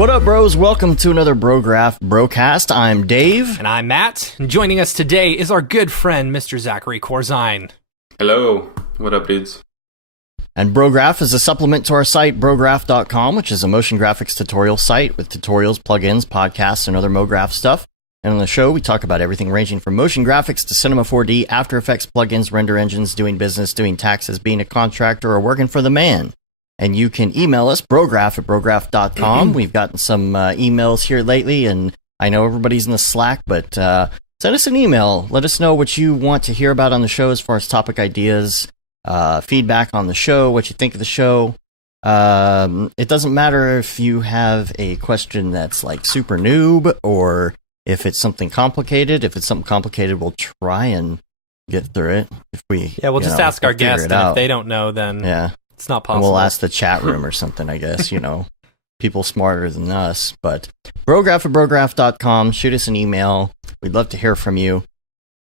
What up, bros? Welcome to another Brograph Brocast. I'm Dave. And I'm Matt. And joining us today is our good friend, Mr. Zachary Corzine. Hello. What up, dudes? And Brograph is a supplement to our site, Brograph.com, which is a motion graphics tutorial site with tutorials, plugins, podcasts, and other MoGraph stuff. And on the show, we talk about everything ranging from motion graphics to Cinema 4D, After Effects plugins, render engines, doing business, doing taxes, being a contractor, or working for the man. And you can email us, brograph@brograph.com. We've gotten some emails here lately, and I know everybody's in the Slack, but send us an email. Let us know what you want to hear about on the show as far as topic ideas, feedback on the show, what you think of the show. It doesn't matter if you have a question that's like super noob, or if it's something complicated. If it's something complicated, we'll try and get through it. If we, we'll just ask our guests, and if they don't know, then it's not possible. And we'll ask the chat room or something, I guess, people smarter than us. But brograph@brograph.com, shoot us an email. We'd love to hear from you.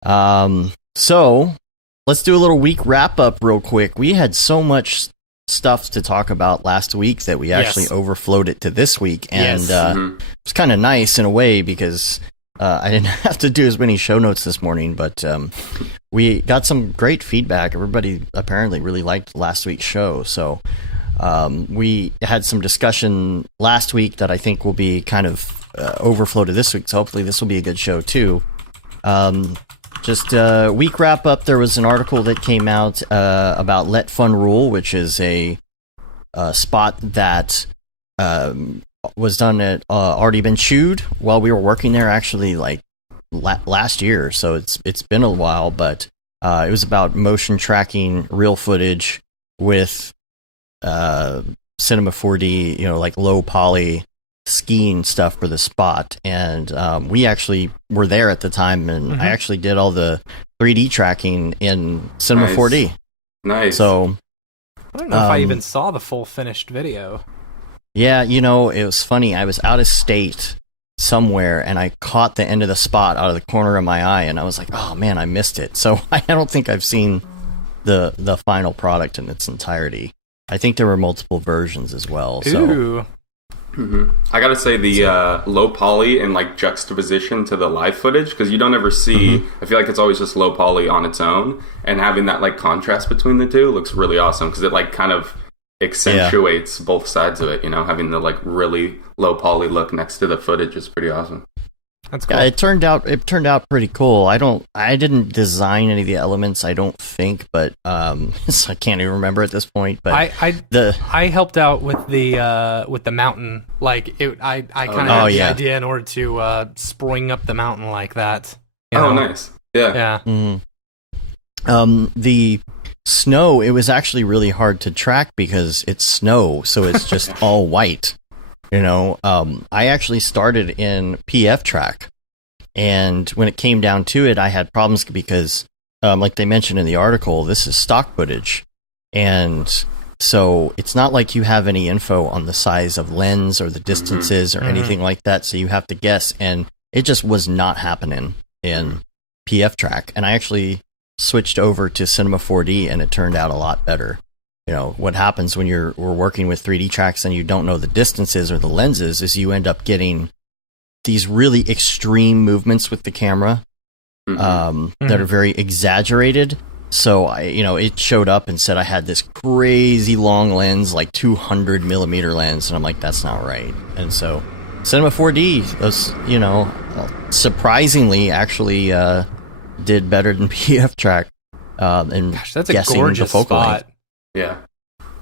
So let's do a little week wrap up real quick. We had so much stuff to talk about last week that we actually overflowed it to this week. And it's kind of nice in a way because I didn't have to do as many show notes this morning, but we got some great feedback. Everybody apparently really liked last week's show. So we had some discussion last week that I think will be kind of overflow to this week. So hopefully this will be a good show too. Just a week wrap up. There was an article that came out about Let Fun Rule, which is a spot that was done at already been chewed while we were working there, actually, like last year. So it's been a while, but it was about motion tracking real footage with Cinema 4D, like low poly skiing stuff for the spot. And we actually were there at the time, and I actually did all the 3D tracking in Cinema 4D. Nice. So I don't know if I even saw the full finished video. Yeah, it was funny. I was out of state somewhere, and I caught the end of the spot out of the corner of my eye, and I was like, oh man, I missed it. So I don't think I've seen the final product in its entirety. I think there were multiple versions as well. Ooh. So I gotta say the low poly and like juxtaposition to the live footage, because you don't ever see, I feel like it's always just low poly on its own, and having that like contrast between the two looks really awesome, because it like kind of accentuates both sides of it, having the like really low poly look next to the footage is pretty awesome. That's cool. Yeah, it turned out pretty cool. I didn't design any of the elements, I don't think, but so I can't even remember at this point. But I helped out with the mountain. Like I kind of had the idea in order to spring up the mountain like that. Oh, nice. Yeah. The snow, it was actually really hard to track because it's snow, so it's just all white. I actually started in PF track, and when it came down to it, I had problems because, like they mentioned in the article, this is stock footage, and so it's not like you have any info on the size of lens or the distances or anything like that, so you have to guess, and it just was not happening in PF track, and I actually switched over to Cinema 4D, and it turned out a lot better. What happens when we're working with 3D tracks and you don't know the distances or the lenses is you end up getting these really extreme movements with the camera that are very exaggerated. So it showed up and said I had this crazy long lens, like 200 millimeter lens, and I'm like, that's not right. And so Cinema 4D was, surprisingly actually did better than PF track. And gosh, that's a gorgeous spot. Length.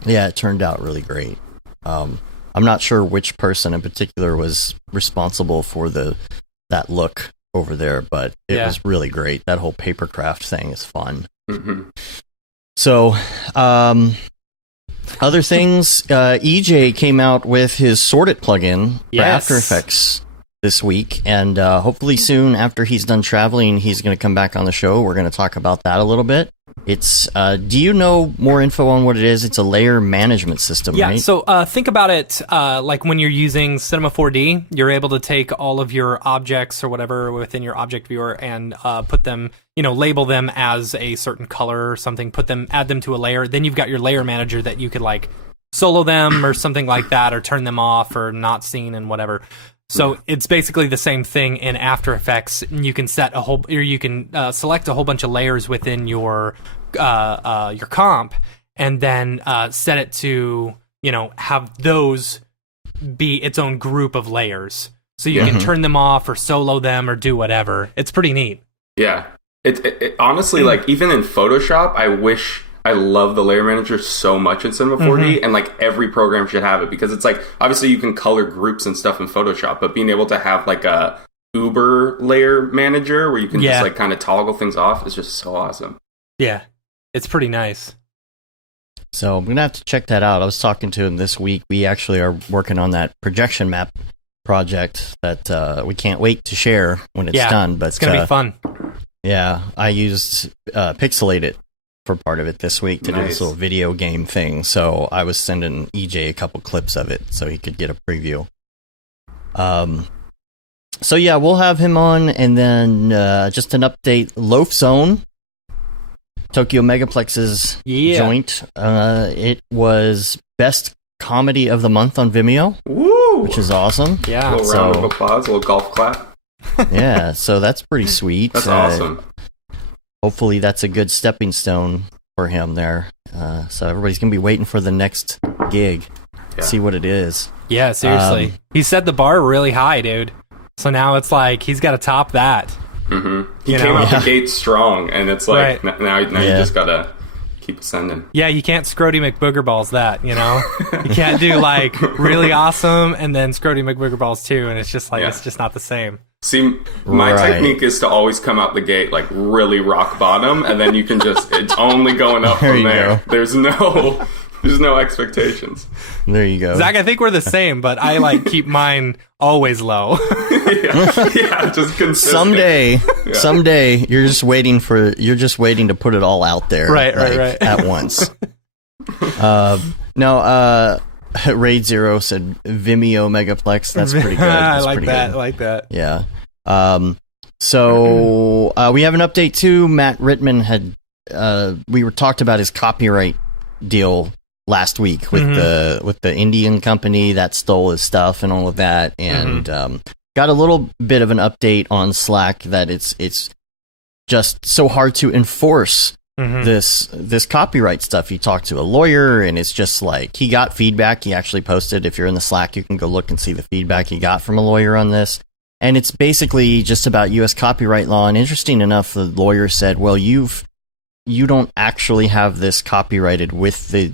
Yeah, it turned out really great. I'm not sure which person in particular was responsible for that look over there, but it was really great. That whole papercraft thing is fun. So, other things, EJ came out with his Sort It plugin for After Effects this week, and hopefully soon after he's done traveling, he's going to come back on the show. We're going to talk about that a little bit. It's, do you know more info on what it is? It's a layer management system, right? Yeah, so think about it like when you're using Cinema 4D, you're able to take all of your objects or whatever within your object viewer and put them, label them as a certain color or something, add them to a layer. Then you've got your layer manager that you could like solo them or something like that, or turn them off or not seen and whatever. So it's basically the same thing in After Effects. You can set you can select a whole bunch of layers within your comp, and then set it to have those be its own group of layers. So you can turn them off or solo them or do whatever. It's pretty neat. Yeah. It honestly, like, even in Photoshop, I love the layer manager so much in Cinema 4D, and like every program should have it, because it's like, obviously you can color groups and stuff in Photoshop, but being able to have like a Uber layer manager where you can just like kind of toggle things off is just so awesome. Yeah, it's pretty nice. So I'm gonna have to check that out. I was talking to him this week. We actually are working on that projection map project that we can't wait to share when it's done. But it's gonna be fun. Yeah, I used Pixelate It for part of it this week to do this little video game thing. So I was sending EJ a couple clips of it so he could get a preview. So yeah, we'll have him on, and then just an update. Loaf Zone, Tokyo Megaplex's joint. It was best comedy of the month on Vimeo. Woo! Which is awesome. Yeah. A little round of applause, a little golf clap. Yeah, so that's pretty sweet. That's awesome. Hopefully that's a good stepping stone for him there. So everybody's going to be waiting for the next gig. See what it is. Yeah, seriously. He set the bar really high, dude. So now it's like he's got to top that. He came out the gate strong, and it's like now you just got to keep ascending. Yeah, you can't Scrody McBoogerballs that, you can't do like really awesome and then Scrody McBoogerballs too, and it's just like it's just not the same. See, my technique is to always come out the gate like really rock bottom, and then you can just, it's only going up from there. There's no expectations. There you go. Zach, I think we're the same, but I like keep mine always low. Just consistent. Someday you're just waiting to put it all out there. Right. At once. Raid Zero said Vimeo Megaplex. That's pretty good. I like that. Yeah. So we have an update too. Matt Rittman had we talked about his copyright deal last week with the Indian company that stole his stuff and all of that, and got a little bit of an update on Slack that it's just so hard to enforce this copyright stuff. He talked to a lawyer, and it's just like he got feedback. He actually posted, if you're in the Slack, you can go look and see the feedback he got from a lawyer on this. And it's basically just about U.S. copyright law. And interesting enough, the lawyer said, well, you don't actually have this copyrighted with the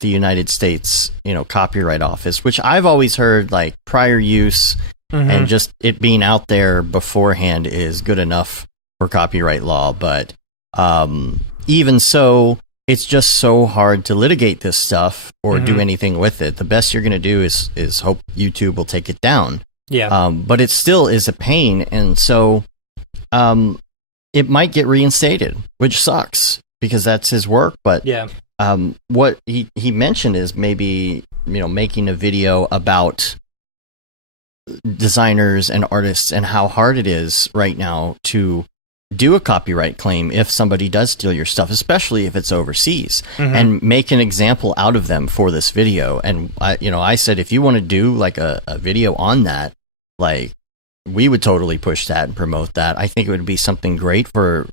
United States, Copyright Office, which I've always heard like prior use and just it being out there beforehand is good enough for copyright law. But even so, it's just so hard to litigate this stuff or do anything with it. The best you're going to do is hope YouTube will take it down. Yeah. But it still is a pain. And so it might get reinstated, which sucks because that's his work. But what he mentioned is maybe, making a video about designers and artists and how hard it is right now to do a copyright claim if somebody does steal your stuff, especially if it's overseas, and make an example out of them for this video. And I said, if you want to do like a video on that, like we would totally push that and promote that. I think it would be something great for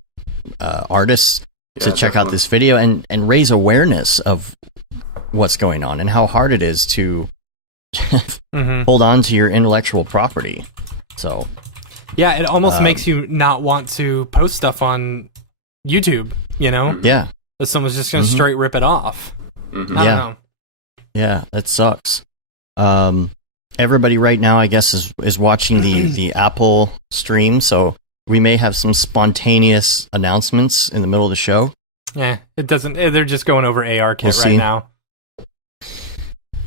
artists to check out this video and raise awareness of what's going on and how hard it is to hold on to your intellectual property. So yeah, it almost makes you not want to post stuff on YouTube, Yeah. That someone's just going to straight rip it off. I don't know. Yeah, that sucks. Everybody right now, I guess, is watching the Apple stream, so we may have some spontaneous announcements in the middle of the show. Yeah, it doesn't. They're just going over ARKit right now.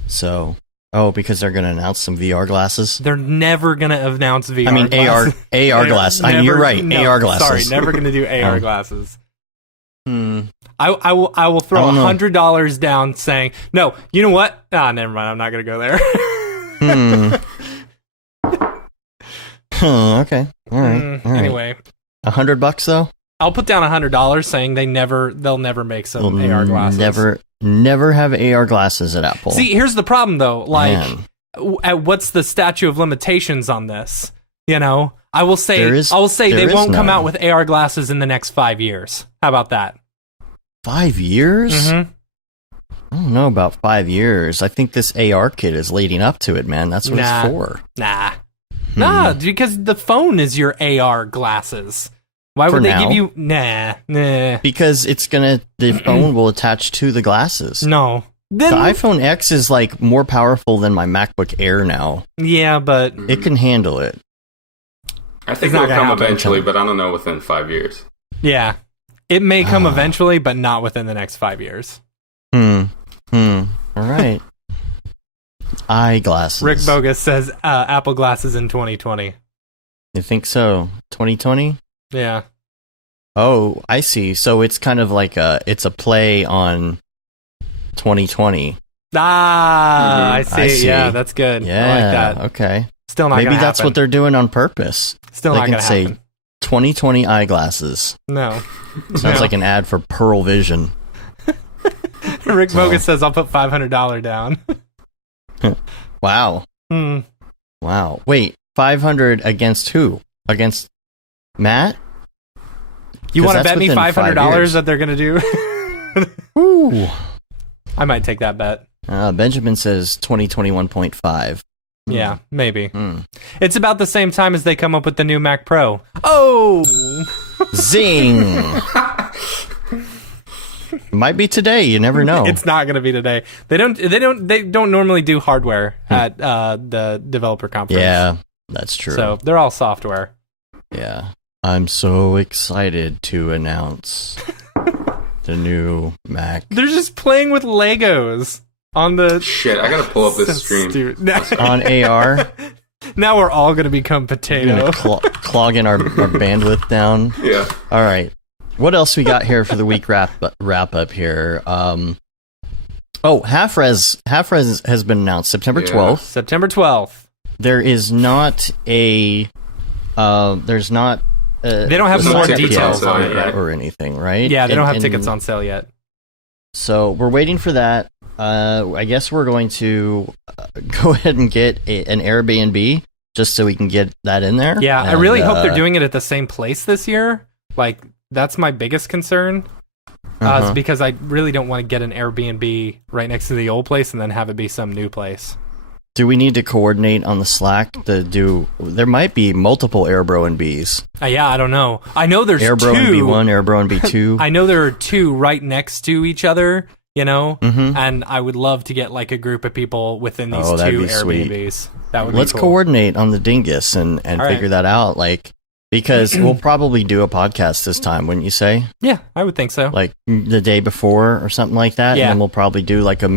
So, because they're going to announce some VR glasses. They're never going to announce VR. I mean, glasses. AR glasses. You're right. No, AR glasses. Sorry, never going to do AR glasses. I will throw $100 down saying no. You know what? Never mind. I'm not going to go there. Okay. All right. Anyway, $100 though. I'll put down $100 saying they'll never make some AR glasses. never have AR glasses at Apple. See, here's the problem though. Like, Man. What's the statute of limitations on this? You know, I will say there they won't is come none. out with AR glasses in the next 5 years. How about that? 5 years? Mm-hmm. I don't know about 5 years. I think this AR kit is leading up to it, man. That's what it's for. Nah, because the phone is your AR glasses. Why For would they now. give you... Nah. Because the phone will attach to the glasses. No. The iPhone X is like more powerful than my MacBook Air now. Yeah, but... It can handle it. I think It's not it'll gonna come happen. eventually, but I don't know within 5 years. Yeah. It may come eventually, but not within the next 5 years. All right. Eyeglasses. Rick Bogus says Apple glasses in 2020. You think so? 2020? Yeah. Oh, I see. So it's kind of like it's a play on 2020. I see. I see. Yeah, that's good. Yeah. I like that. Okay. Still not Maybe gonna that's happen. what they're doing on purpose. Still they not can gonna say happen. 2020 eyeglasses. No. Sounds like an ad for Pearl Vision. Rick Bogus says I'll put $500 down. Wow. Wow. Wait, 500 against who? Against Matt? You 'Cause want to that's bet me within 5 $500 years. that they're gonna do? Ooh. I might take that bet. Benjamin says 2021.5. Yeah, maybe. Hmm. It's about the same time as they come up with the new Mac Pro. Oh, Zing! Might be today. You never know. it's not going to be today. They don't normally do hardware at the developer conference. Yeah, that's true. So they're all software. Yeah. I'm so excited to announce the new Mac. They're just playing with Legos on the. Shit, I gotta pull up So this stream. stupid. On AR. Now we're all going to become We're potato. gonna clogging our bandwidth down. Yeah. All right. What else we got here for the week wrap up here? Half Res has been announced September 12th. September 12th. There is not a there's not They don't have There's more no tickets details on on sale it yet. yet. or anything, right? Yeah, they don't have And- tickets on sale yet. So we're waiting for that. I guess we're going to go ahead and get an Airbnb just so we can get that in there. Yeah, I And, really hope they're doing it at the same place this year. Like, that's my biggest concern. Is because I really don't want to get an Airbnb right next to the old place and then have it be some new place. Do we need to coordinate on the Slack to do? There might be multiple Airbro and Bs. Yeah, I don't know. I know there's Airbro two. and B1, Airbro and B2. I know there are two right next to each other, you know? Mhm. And I would love to get like a group of people within these Oh, that'd two be sweet. Airbnbs. That would Let's be cool. coordinate on the dingus and All right. figure that out. Like, because we'll probably do a podcast this time, wouldn't you say? Yeah, I would think so. Like the day before or something like that. Yeah. And then we'll probably do like a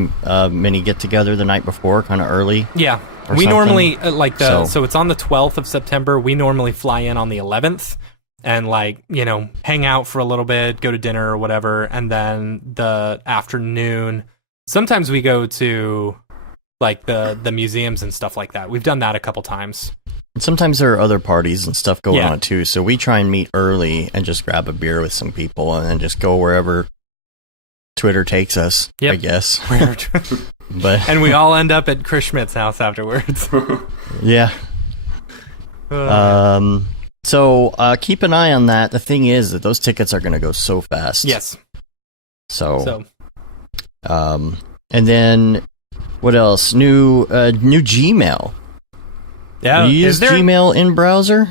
mini get together the night before, kind of early. Yeah. or We something. normally so So- it's on the 12th of September. We normally fly in on the 11th and like, you know, hang out for a little bit, go to dinner or whatever, and then the afternoon sometimes we go to like the museums and stuff like that. We've done that a couple times. And sometimes there are other parties and stuff going Yeah. on too. So we try and meet early and just grab a beer with some people and then just go wherever Twitter takes us, Yep. I guess. But And we all end up at Chris Schmidt's house afterwards. yeah. So keep an eye on that. The thing is that those tickets are going to go so fast. Yes. So and then what else? New Gmail. Yeah. Do you use Is there Gmail in browser?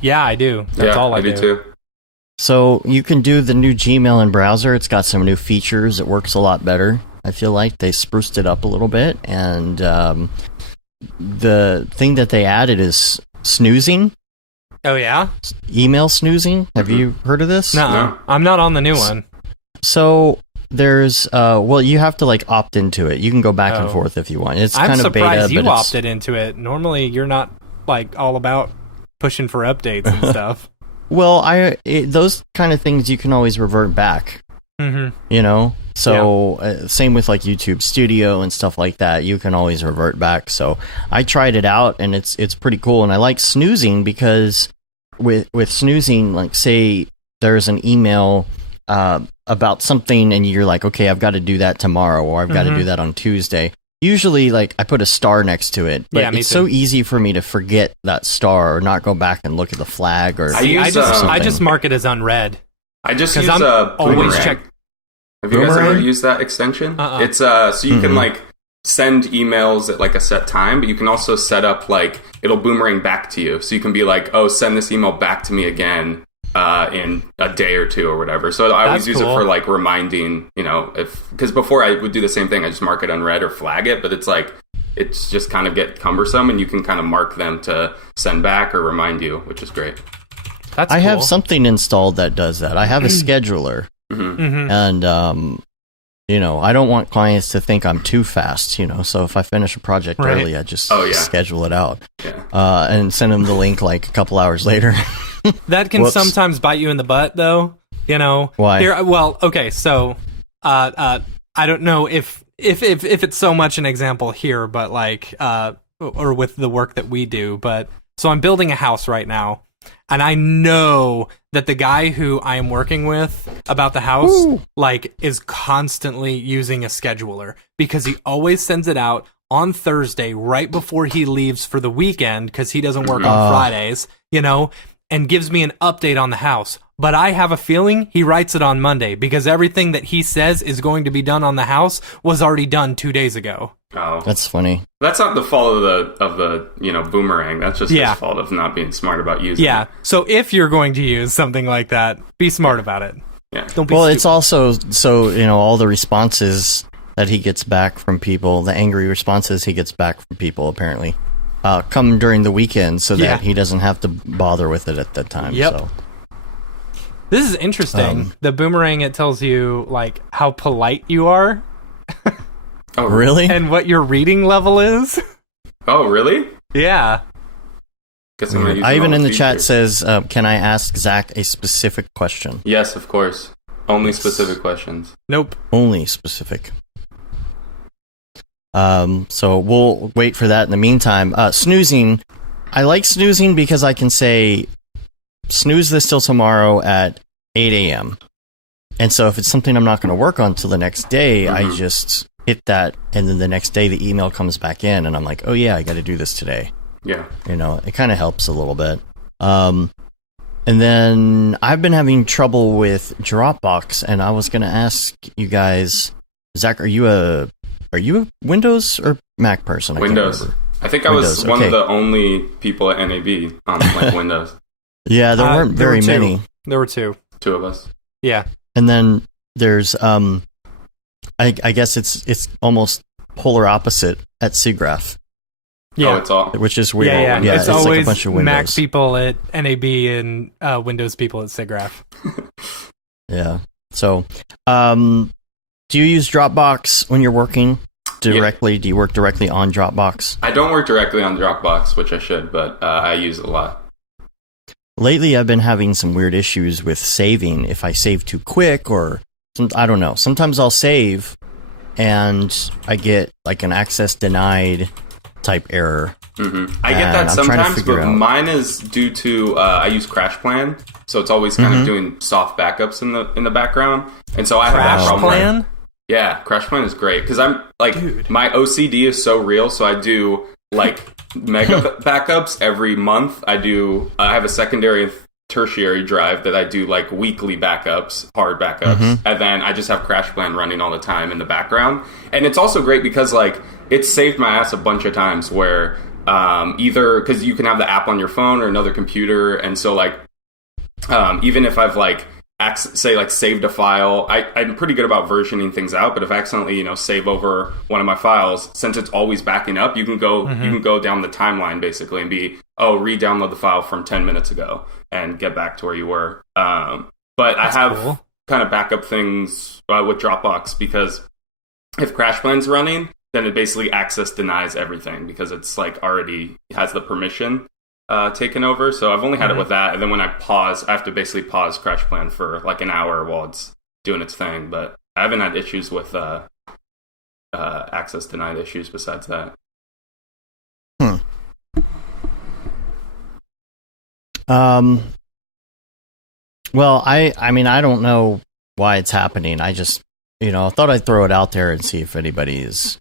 Yeah, I do. That's all I do. too. So you can do the new Gmail in browser. It's got some new features. It works a lot better. I feel like they spruced it up a little bit. And the thing that they added is snoozing, Oh yeah? email snoozing. Have you heard of this? No. I'm not on the new one. So there's you have to like opt into it. You can go back and Oh. forth if you want. It's I'm kind of surprised beta, you but it's, opted into it. Normally you're not like all about pushing for updates and stuff. well, those kind of things you can always revert back. Mm-hmm. You know, so same with like YouTube Studio and stuff like that. You can always revert back. So I tried it out, and it's pretty cool. And I like snoozing because with snoozing, like say there's an email about something and you're like, okay, I've got to do that tomorrow or I've got to do that on Tuesday, usually like I put a star next to it. But it's so easy for me to forget that star or not go back and look at the flag or I just mark it as unread. I just use always check. Have you guys ever used that extension? It's so you can like send emails at like a set time, but you can also set up like it'll boomerang back to you. So you can be like, oh, send this email back to me again in a day or two or whatever. So I always use it for like reminding, because before I would do the same thing. I just mark it unread or flag it, but it's like it's just kind of get cumbersome, and you can kind of mark them to send back or remind you, which is great. I have something installed that does that. I have a scheduler. And, I don't want clients to think I'm too fast, so if I finish a project early, I just schedule it out and send them the link like a couple hours later. That can sometimes bite you in the butt, though, Why? So I don't know if it's so much an example here, but like, or with the work that we do, but so I'm building a house right now. And I know that the guy who I am working with about the house, is constantly using a scheduler because he always sends it out on Thursday right before he leaves for the weekend because he doesn't work on Fridays, and gives me an update on the house. But I have a feeling he writes it on Monday because everything that he says is going to be done on the house was already done 2 days ago. Oh, that's funny. That's not the fault of the boomerang. That's just his fault of not being smart about using it. Yeah. So if you're going to use something like that, be smart about it. Yeah. Don't be stupid. It's also so all the responses that he gets back from people, the angry responses he gets back from people apparently, come during the weekend so that he doesn't have to bother with it at that time. Yep. So. This is interesting. The boomerang, it tells you like how polite you are. Oh, really? And what your reading level is. Oh, really? Yeah. I even in the chat says, can I ask Zach a specific question? Yes, of course. Only specific questions. Nope. Only specific. So we'll wait for that in the meantime. Snoozing. I like snoozing because I can say, snooze this till tomorrow at 8 a.m. And so if it's something I'm not going to work on till the next day, I just hit that, and then the next day the email comes back in, and I'm like, oh yeah, I got to do this today. Yeah. It kind of helps a little bit. And then I've been having trouble with Dropbox, and I was going to ask you guys, Zach, are you a Windows or Mac person? Windows. I think I was one of the only people at NAB on Windows. Yeah, there weren't very many. There were two. Two of us. Yeah. And then there's I guess it's almost polar opposite at SIGGRAPH. Yeah. Oh, it's all, which is weird. Yeah. It's always like a bunch of Windows. Mac people at NAB and Windows people at SIGGRAPH. Yeah. So, do you use Dropbox when you're working directly? Do you work directly on Dropbox? I don't work directly on Dropbox, which I should, but I use it a lot. Lately, I've been having some weird issues with saving. If I save too quick, or I don't know. Sometimes I'll save, and I get like an access denied type error. I get that sometimes, but mine is due to I use CrashPlan, so it's always kind of doing soft backups in the background, and so I have that problem. CrashPlan? Yeah, CrashPlan is great because I'm like my OCD is so real, so I do like mega backups every month. I have a secondary and tertiary drive that I do like weekly backups, hard backups, and then I just have CrashPlan running all the time in the background. And it's also great because like it's saved my ass a bunch of times where either because you can have the app on your phone or another computer, and so like even if I've like saved a file, I'm pretty good about versioning things out, but if I accidentally save over one of my files, since it's always backing up, you can go down the timeline basically and be re-download the file from 10 minutes ago and get back to where you were. But I have kind of backup things with Dropbox because if CrashPlan's running, then it basically access denies everything because it's like already has the permission taken over. So I've only had it with that, and then when I pause, I have to basically pause CrashPlan for like an hour while it's doing its thing. But I haven't had issues with access denied issues besides that. Well, I mean, I don't know why it's happening. I just, I thought I'd throw it out there and see if anybody is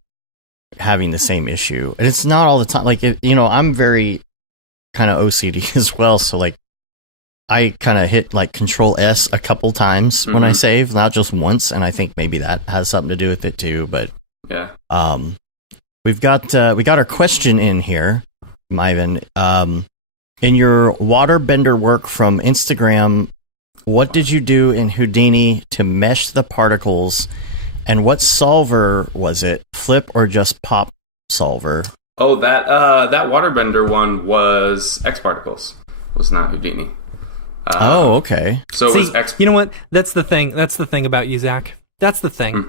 having the same issue. And it's not all the time. Like, I'm very kind of OCD as well. So like, I kind of hit like Control S a couple times when I save, not just once. And I think maybe that has something to do with it too. But yeah, we got our question in here, Myvan. In your waterbender work from Instagram, what did you do in Houdini to mesh the particles, and what solver was it? Flip or just pop solver? Oh, that waterbender one was X particles. Was not Houdini. Okay. So it was X. You know what? That's the thing. That's the thing about you, Zach. That's the thing.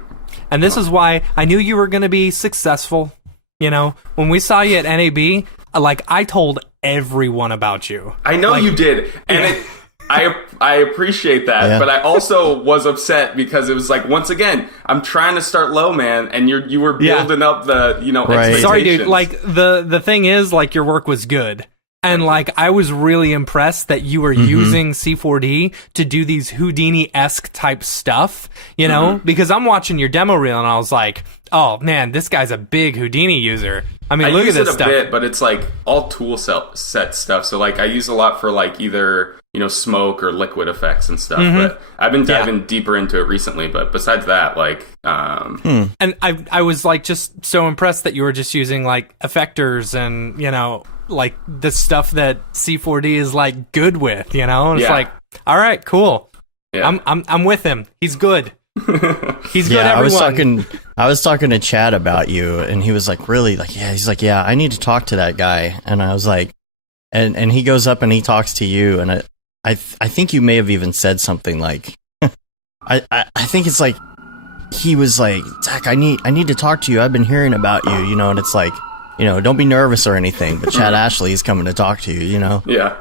And this is why I knew you were going to be successful. When we saw you at NAB, like, I told everyone about you. I know you did, and I appreciate that, but I also was upset because it was like, once again, I'm trying to start low, man, and you were building up the expectations. Sorry, dude. Like the thing is, like, your work was good. And like, I was really impressed that you were using C4D to do these Houdini-esque type stuff, because I'm watching your demo reel and I was like, oh man, this guy's a big Houdini user. I mean, look at this stuff. I use it a bit, but it's like all tool set stuff. So like, I use a lot for like either, smoke or liquid effects and stuff. But I've been diving deeper into it recently. But besides that, like, and I was like just so impressed that you were just using like effectors and, like the stuff that C4D is like good with, and it's like, all right, cool. Yeah. I'm with him. He's good. He's good. Everyone. I was talking to Chad about you, and he was like, really? Like, yeah. He's like, yeah, I need to talk to that guy. And I was like, and he goes up and he talks to you, and I think you may have even said something like, I think it's like, he was like, Zach, I need to talk to you. I've been hearing about you, and it's like, don't be nervous or anything, but Chad Ashley is coming to talk to you, Yeah.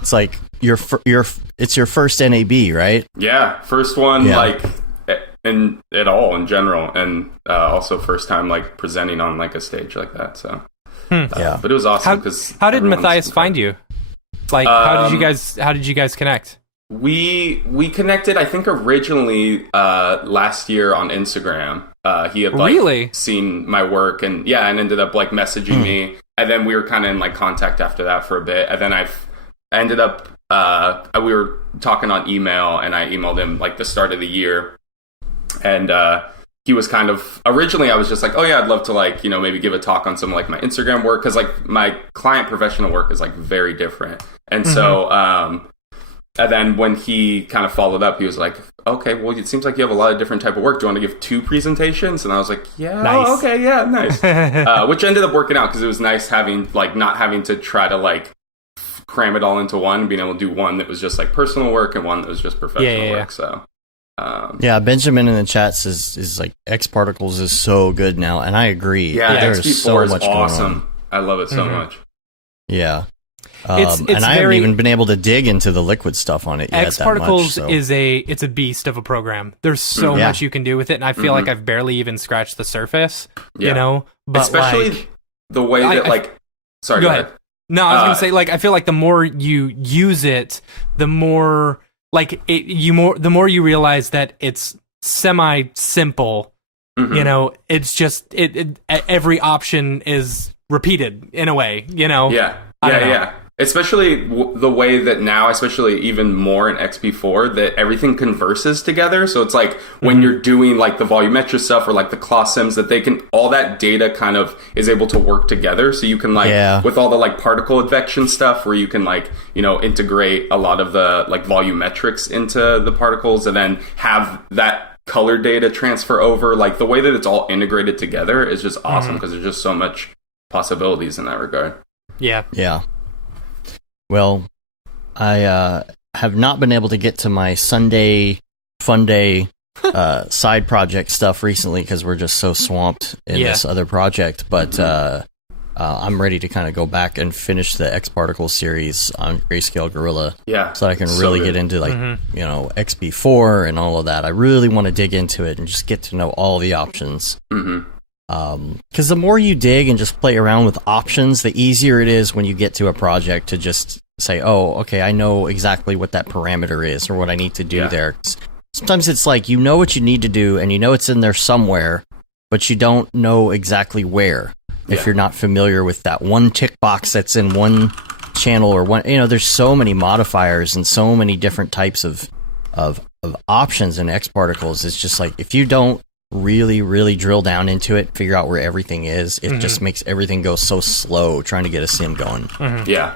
It's like it's your first NAB, right? Yeah, first one, like, in general, and also first time like presenting on like a stage like that. So, but it was awesome because how did Matthias find you? Like, how did you guys connect? We connected, I think, originally last year on Instagram. He had like seen my work and ended up like messaging me, and then we were kind of in like contact after that for a bit, and then I ended up we were talking on email, and I emailed him like the start of the year, and he was kind of, originally I was just like, oh yeah, I'd love to like, maybe give a talk on some like my Instagram work, because like my client professional work is like very different, and so and then when he kind of followed up, he was like, okay, well, it seems like you have a lot of different type of work. Do you want to give 2 presentations? And I was like, yeah, nice. Oh, okay, yeah, nice. Which ended up working out because it was nice having, like, not having to try to, like, cram it all into one, being able to do one that was just, like, personal work and one that was just professional work. So, Benjamin in the chat says, is like, X Particles is so good now, and I agree. Yeah, there's so much awesome. Going on. I love it so much. Yeah. And I haven't even been able to dig into the liquid stuff on it yet. X Particles is it's a beast of a program. There's so much you can do with it, and I feel like I've barely even scratched the surface. But especially like, the way that sorry, go ahead. No, I was gonna say, like, I feel like the more you use it, the more like the more you realize that it's semi simple. It's just every option is repeated in a way. Yeah. Especially the way that now, especially even more in XP4, that everything converses together. So it's like when you're doing like the volumetric stuff or like the claw sims, that they can, all that data kind of is able to work together. So you can like, with all the like particle advection stuff where you can like, integrate a lot of the like volumetrics into the particles and then have that color data transfer over. Like the way that it's all integrated together is just awesome because there's just so much possibilities in that regard. Yeah. Well, I have not been able to get to my Sunday Fun Day side project stuff recently because we're just so swamped in this other project. But I'm ready to kind of go back and finish the X Particle series on Grayscale Gorilla. So that I can really get into like XP4 and all of that. I really want to dig into it and just get to know all the options. Because the more you dig and just play around with options, the easier it is when you get to a project to just say, oh, okay, I know exactly what that parameter is or what I need to do there. sometimes it's like you know what you need to do and you know it's in there somewhere, but you don't know exactly where if you're not familiar with that one tick box that's in one channel or one. There's so many modifiers and so many different types of options in X particles. It's just like if you don't really drill down into it, figure out where everything is, it just makes everything go so slow trying to get a sim going. Yeah.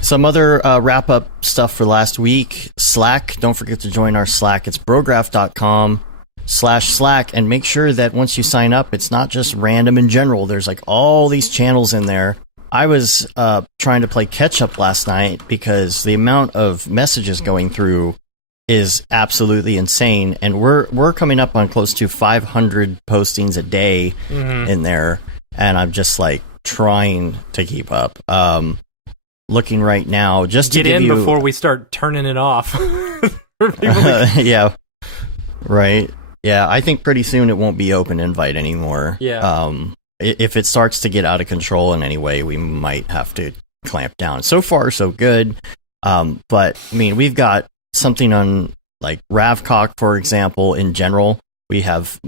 Some other wrap-up stuff for last week. Slack. Don't forget to join our Slack. It's brograph.com/Slack. And make sure that once you sign up, it's not just random in general. There's like all these channels in there. I was trying to play catch-up last night because the amount of messages going through is absolutely insane. And we're coming up on close to 500 postings a day in there. And I'm just like trying to keep up. Looking right now, just to get give in you, before we start turning it off. Yeah, right. Yeah, I think pretty soon it won't be open invite anymore. Yeah. If it starts to get out of control in any way, we might have to clamp down. So far, so good. But I mean, we've got something on like Ravcock, for example. In general, we have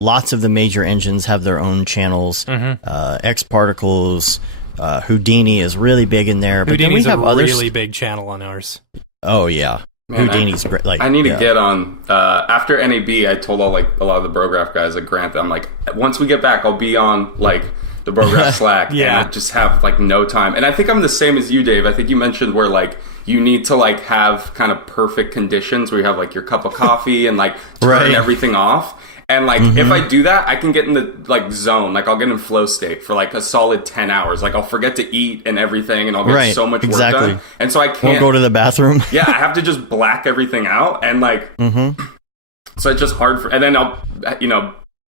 lots of the major engines have their own channels. X Particles. Houdini is really big in there, but Houdini's then we have a others. really big channel on ours. Oh yeah, Man, Houdini's like. I need to get on after NAB. I told a lot of the Brograph guys at Grant that I'm like, once we get back, I'll be on like the Brograph Slack. Yeah, and I just have like no time. And I think I'm the same as you, Dave. I think you mentioned where like you need to like have kind of perfect conditions where you have like your cup of coffee and like turn everything off. And like if I do that, I can get in the like zone. Like I'll get in flow state for like a solid 10 hours. Like I'll forget to eat and everything, and I'll get so much work done. And so I can't Won't go to the bathroom. Yeah, I have to just black everything out, and like so it's just hard for. And then I'll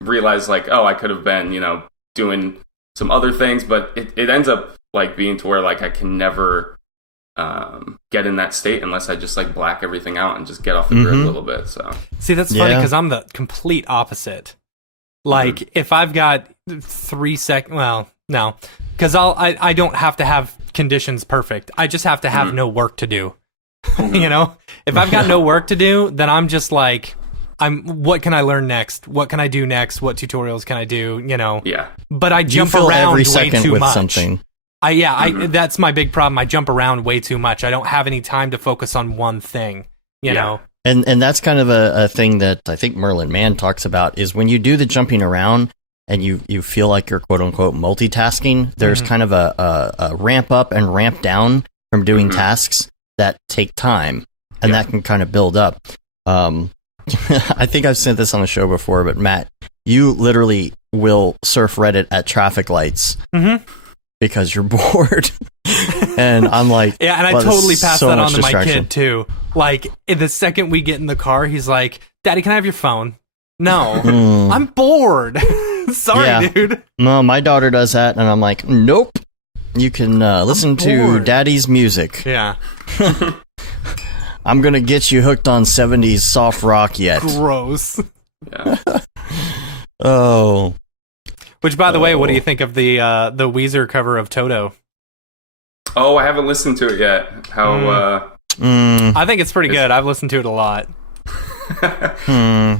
realize like, oh, I could have been doing some other things, but it ends up like being to where like I can never get in that state unless I just like black everything out and just get off the grid a little bit. So see, that's funny because I'm the complete opposite. Like if I've got 3 seconds, well, no, because I don't have to have conditions perfect. I just have to have no work to do. If I've got no work to do, then I'm just like, what can I learn next? What can I do next? What tutorials can I do? Yeah. But I jump you fill around every way second too with much. something. That's my big problem. I jump around way too much. I don't have any time to focus on one thing, you know? And that's kind of a thing that I think Merlin Mann talks about is when you do the jumping around and you feel like you're quote unquote multitasking, there's kind of a ramp up and ramp down from doing tasks that take time, and that can kind of build up. I think I've said this on the show before, but Matt, you literally will surf Reddit at traffic lights. Because you're bored. And I'm like, yeah, and I totally pass that on to my kid too. Like the second we get in the car, he's like, Daddy, can I have your phone? No, I'm bored. Sorry, dude. No, my daughter does that, and I'm like, nope. You can listen to Daddy's music. Yeah. I'm gonna get you hooked on 70s soft rock yet. Gross. Yeah. Oh. Which, by the way, what do you think of the Weezer cover of Toto? Oh, I haven't listened to it yet. How? I think it's pretty good. I've listened to it a lot. I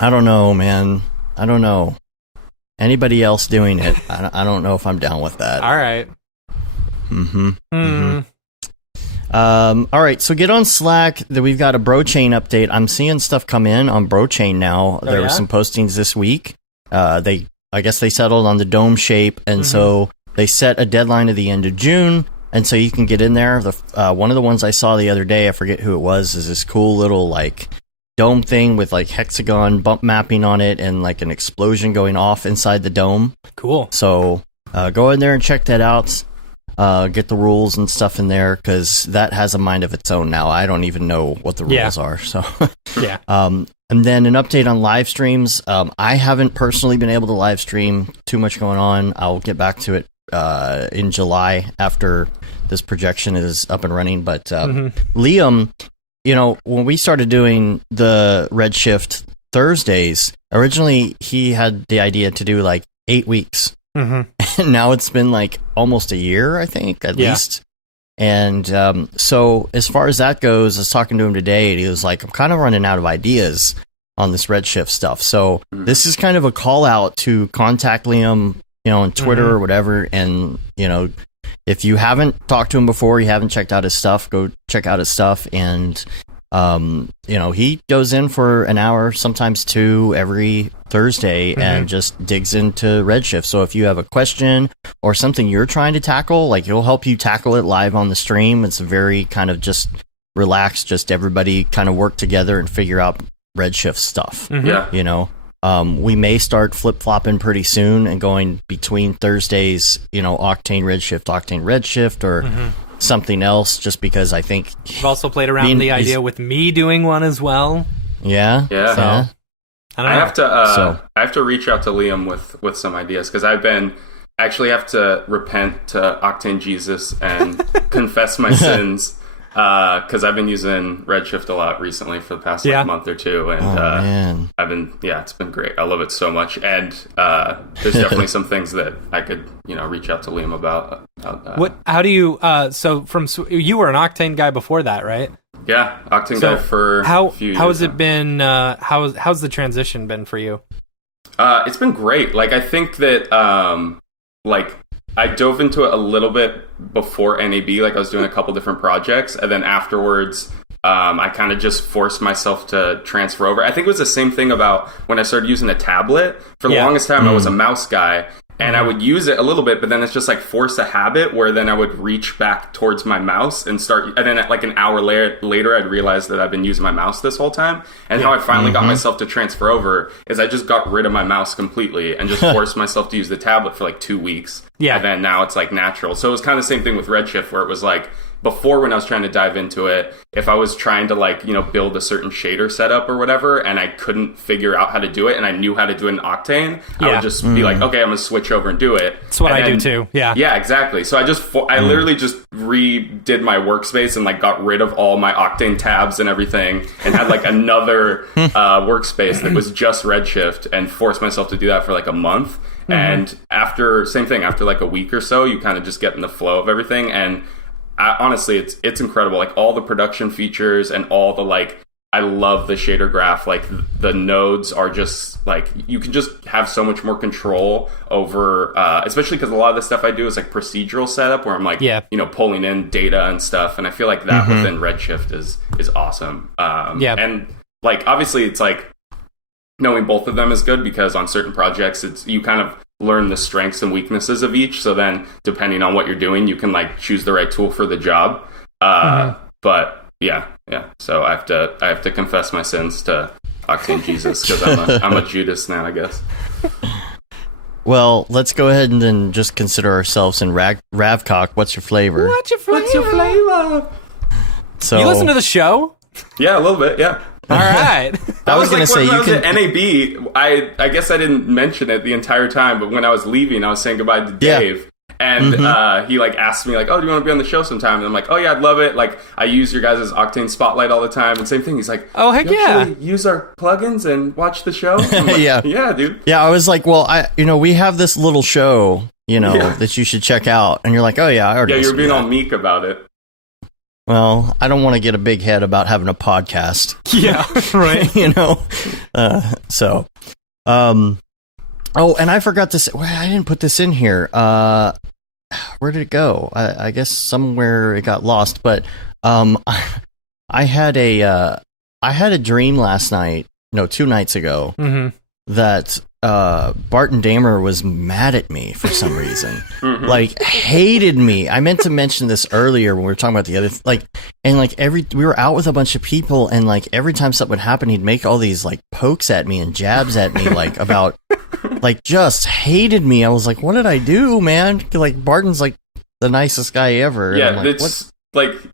don't know, man. I don't know. Anybody else doing it? I don't know if I'm down with that. All right. All right, so get on Slack. We've got a BroChain update. I'm seeing stuff come in on BroChain now. There were some postings this week. I guess they settled on the dome shape, and so they set a deadline to the end of June, and so you can get in there. One of the ones I saw the other day, I forget who it was, is this cool little like dome thing with like hexagon bump mapping on it and like an explosion going off inside the dome. Cool. So go in there and check that out. Get the rules and stuff in there, because that has a mind of its own now. I don't even know what the rules are. So yeah. And then an update on live streams. I haven't personally been able to live stream. Too much going on. I'll get back to it in July after this projection is up and running. But Liam, when we started doing the Redshift Thursdays, originally he had the idea to do like 8 weeks. And now it's been like almost a year, I think, at least. And so as far as that goes, I was talking to him today, and he was like, I'm kind of running out of ideas on this Redshift stuff. So this is kind of a call out to contact Liam, on Twitter or whatever. And, if you haven't talked to him before, you haven't checked out his stuff, go check out his stuff. And, he goes in for an hour, sometimes 2 every Thursday and just digs into Redshift. So if you have a question or something you're trying to tackle, like he'll help you tackle it live on the stream. It's very kind of just relaxed, just everybody kind of work together and figure out Redshift stuff. We may start flip-flopping pretty soon and going between Thursdays, Octane Redshift or something else, just because I think we've also played around the idea with me doing one as well. Yeah. So I have to reach out to Liam with some ideas, because have to repent to Octane Jesus and confess my sins, because I've been using Redshift a lot recently for the past month or two, and it's been great. I love it so much, and there's definitely some things that I could reach out to Liam about. How do you? So you were an Octane guy before that, right? Yeah, Octane guy for a few years. How has it been? How's the transition been for you? It's been great. Like, I think that I dove into it a little bit before NAB. Like, I was doing a couple different projects, and then afterwards, I kind of just forced myself to transfer over. I think it was the same thing about when I started using a tablet. For the longest time, I was a mouse guy, and I would use it a little bit, but then it's just like force a habit where then I would reach back towards my mouse and start. And then like an hour later, I'd realize that I've been using my mouse this whole time. And how I finally got myself to transfer over is I just got rid of my mouse completely and just forced myself to use the tablet for like 2 weeks. Yeah. And then now it's like natural. So it was kind of the same thing with Redshift, where it was like, before, when I was trying to dive into it, if I was trying to build a certain shader setup or whatever, and I couldn't figure out how to do it, and I knew how to do it in Octane, I would just be like, okay, I'm gonna switch over and do it. That's what I do too. Yeah, exactly. So I literally just redid my workspace and got rid of all my Octane tabs and everything, and had another workspace that was just Redshift, and forced myself to do that for a month. And after a week or so, you kind of just get in the flow of everything. And honestly, it's incredible. All the production features and all the I love the shader graph. The nodes are just you can just have so much more control over, especially because a lot of the stuff I do is procedural setup, where I'm pulling in data and stuff. And I feel like that within Redshift is awesome. And obviously it's knowing both of them is good, because on certain projects you kind of learn the strengths and weaknesses of each, so then depending on what you're doing, you can choose the right tool for the job. But so I have to confess my sins to Octane Jesus, because I'm a Judas now, I guess. Well, let's go ahead and then just consider ourselves in Ravcock. What's your flavor? What's your flavor? So you listen to the show? Yeah, a little bit. Yeah. All right. I was going to say, when I was at NAB, I guess I didn't mention it the entire time, but when I was leaving, I was saying goodbye to Dave. And he asked me oh, do you want to be on the show sometime? And I'm like, oh yeah, I'd love it. I use your guys' Octane Spotlight all the time. And same thing. He's like, oh heck yeah, use our plugins and watch the show. Yeah, dude. Yeah, I was like, well, we have this little show, that you should check out. And you're like, oh yeah, I already. Yeah, you're being all meek about it. Well, I don't want to get a big head about having a podcast. Yeah, right. Oh, and I forgot to say, I didn't put this in here. Where did it go? I guess somewhere it got lost. But I had a dream last night, 2 nights ago, that Barton Damer was mad at me for some reason. Hated me. I meant to mention this earlier when we were talking about the other we were out with a bunch of people, and every time something would happen, he'd make all these pokes at me and jabs at me about just hated me. I was like, what did I do, man? Barton's the nicest guy ever. Yeah, it's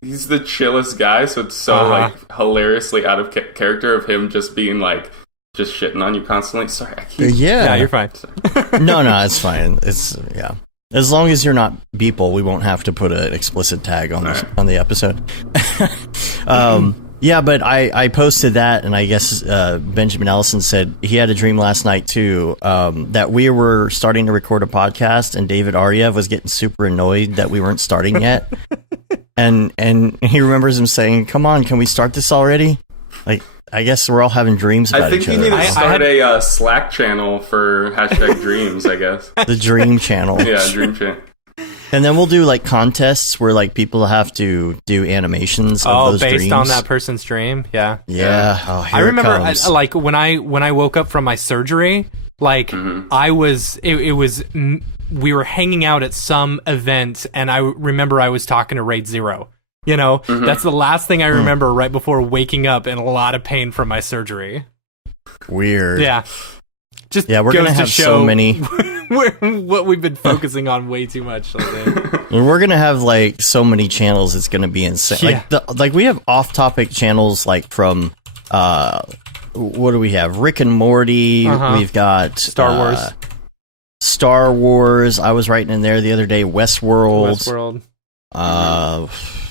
he's the chillest guy, so it's so hilariously out of character of him just being just shitting on you constantly. Sorry, I keep... Yeah, you're fine. No, it's fine. It's as long as you're not Beeple, we won't have to put an explicit tag on on the episode. Yeah, but I posted that, and I guess Benjamin Ellison said he had a dream last night too, that we were starting to record a podcast, and David Ariev was getting super annoyed that we weren't starting yet. and he remembers him saying, "Come on, can we start this already?" Like, I guess we're all having dreams about each other. I think you need to start a Slack channel for #dreams, I guess. The Dream Channel. Yeah, Dream Channel. And then we'll do like contests where like people have to do animations of those based dreams. on that person's dream. Yeah. Yeah. Oh, here I remember it comes. like when I woke up from my surgery, like I was we were hanging out at some event, and I remember I was talking to Raid Zero. You know, that's the last thing I remember right before waking up in a lot of pain from my surgery. Weird. Yeah. Just we're goes gonna to have show so many. what we've been focusing on way too much. I think. We're gonna have like so many channels. It's gonna be insane. Yeah. Like we have off-topic channels like from what do we have? Rick and Morty. We've got Star Wars. Star Wars. I was writing in there the other day. Westworld.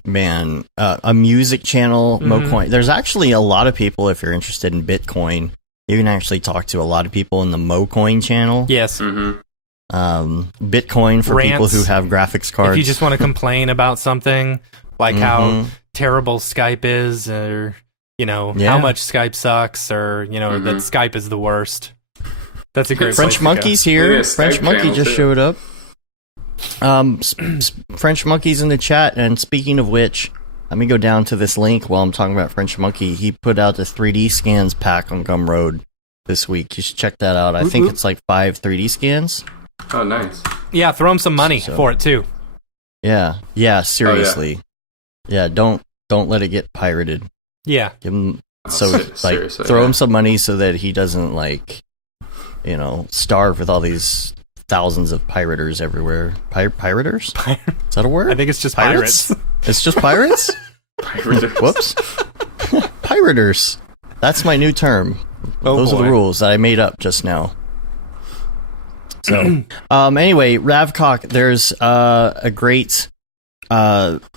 Man, a music channel, MoCoin. There's actually a lot of people, if you're interested in Bitcoin, you can actually talk to a lot of people in the MoCoin channel. Yes. Bitcoin for Rants. people who have graphics cards. If you just want to complain about something, like how terrible Skype is, or, you know, how much Skype sucks, or, you know, that Skype is the worst. That's a great French place Monkey's to go. here. French Monkey just showed up. French Monkey's in the chat, and speaking of which, let me go down to this link while I'm talking about French Monkey. He put out the 3D scans pack on Gumroad this week. You should check that out. I think it's like 5 3D scans. Oh, nice. Yeah, throw him some money for it too. Yeah, seriously. Yeah, don't let it get pirated. Yeah. Give him Seriously, throw him some money so that he doesn't starve with all these thousands of pirators everywhere. Pirators? Is that a word? I think it's just pirates. It's just pirates? Whoops. Pirators. That's my new term. Those are the rules that I made up just now. So, anyway, Ravcock, there's a great OFFFFFF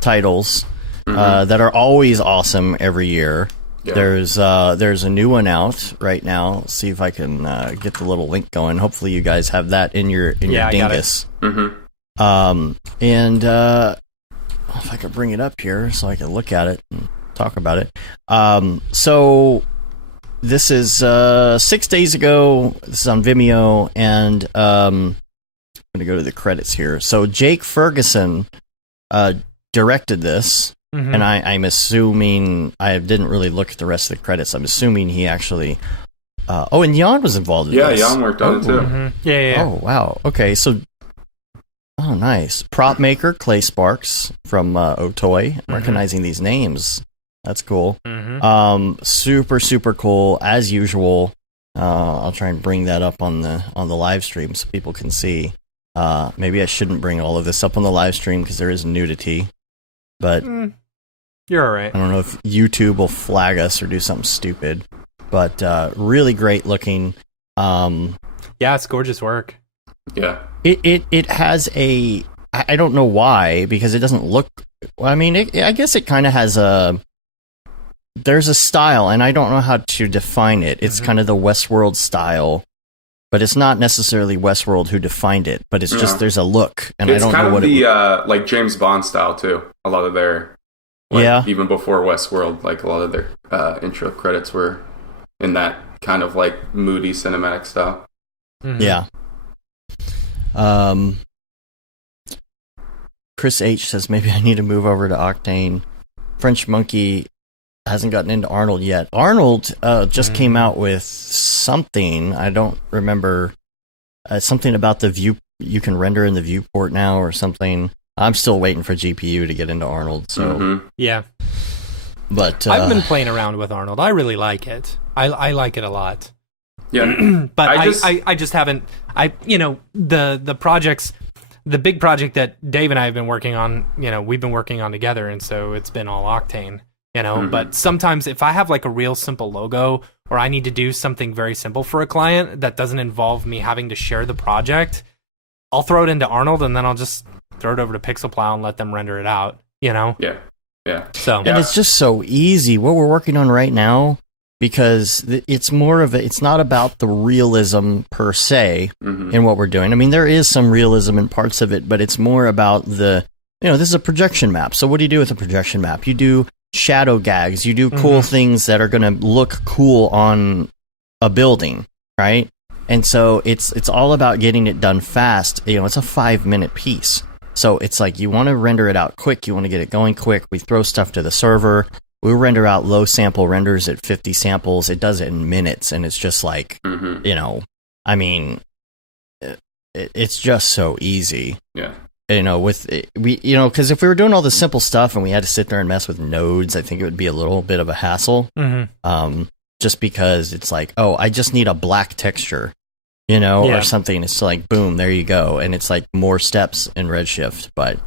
titles that are always awesome every year. Yeah. There's a new one out right now. Let's see if I can get the little link going. Hopefully you guys have that in your dingus. And if I could bring it up here so I can look at it and talk about it. So this is 6 days ago. This is on Vimeo, and I'm gonna go to the credits here. So Jake Ferguson directed this. And I'm assuming, I didn't really look at the rest of the credits. I'm assuming he actually... and Jan was involved in this. Yeah, Jan worked on it too. Yeah. Oh, wow. Okay, so... Oh, nice. Prop maker, Clay Sparks from Otoy. I'm recognizing these names. That's cool. Super, super cool, as usual. I'll try and bring that up on the live stream so people can see. Maybe I shouldn't bring all of this up on the live stream because there is nudity. But... You're all right. I don't know if YouTube will flag us or do something stupid, but really great looking. Yeah, it's gorgeous work. Yeah. It has a... I don't know why, because it doesn't look... I mean, I guess it kind of has a... There's a style, and I don't know how to define it. It's kind of the Westworld style, but it's not necessarily Westworld who defined it, but it's just there's a look, and it's I don't know what it's kind of the like James Bond style, too. A lot of their... even before Westworld, like a lot of their intro credits were in that kind of like moody cinematic style. Yeah. Chris H says maybe I need to move over to Octane. French Monkey hasn't gotten into Arnold yet. Arnold just came out with something. I don't remember. Something about the view. You can render in the viewport now or something. I'm still waiting for GPU to get into Arnold. So yeah, but I've been playing around with Arnold. I really like it. I like it a lot. Yeah, but I just haven't. The projects, the big project that Dave and I have been working on. We've been working on together, and so it's been all Octane. But sometimes if I have like a real simple logo, or I need to do something very simple for a client that doesn't involve me having to share the project, I'll throw it into Arnold, and then I'll just throw it over to PixelPlow and let them render it out, Yeah. So and it's just so easy. What we're working on right now, because it's more of it's not about the realism per se in what we're doing. I mean, there is some realism in parts of it, but it's more about this is a projection map. So what do you do with a projection map? You do shadow gags, you do cool things that are going to look cool on a building, right? And so it's all about getting it done fast. It's a 5-minute piece. So it's like you want to render it out quick, you want to get it going quick. We throw stuff to the server. We render out low sample renders at 50 samples. It does it in minutes, and it's just like, I mean, it's just so easy. Yeah. Because if we were doing all the simple stuff and we had to sit there and mess with nodes, I think it would be a little bit of a hassle. Just because it's like, oh, I just need a black texture, or something. It's like, boom, there you go. And it's like more steps in Redshift. But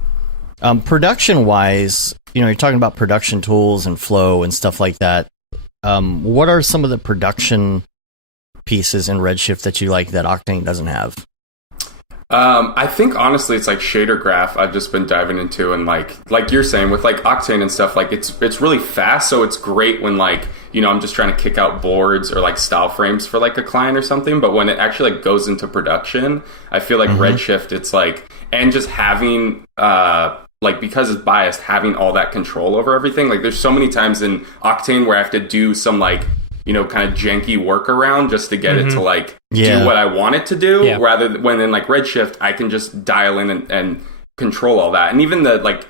production-wise, you're talking about production tools and flow and stuff like that. What are some of the production pieces in Redshift that you like that Octane doesn't have? I think honestly it's like shader graph I've just been diving into, and like you're saying with like Octane and stuff, like it's really fast, so it's great when like I'm just trying to kick out boards or like style frames for like a client or something. But when it actually like goes into production, I feel like Redshift, it's like, and just having like, because it's biased, having all that control over everything. Like there's so many times in Octane where I have to do some like kind of janky workaround just to get it to like do what I want it to do, rather than when in like Redshift I can just dial in and control all that. And even the like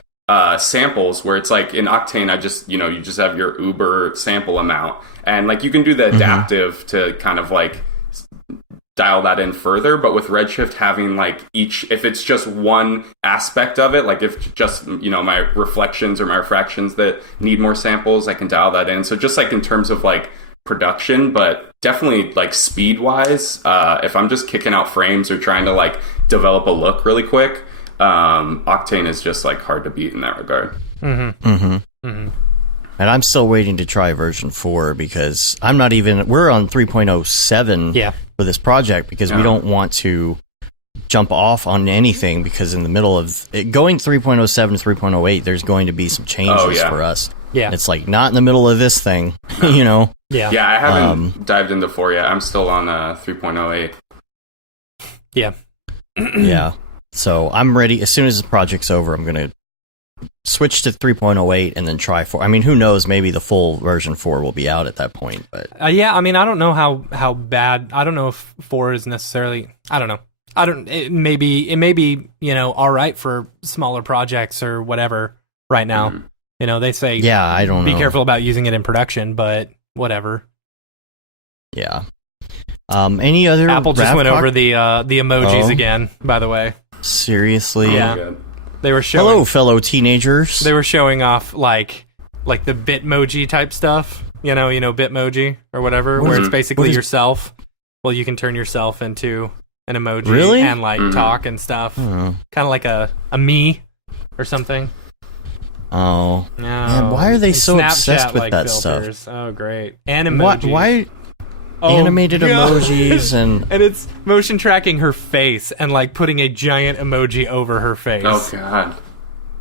samples, where it's like in Octane I just you just have your Uber sample amount, and like you can do the adaptive to kind of like dial that in further. But with Redshift, having like if it's just one aspect of it, like if just my reflections or my refractions that need more samples, I can dial that in. So just like in terms of like production, but definitely like speed wise, if I'm just kicking out frames or trying to like develop a look really quick, Octane is just like hard to beat in that regard. And I'm still waiting to try version 4 because we're on 3.07 for this project, because we don't want to jump off on anything, because in the middle of it, going 3.07 to 3.08, there's going to be some changes for us. Yeah. It's like not in the middle of this thing, Yeah, I haven't dived into 4 yet. I'm still on 3.08. Yeah. Yeah. So I'm ready. As soon as the project's over, I'm going to switch to 3.08 and then try 4. I mean, who knows? Maybe the full version 4 will be out at that point. But I mean, I don't know how bad. I don't know if 4 is necessarily. I don't know. It may be all right for smaller projects or whatever right now. They say I don't know. Be careful about using it in production, but whatever. Yeah. Any other? Apple just went over the emojis again. By the way. Seriously? Yeah. They were showing. Hello, fellow teenagers. They were showing off like the Bitmoji type stuff. Bitmoji or whatever, where it's basically yourself. Well, you can turn yourself into an emoji and like talk and stuff. Kind of like a me or something. Oh. No. Man, why are they so Snapchat, obsessed with like, that filters. stuff? Oh, great. And emojis. Why? Animated emojis and it's motion tracking her face and like putting a giant emoji over her face. Oh god.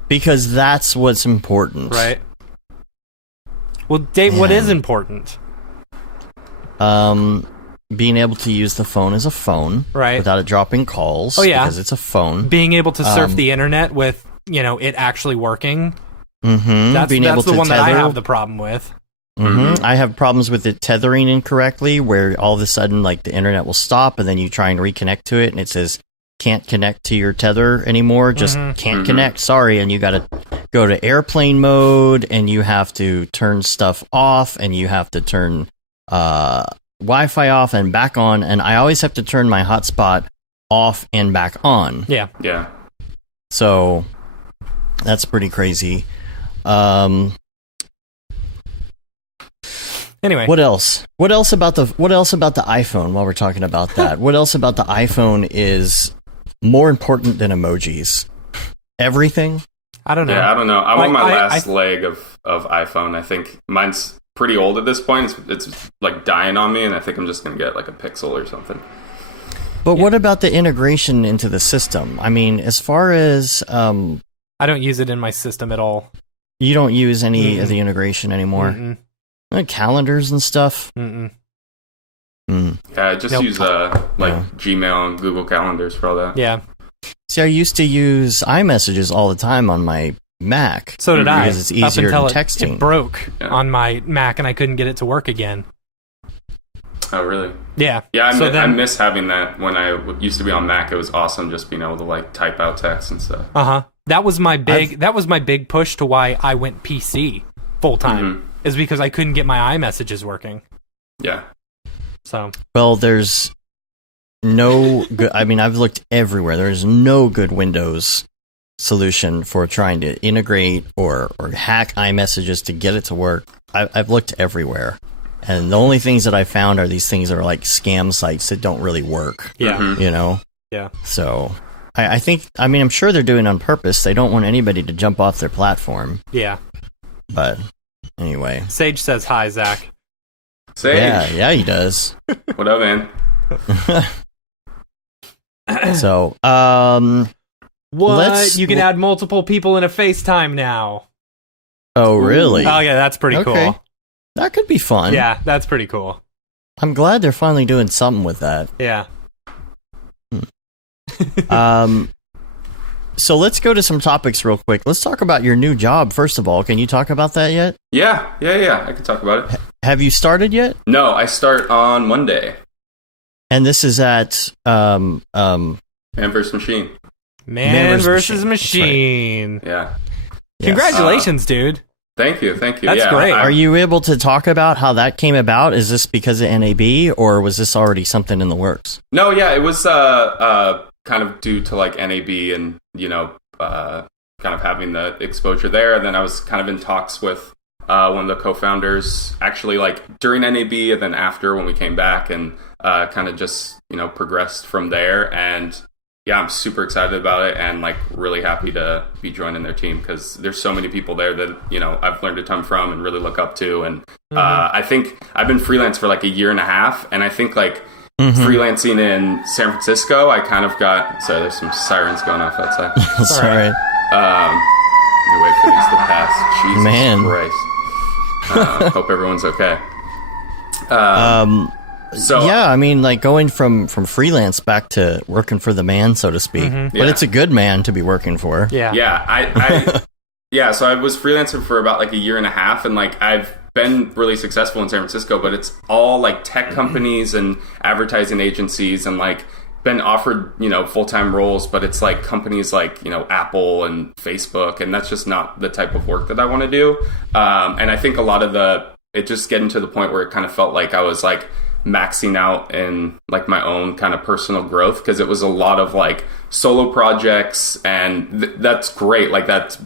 Because that's what's important. Right. Well, Dave, what is important? Being able to use the phone as a phone, right, without it dropping calls. Oh yeah, because it's a phone. Being able to surf the internet with it actually working. That's the one that I have the problem with. I have problems with it tethering incorrectly, where all of a sudden like the internet will stop and then you try and reconnect to it and it says can't connect to your tether anymore, just can't connect, sorry, and you got to go to airplane mode and you have to turn stuff off and you have to turn Wi-Fi off and back on, and I always have to turn my hotspot off and back on. Yeah. So that's pretty crazy. Anyway, what else? What else about the iPhone? While we're talking about that, what else about the iPhone is more important than emojis? Everything? I don't know. Yeah, I don't know. I'm on my last leg of iPhone. I think mine's pretty old at this point. It's like dying on me, and I think I'm just gonna get like a Pixel or something. But what about the integration into the system? I mean, as far as I don't use it in my system at all. You don't use any of the integration anymore? Calendars and stuff. Mm-mm. Yeah, I just use Gmail and Google Calendars for all that. Yeah. See, I used to use iMessages all the time on my Mac. So did I. Because it's easier than texting. It broke on my Mac, and I couldn't get it to work again. Oh, really? Yeah. Yeah, I miss having that. When I used to be on Mac, it was awesome just being able to like type out text and stuff. That was my big push to why I went PC full time, is because I couldn't get my iMessages working. Yeah. So. Well, there's no good. I mean, I've looked everywhere. There's no good Windows solution for trying to integrate or hack iMessages to get it to work. I've looked everywhere. And the only things that I found are these things that are like scam sites that don't really work. Yeah. You know? Yeah. So I think, I mean, I'm sure they're doing it on purpose. They don't want anybody to jump off their platform. Yeah. But anyway. Sage says hi, Zach. Sage. Yeah, he does. What up, man? So, what? You can add multiple people in a FaceTime now. Oh, really? Oh, yeah, that's pretty cool. That could be fun. Yeah, that's pretty cool. I'm glad they're finally doing something with that. Yeah. So let's go to some topics real quick. Let's talk about your new job, first of all. Can you talk about that yet? Yeah. I can talk about it. Have you started yet? No, I start on Monday. And this is at Man vs. Machine. Man versus Machine. Right. Yeah. Congratulations, dude. Thank you. That's great. Are you able to talk about how that came about? Is this because of NAB, or was this already something in the works? No, yeah, it was kind of due to like NAB and, kind of having the exposure there. And then I was kind of in talks with one of the co-founders, actually like during NAB and then after when we came back, and kind of just, progressed from there. And yeah, I'm super excited about it and like really happy to be joining their team because there's so many people there that, I've learned a ton from and really look up to. And I think I've been freelance for like a year and a half. And I think like freelancing in San Francisco, I kind of got... Sorry, there's some sirens going off outside. That's all right. Let me wait for these to pass. Jesus Man. Christ. Hope everyone's okay. So yeah, I mean, like going from freelance back to working for the man, so to speak. But it's a good man to be working for. Yeah. Yeah, so I was freelancing for about like a year and a half, and like I've been really successful in San Francisco, but it's all like tech companies and advertising agencies, and like been offered, full-time roles, but it's like companies like, Apple and Facebook, and that's just not the type of work that I want to do. And I think a lot of it just getting to the point where it kind of felt like I was like maxing out in like my own kind of personal growth, because it was a lot of like solo projects, and that's great. Like that's,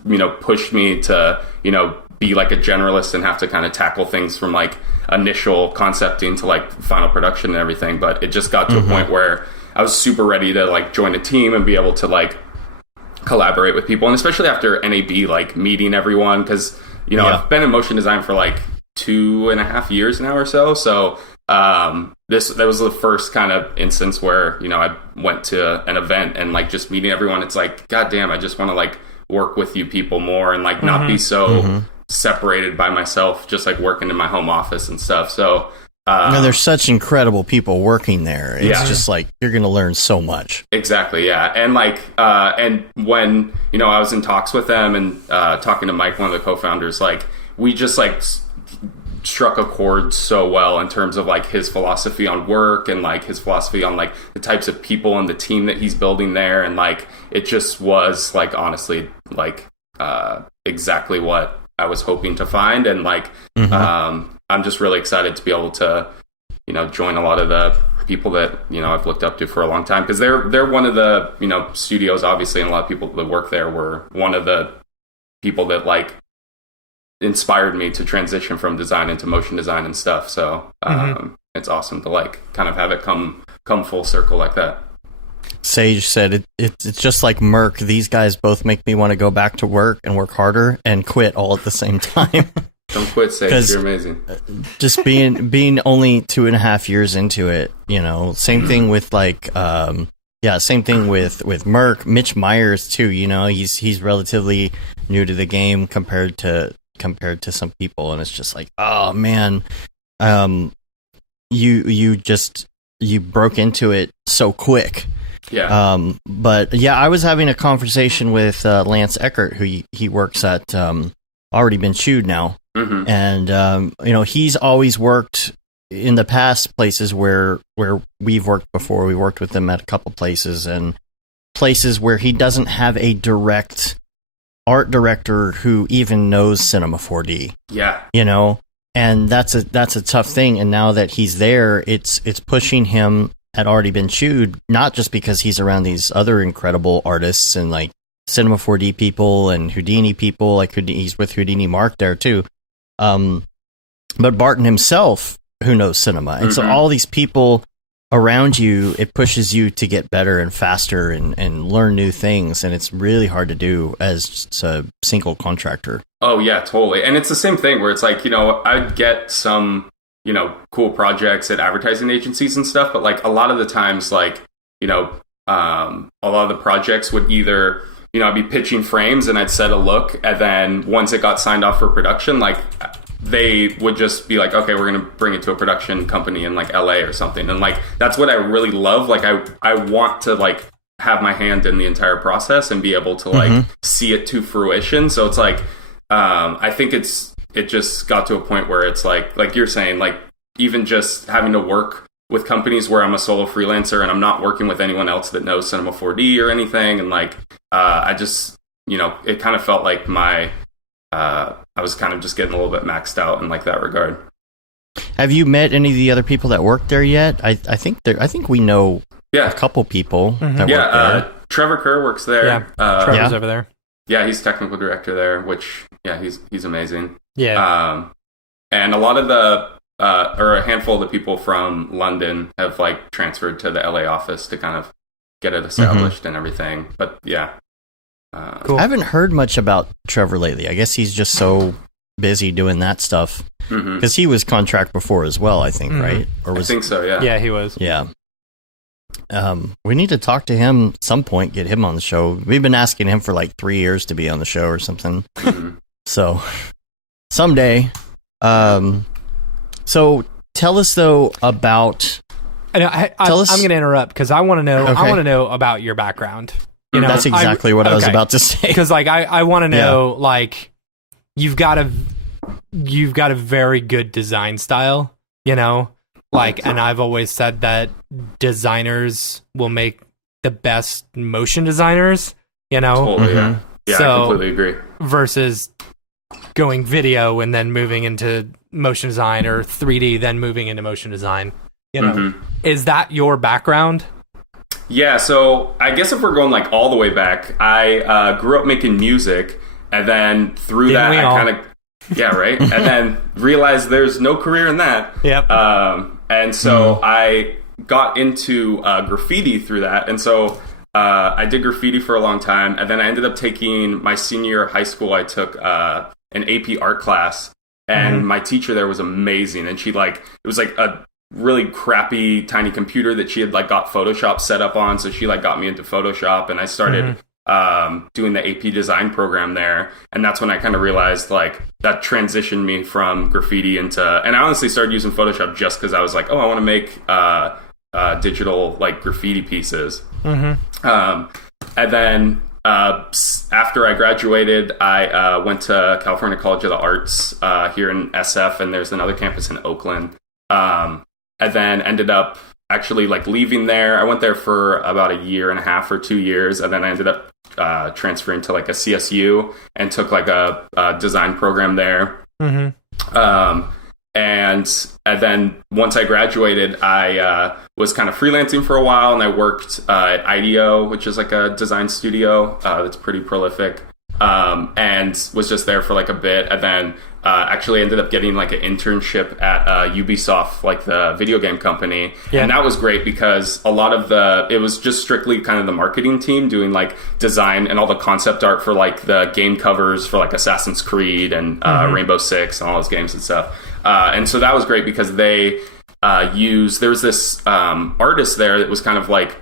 pushed me to, be like a generalist and have to kind of tackle things from like initial concepting to like final production and everything. But it just got to a point where I was super ready to like join a team and be able to like collaborate with people. And especially after NAB, like meeting everyone, because, I've been in motion design for like 2.5 years now or so. So that was the first kind of instance where, I went to an event and like just meeting everyone. It's like, God damn, I just want to like work with you people more and like not be so separated by myself, just like working in my home office and stuff. So there's such incredible people working there. It's just like you're going to learn so much. Exactly, yeah. And like, and when I was in talks with them and talking to Mike, one of the co-founders, like we just like struck a chord so well in terms of like his philosophy on work and like his philosophy on like the types of people and the team that he's building there, and like it just was like honestly like exactly what I was hoping to find. And like I'm just really excited to be able to join a lot of the people that I've looked up to for a long time, because they're one of the studios, obviously, and a lot of people that work there were one of the people that like inspired me to transition from design into motion design and stuff. So it's awesome to like kind of have it come full circle like that. Sage said it's just like Merck. These guys both make me want to go back to work and work harder and quit all at the same time. Don't quit, Sage. You're amazing. Just being only 2.5 years into it, same thing with like same thing with Merck. Mitch Myers too, he's relatively new to the game compared to compared to some people, and it's just like, oh man, you broke into it so quick. Yeah. But yeah, I was having a conversation with Lance Eckert, who he works at Already Been Chewed now, and he's always worked in the past places where we've worked before. We worked with him at a couple places, and places where he doesn't have a direct art director who even knows Cinema 4D. Yeah. And that's a tough thing. And now that he's there, it's pushing him at Already Been Chewed, not just because he's around these other incredible artists and like Cinema 4D people and Houdini people, like he's with Houdini Mark there too. But Barton himself, who knows cinema. And so all these people around you, it pushes you to get better and faster and learn new things. And it's really hard to do as just a single contractor. Oh, yeah, totally. And it's the same thing where it's like, I'd get some, cool projects at advertising agencies and stuff. But like a lot of the times, like, a lot of the projects would either, I'd be pitching frames and I'd set a look. And then once it got signed off for production, like they would just be like, okay, we're going to bring it to a production company in like LA or something. And like, that's what I really love. Like I want to like have my hand in the entire process and be able to like see it to fruition. So it's like, I think it just got to a point where it's like you're saying, like even just having to work with companies where I'm a solo freelancer and I'm not working with anyone else that knows Cinema 4D or anything. And like, I just, it kind of felt like I was kind of just getting a little bit maxed out in like that regard. Have you met any of the other people that work there yet? I think we know a couple people that work there. Trevor Kerr works there. Yeah, Trevor's over there. Yeah, he's technical director there, which he's amazing. Yeah. And a lot of the or a handful of the people from London have like transferred to the LA office to kind of get it established and everything. But yeah. Cool. I haven't heard much about Trevor lately. I guess he's just so busy doing that stuff. Because he was contract before as well, I think, right? Or I think so, yeah. Yeah, he was. Yeah. We need to talk to him at some point, get him on the show. We've been asking him for like 3 years to be on the show or something. So, someday. So, tell us, though, about... I'm going to interrupt because I want to know. Okay. I want to know about your background. That's exactly what I was about to say. Because like I want to know, like you've got a very good design style, like, and I've always said that designers will make the best motion designers, Totally, yeah, so, I completely agree. Versus going video and then moving into motion design, or 3D then moving into motion design. Is that your background? Yeah, so I guess if we're going like all the way back, I grew up making music, and then through that I kind of right, and then realized there's no career in that. Yep. And so I got into graffiti through that, and so I did graffiti for a long time, and then I ended up taking my senior year of high school. I took an AP art class, and my teacher there was amazing, and she it was like a really crappy tiny computer that she had like got Photoshop set up on, so she like got me into Photoshop, and I started doing the AP design program there, and that's when I kind of realized like that transitioned me from graffiti into, and I honestly started using Photoshop just because I was like, oh, I want to make digital like graffiti pieces. And then after I graduated, I went to California College of the Arts here in SF, and there's another campus in Oakland. And then ended up actually like leaving there. I went there for about 1.5 years or 2 years, and then I ended up transferring to like a CSU and took like a design program there. And then once I graduated, I was kind of freelancing for a while, and I worked at IDEO, which is like a design studio that's pretty prolific, and was just there for like a bit, and then actually ended up getting like an internship at Ubisoft, like the video game company. And that was great because a lot of it was just strictly kind of the marketing team doing like design and all the concept art for like the game covers for like Assassin's Creed and Rainbow Six and all those games and stuff. And so that was great because they there was this artist there that was kind of like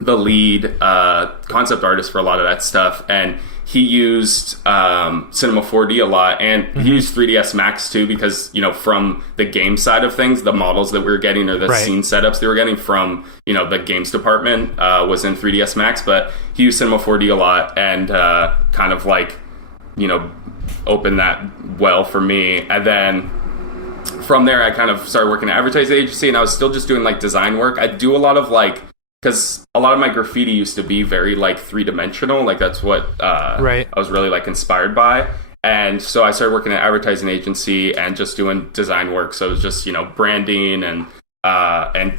the lead concept artist for a lot of that stuff, and he used Cinema 4D a lot, and he used 3ds Max too, because from the game side of things, the models that we were getting, or the scene setups they were getting from the games department was in 3ds Max, but he used Cinema 4D a lot, and kind of like opened that well for me. And then from there I kind of started working at advertising agency, and I was still just doing like design work. I do a lot of like, because a lot of my graffiti used to be very like 3-dimensional, like that's what I was really like inspired by. And so I started working at an advertising agency and just doing design work. So it was just branding and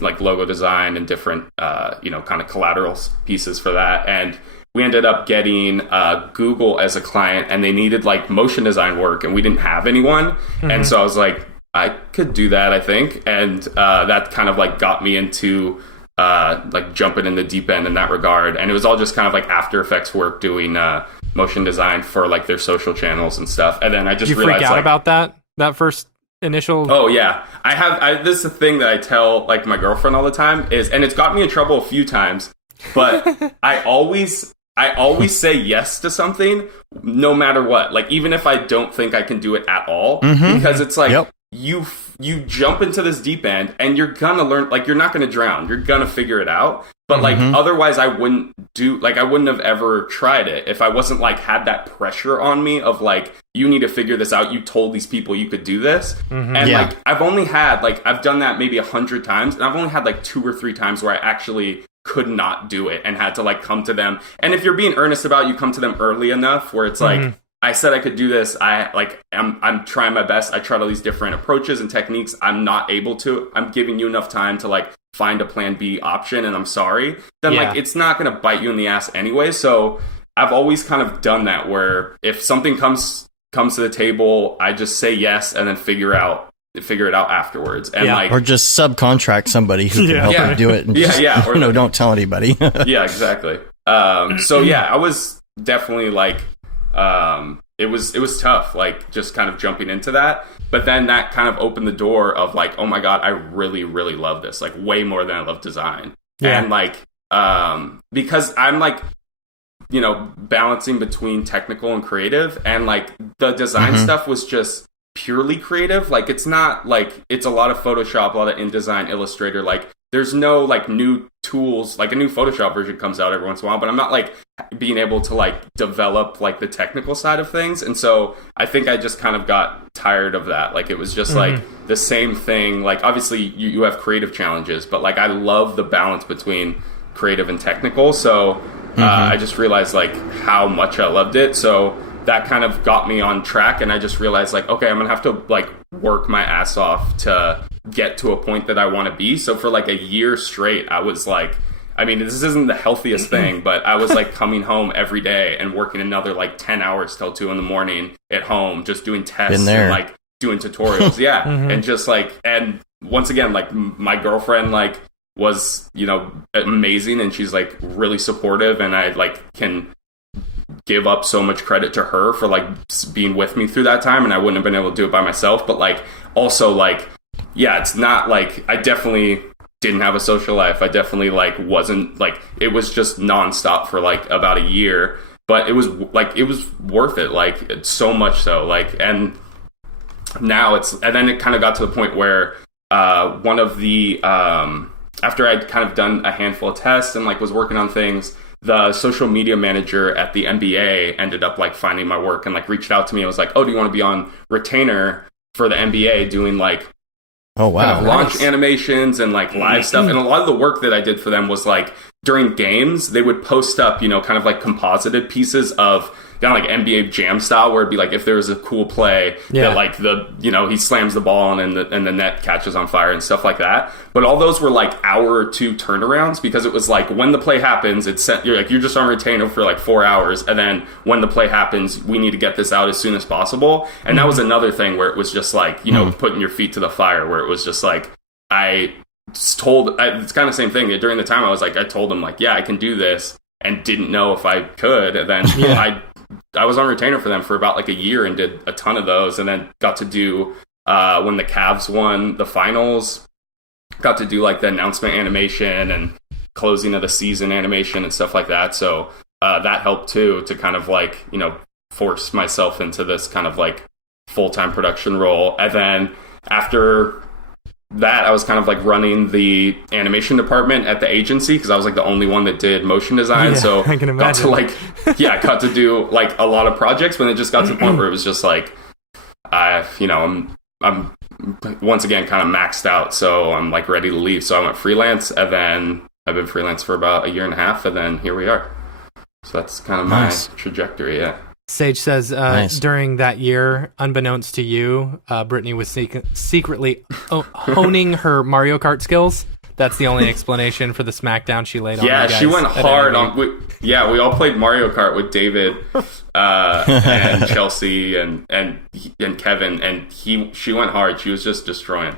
like logo design and different kind of collateral pieces for that. And we ended up getting Google as a client, and they needed like motion design work, and we didn't have anyone. And so I was like, I could do that, I think. And that kind of like got me into like jumping in the deep end in that regard. And it was all just kind of like After Effects work, doing motion design for like their social channels and stuff. And then I just realized, freak out about that first initial. Oh yeah, this is a thing that I tell like my girlfriend all the time, and it's got me in trouble a few times, but I always say yes to something no matter what, like even if I don't think I can do it at all, because it's like you jump into this deep end and you're gonna learn, like you're not gonna drown, you're gonna figure it out. But like otherwise I wouldn't have ever tried it if I wasn't like had that pressure on me of like, you need to figure this out, you told these people you could do this. And like I've only had like, I've done that maybe 100 times, and I've only had like 2 or 3 times where I actually could not do it and had to like come to them. And if you're being earnest about it, you come to them early enough where it's like, I said I could do this. I'm trying my best. I tried all these different approaches and techniques. I'm not able to. I'm giving you enough time to like find a plan B option, and I'm sorry. Then like it's not going to bite you in the ass anyway. So I've always kind of done that, where if something comes to the table, I just say yes and then figure it out afterwards. And like, or just subcontract somebody who can help you do it. And just, or don't tell anybody. Yeah, exactly. So yeah, I was definitely like, it was tough, like just kind of jumping into that. But then that kind of opened the door of like, oh my God, I really, really love this, like way more than I love design. And like, because I'm like, balancing between technical and creative, and like the design stuff was just purely creative. Like it's not like, it's a lot of Photoshop, a lot of InDesign, Illustrator, like there's no like new tools, like a new Photoshop version comes out every once in a while, but I'm not like being able to like develop like the technical side of things. And so I think I just kind of got tired of that. Like it was just like the same thing. Like obviously you have creative challenges, but like I love the balance between creative and technical. So I just realized like how much I loved it. So that kind of got me on track, and I just realized like, okay, I'm gonna have to like work my ass off to get to a point that I want to be. So for like a year straight, I was like, I mean, this isn't the healthiest thing, but I was like coming home every day and working another like 10 hours till 2 a.m. at home, just doing tests and like doing tutorials. And just like, and once again, like my girlfriend like was, amazing, and she's like really supportive, and I like can give up so much credit to her for like being with me through that time, and I wouldn't have been able to do it by myself. But like also like, yeah, it's not like I definitely didn't have a social life. I definitely like wasn't like, it was just nonstop for like about a year, but it was worth it. Like it's so much so like, and now and then it kind of got to the point where one of the after I'd kind of done a handful of tests and like was working on things, the social media manager at the NBA ended up like finding my work and like reached out to me and was like, oh, do you want to be on retainer for the NBA doing like kind of launch animations and like live stuff? And a lot of the work that I did for them was like during games, they would post up, kind of like composited pieces of kind of like NBA Jam style, where it'd be like if there was a cool play that like he slams the ball and the net catches on fire and stuff like that. But all those were like hour or 2 turnarounds, because it was like when the play happens, it's sent, you're just on retainer for like 4 hours, and then when the play happens, we need to get this out as soon as possible. And that was another thing where it was just like putting your feet to the fire, where it was just like it's kind of the same thing. During the time I was like, I told them like, yeah, I can do this, and didn't know if I could. And then I was on retainer for them for about like a year and did a ton of those, and then got to do when the Cavs won the finals, got to do like the announcement animation and closing of the season animation and stuff like that. So that helped too, to kind of like, you know, force myself into this kind of like full-time production role. And then after that, I was kind of like running the animation department at the agency, because I was like the only one that did motion design. Yeah, so I can imagine. got to do like a lot of projects, but it just got to the point where it was just like, I'm once again kind of maxed out, so I'm like ready to leave. So I went freelance, and then I've been freelance for about a year and a half, and then here we are. So that's kind of my trajectory. Yeah. Sage says, during that year, unbeknownst to you, Brittany was secretly honing her Mario Kart skills. That's the only explanation for the smackdown she laid on you guys. Yeah, she went hard on... we all played Mario Kart with David and Chelsea and Kevin, and she went hard. She was just destroying.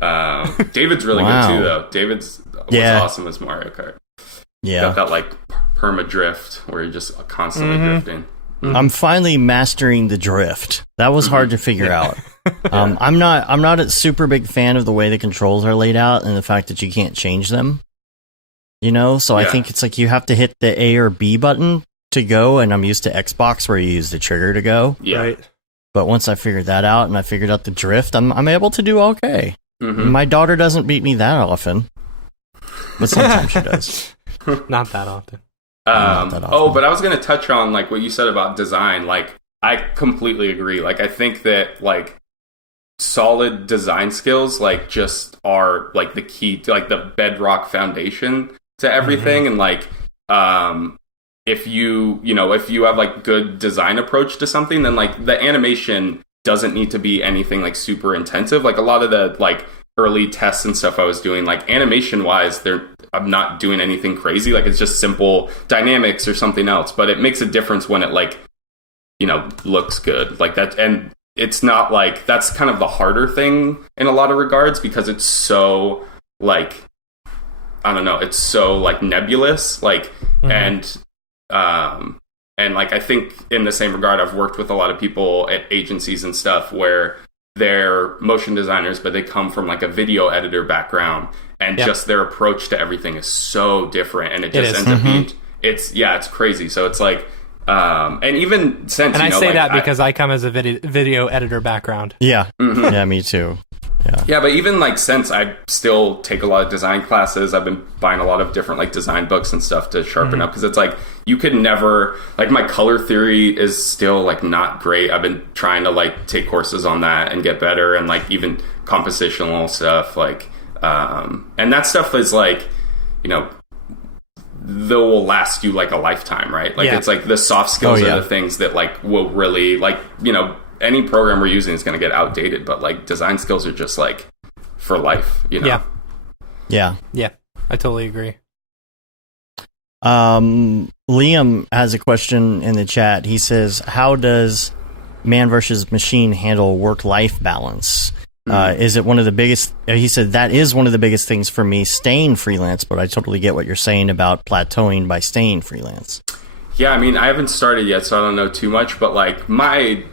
David's really good too, though. David's was awesome as Mario Kart. Yeah. Got that like perma drift where you're just constantly drifting. I'm finally mastering the drift. That was hard to figure out. I'm not a super big fan of the way the controls are laid out and the fact that you can't change them. You know, so I think it's like you have to hit the A or B button to go, and I'm used to Xbox where you use the trigger to go. Yeah. Right. But once I figured that out and I figured out the drift, I'm able to do okay. My daughter doesn't beat me that often, but sometimes she does. Not that often. But I was going to touch on like what you said about design. Like, I completely agree. Like, I think that like solid design skills like just are like the key to like the bedrock foundation to everything. And like, if you have like good design approach to something, then like the animation doesn't need to be anything like super intensive. Like a lot of the like early tests and stuff I was doing, like animation wise, I'm not doing anything crazy. Like it's just simple dynamics or something else, but it makes a difference when it like, you know, looks good like that. And it's not like, that's kind of the harder thing in a lot of regards, because it's so like, I don't know, it's so like nebulous, like, and like, I think in the same regard, I've worked with a lot of people at agencies and stuff where they're motion designers, but they come from like a video editor background, and just their approach to everything is so different, and it just ends up being it's crazy. So it's like and even since, and I say like, that because I come as a video editor background. Yeah. Yeah, me too. Yeah, but even like since I still take a lot of design classes, I've been buying a lot of different like design books and stuff to sharpen up, because it's like you could never, like, my color theory is still like not great. I've been trying to like take courses on that and get better, and like even compositional stuff, like and that stuff is like, you know, they will last you like a lifetime, right? Like it's like the soft skills are the things that like will really, like, you know, any program we're using is going to get outdated, but like design skills are just like for life, you know? Yeah. I totally agree. Liam has a question in the chat. He says, how does Man vs. Machine handle work-life balance? Is it one of the biggest... He said, that is one of the biggest things for me staying freelance, but I totally get what you're saying about plateauing by staying freelance. Yeah, I mean, I haven't started yet, so I don't know too much, but like my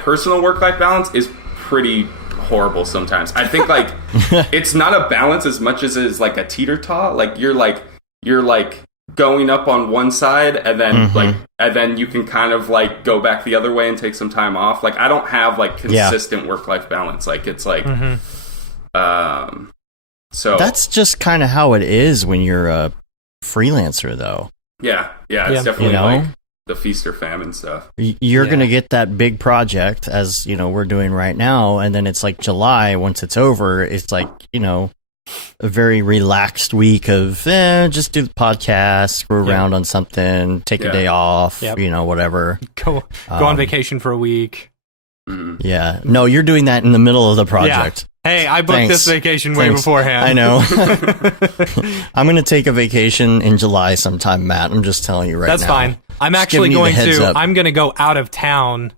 personal work-life balance is pretty horrible sometimes. I think like it's not a balance as much as it is like a teeter-totter. Like you're going up on one side, and then and then you can kind of like go back the other way and take some time off. Like I don't have like consistent work-life balance. Like it's like so that's just kind of how it is when you're a freelancer, though. Yeah, it's definitely like the feast or famine stuff. You're going to get that big project, as you know, we're doing right now, and then it's like July. Once it's over, it's like, you know, a very relaxed week of just do the podcast, screw around on something, take a day off, you know, whatever. Go on vacation for a week. Yeah. No, you're doing that in the middle of the project. Hey, I booked this vacation way beforehand. I know. I'm going to take a vacation in July sometime, Matt. I'm just telling you right now. That's fine. I'm actually going to go out of town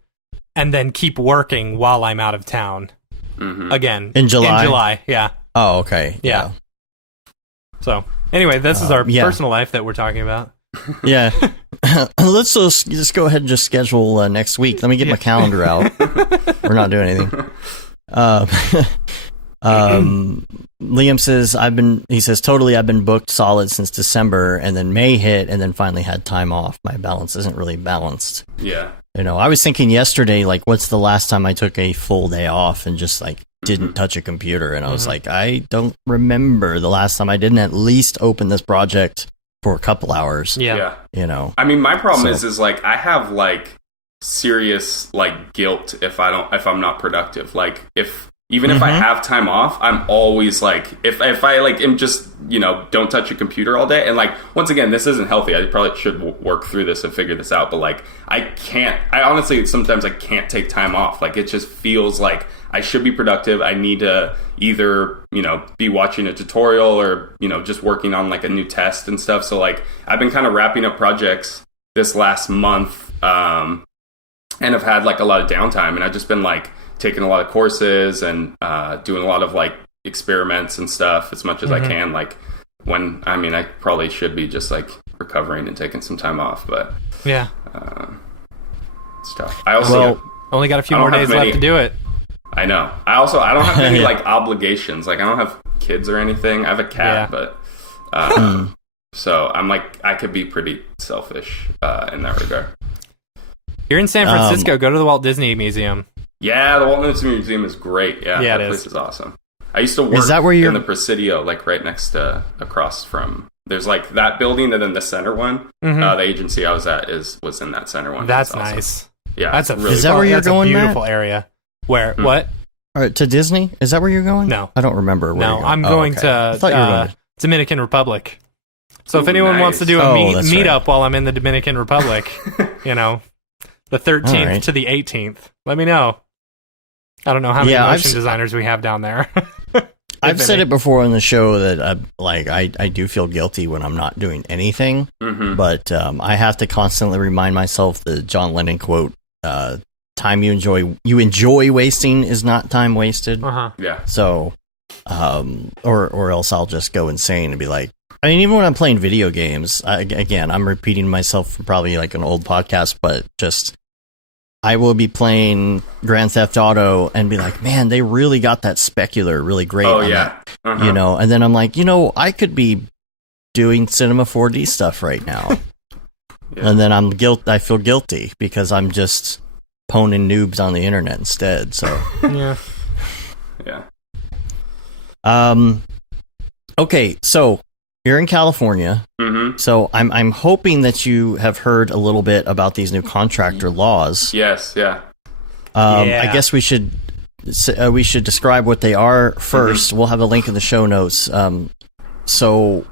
and then keep working while I'm out of town. Again. In July? In July, yeah. Oh, okay. Yeah. So, anyway, this is our personal life that we're talking about. Yeah. Let's just go ahead and just schedule next week. Let me get my calendar out. We're not doing anything. Liam says totally I've been booked solid since December, and then May hit, and then finally had time off. My balance isn't really balanced. Yeah. I was thinking yesterday, like, what's the last time I took a full day off and just like didn't touch a computer? And I was like, I don't remember the last time I didn't at least open this project for a couple hours. Yeah. I mean, my problem is like I have like serious like guilt if I'm not productive. Like if I have time off, I'm always like, if I like am just, don't touch a computer all day. And like, once again, this isn't healthy. I probably should work through this and figure this out. But like, I honestly, sometimes I can't take time off. Like, it just feels like I should be productive. I need to either, be watching a tutorial or, just working on like a new test and stuff. So like, I've been kind of wrapping up projects this last month, and I've had like a lot of downtime, and I've just been like, taking a lot of courses and doing a lot of like experiments and stuff as much as I can. Like I probably should be just like recovering and taking some time off, but yeah, it's tough. I also only got a few more days left to do it. I know. I don't have any like obligations. Like I don't have kids or anything. I have a cat, but so I'm like, I could be pretty selfish in that regard. You're in San Francisco. Go to the Walt Disney Museum. Yeah, the Walt Disney Museum is great. Yeah, that place is awesome. I used to work in the Presidio, like right next to, across from. There's like that building, and then the center one. The agency I was at was in that center one. That's awesome. Nice. Yeah, is that where you're going? That's a beautiful area. Where what? All right, to Disney? Is that where you're going? No, I don't remember. Where you're going. I'm going to Dominican Republic. So if anyone wants to do a meetup while I'm in the Dominican Republic, the 13th to the 18th, let me know. I don't know how many motion designers we have down there. I've said it before on the show that I do feel guilty when I'm not doing anything, but I have to constantly remind myself the John Lennon quote: "Time you enjoy wasting is not time wasted." Yeah. So, or else I'll just go insane and be like, I mean, even when I'm playing video games, I'm repeating myself from probably like an old podcast, but just. I will be playing Grand Theft Auto and be like, man, they really got that specular really great. Oh, yeah. That, and then I'm like, I could be doing Cinema 4D stuff right now. And then I feel guilty because I'm just poning noobs on the internet instead. So, yeah. Okay, so you're in California. So I'm hoping that you have heard a little bit about these new contractor laws. Yes, yeah. I guess we should describe what they are first. We'll have a link in the show notes. So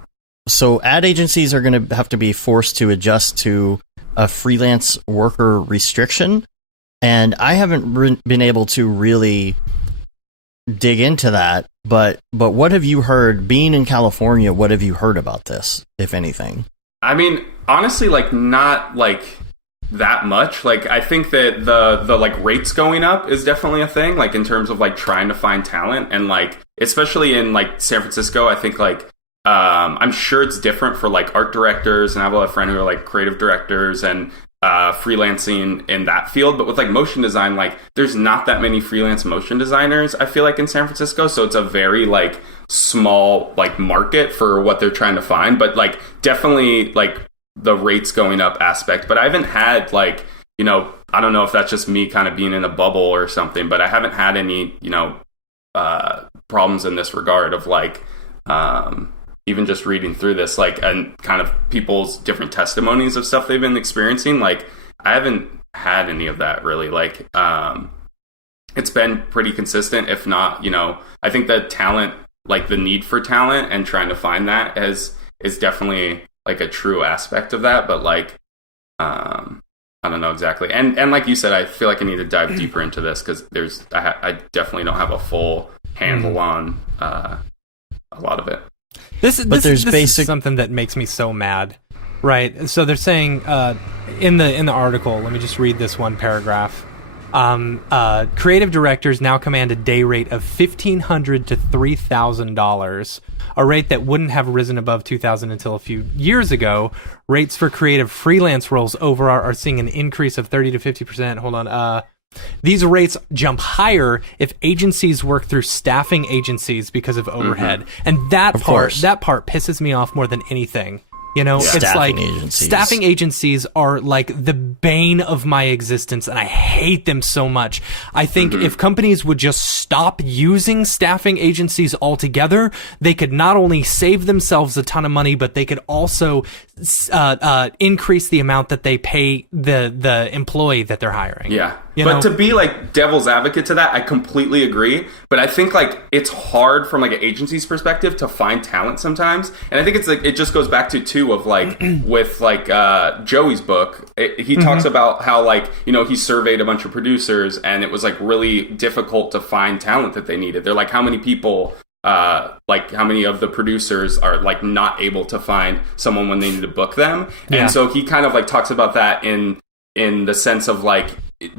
ad agencies are going to have to be forced to adjust to a freelance worker restriction, and I haven't been able to really dig into that. But what have you heard, being in California, what have you heard about this, if anything? I mean, honestly, like, not, like, that much. Like, I think that the like, rates going up is definitely a thing, like, in terms of, like, trying to find talent. And, like, especially in, like, San Francisco, I think, like, I'm sure it's different for, like, art directors. And I have a lot of friends who are, like, creative directors and freelancing in that field. But with like motion design, like there's not that many freelance motion designers, I feel like, in San Francisco. So it's a very like small like market for what they're trying to find. But like definitely like the rates going up aspect. But I haven't had like, I don't know if that's just me kind of being in a bubble or something, but I haven't had any, problems in this regard of like, even just reading through this, like, and kind of people's different testimonies of stuff they've been experiencing, like, I haven't had any of that really. Like, it's been pretty consistent, if not, I think that talent, like the need for talent and trying to find that is definitely like a true aspect of that. But like, I don't know exactly. And like you said, I feel like I need to dive deeper into this because I definitely don't have a full handle on a lot of it. This is something that makes me so mad, right? So they're saying in the article, let me just read this one paragraph. Creative directors now command a day rate of $1,500 to $3,000, a rate that wouldn't have risen above $2,000 until a few years ago. Rates for creative freelance roles overall are seeing an increase of 30 to 50%. Hold on. These rates jump higher if agencies work through staffing agencies because of overhead. And that part pisses me off more than anything. You know, it's like staffing agencies are like the bane of my existence, and I hate them so much. I think if companies would just stop using staffing agencies altogether, they could not only save themselves a ton of money, but they could also increase the amount that they pay the employee that they're hiring. Yeah. But to be like devil's advocate to that, I completely agree. But I think like it's hard from like an agency's perspective to find talent sometimes. And I think it's like it just goes back to too of like with like Joey's book. He talks about how like, you know, he surveyed a bunch of producers and it was like really difficult to find talent that they needed. They're like, how many people like how many of the producers are like not able to find someone when they need to book them. And so he kind of like talks about that in the sense of like,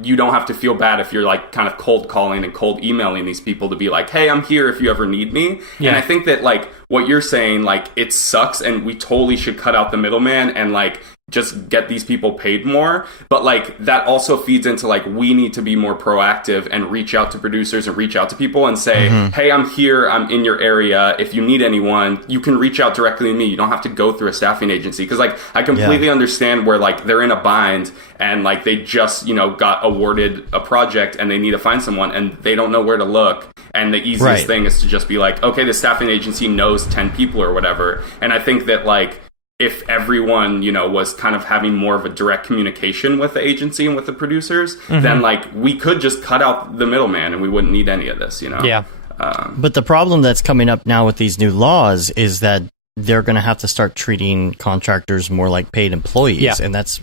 you don't have to feel bad if you're like kind of cold calling and cold emailing these people to be like, hey, I'm here if you ever need me. And I think that like what you're saying, like it sucks and we totally should cut out the middleman and like just get these people paid more. But like that also feeds into like we need to be more proactive and reach out to producers and reach out to people and say, hey, I'm here, I'm in your area. If you need anyone, you can reach out directly to me. You don't have to go through a staffing agency. Because like I completely understand where like they're in a bind and like they just, you know, got awarded a project and they need to find someone and they don't know where to look. And the easiest thing is to just be like, okay, the staffing agency knows 10 people or whatever. And I think that like if everyone, you know, was kind of having more of a direct communication with the agency and with the producers, then like we could just cut out the middleman and we wouldn't need any of this, you know? Yeah. But the problem that's coming up now with these new laws is that they're going to have to start treating contractors more like paid employees. Yeah. And that's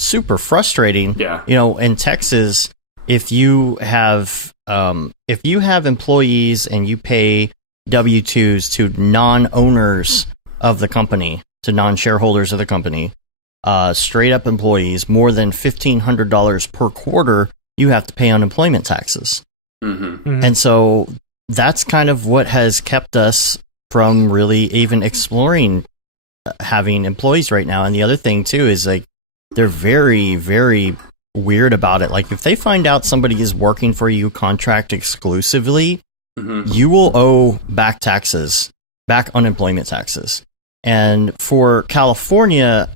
super frustrating. Yeah. You know, in Texas, if you have employees and you pay W-2s to non-owners of the company, to non-shareholders of the company, straight up employees, more than $1,500 per quarter, you have to pay unemployment taxes. And so that's kind of what has kept us from really even exploring having employees right now. And the other thing too is like they're very, very weird about it. Like if they find out somebody is working for you contract exclusively, you will owe back unemployment taxes. And for California,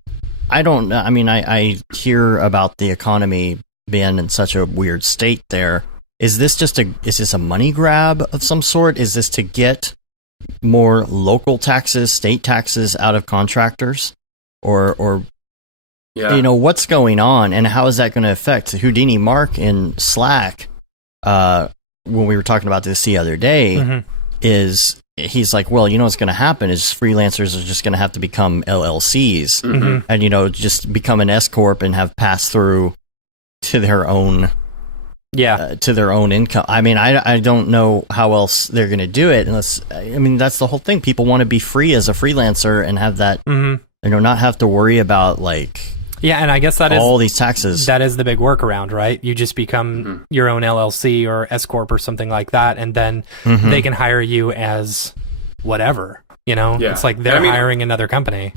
I don't know. I mean, I hear about the economy being in such a weird state there. Is this a money grab of some sort? Is this to get more local taxes, state taxes out of contractors? Or you know, what's going on and how is that going to affect Houdini Mark in Slack? When we were talking about this the other day, he's like, well, you know what's going to happen is freelancers are just going to have to become LLCs and, you know, just become an S corp and have pass through to their own income. I mean, I don't know how else they're going to do it unless, I mean, that's the whole thing. People want to be free as a freelancer and have that, you know, not have to worry about like, and I guess that is all these taxes. That is the big workaround, right? You just become your own LLC or S corp or something like that, and then they can hire you as whatever. You know, it's like they're hiring another company.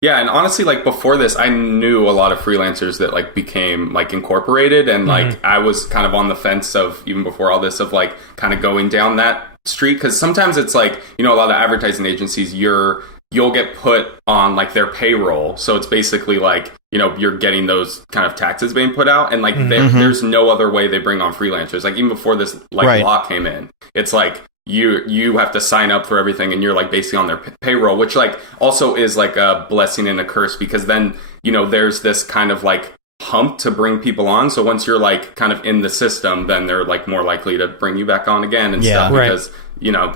Yeah, and honestly, like before this, I knew a lot of freelancers that like became like incorporated, and like I was kind of on the fence of even before all this of like kind of going down that street because sometimes it's like, you know, a lot of advertising agencies you'll get put on like their payroll, so it's basically like, you know, you're getting those kind of taxes being put out, and like there's no other way they bring on freelancers. Like even before this like law came in, it's like you have to sign up for everything and you're like basically on their payroll, which like also is like a blessing and a curse because then, you know, there's this kind of like hump to bring people on. So once you're like kind of in the system, then they're like more likely to bring you back on again and stuff because, you know,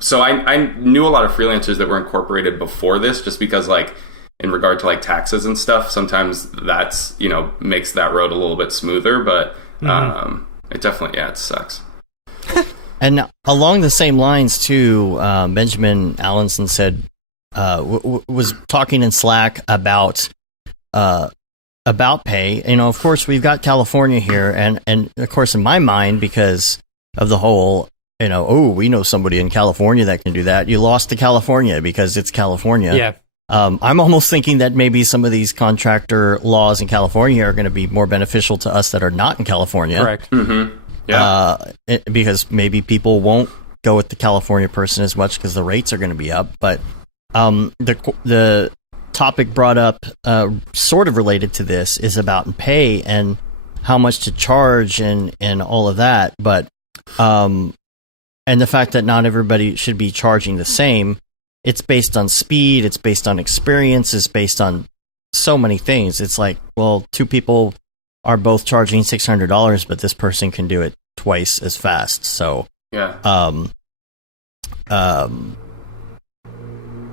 so I knew a lot of freelancers that were incorporated before this just because like in regard to like taxes and stuff, sometimes that's, you know, makes that road a little bit smoother, but it definitely, it sucks. And along the same lines too, Benjamin Allenson said, was talking in Slack about pay. You know, of course we've got California here and of course in my mind, because of the whole, you know, we know somebody in California that can do that. You lost to California because it's California. Yeah. I'm almost thinking that maybe some of these contractor laws in California are going to be more beneficial to us that are not in California. Correct. Mm-hmm. Yeah. Because maybe people won't go with the California person as much because the rates are going to be up. But the topic brought up, sort of related to this, is about pay and how much to charge and all of that. But and the fact that not everybody should be charging the same. It's based on speed. It's based on experience. It's based on so many things. It's like, well, two people are both charging $600, but this person can do it twice as fast. So, yeah.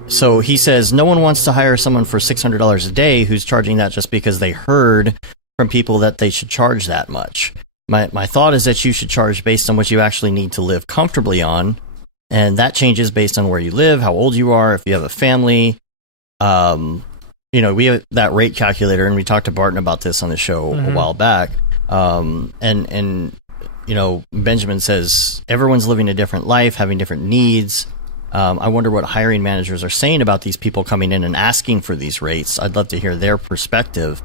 So he says no one wants to hire someone for $600 a day who's charging that just because they heard from people that they should charge that much. My thought is that you should charge based on what you actually need to live comfortably on. And that changes based on where you live, how old you are, if you have a family. We have that rate calculator, and we talked to Barton about this on the show a while back. And Benjamin says everyone's living a different life, having different needs. I wonder what hiring managers are saying about these people coming in and asking for these rates. I'd love to hear their perspective.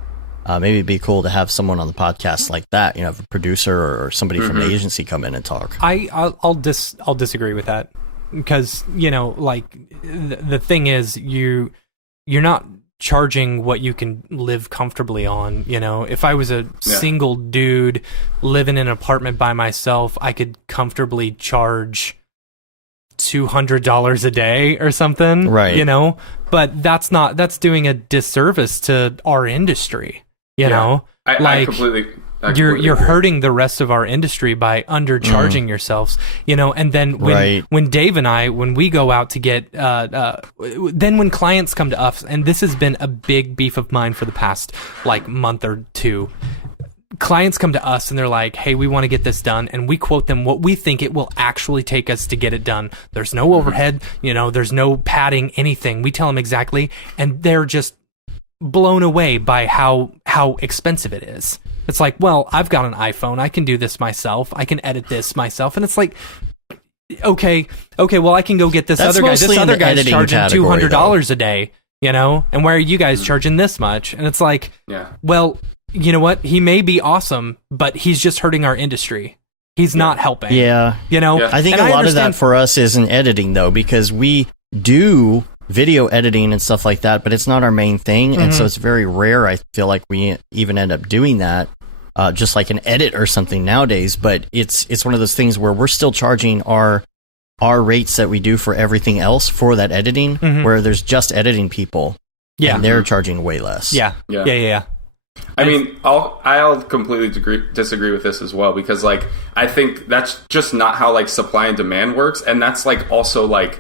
Maybe it'd be cool to have someone on the podcast like that, a producer or somebody from the agency come in and talk. I'll disagree with that because, the thing is you're not charging what you can live comfortably on. If I was a single dude living in an apartment by myself, I could comfortably charge $200 a day or something, right? But that's doing a disservice to our industry. I completely you're hurting the rest of our industry by undercharging yourselves, and then when Dave and I, when we go out to get, then when clients come to us, and this has been a big beef of mine for the past month or two, clients come to us and they're like, hey, we want to get this done. And we quote them what we think it will actually take us to get it done. There's no overhead, there's no padding, anything. We tell them exactly. And they're just blown away by how expensive it is. It's like, well, I've got an iPhone. I can do this myself. I can edit this myself. And it's like, okay, well, I can go get this other guy. This other guy's charging $200 a day, and why are you guys charging this much? And it's like, well, you know what? He may be awesome, but he's just hurting our industry. He's not helping. Yeah. I think a lot of that for us is in editing, though, because we do video editing and stuff like that, but it's not our main thing. And so it's very rare. I feel like we even end up doing that, just like an edit or something nowadays. But it's one of those things where we're still charging our rates that we do for everything else for that editing, where there's just editing people. Yeah. And they're charging way less. Yeah. I mean, I'll completely disagree with this as well, because I think that's just not how supply and demand works, and that's also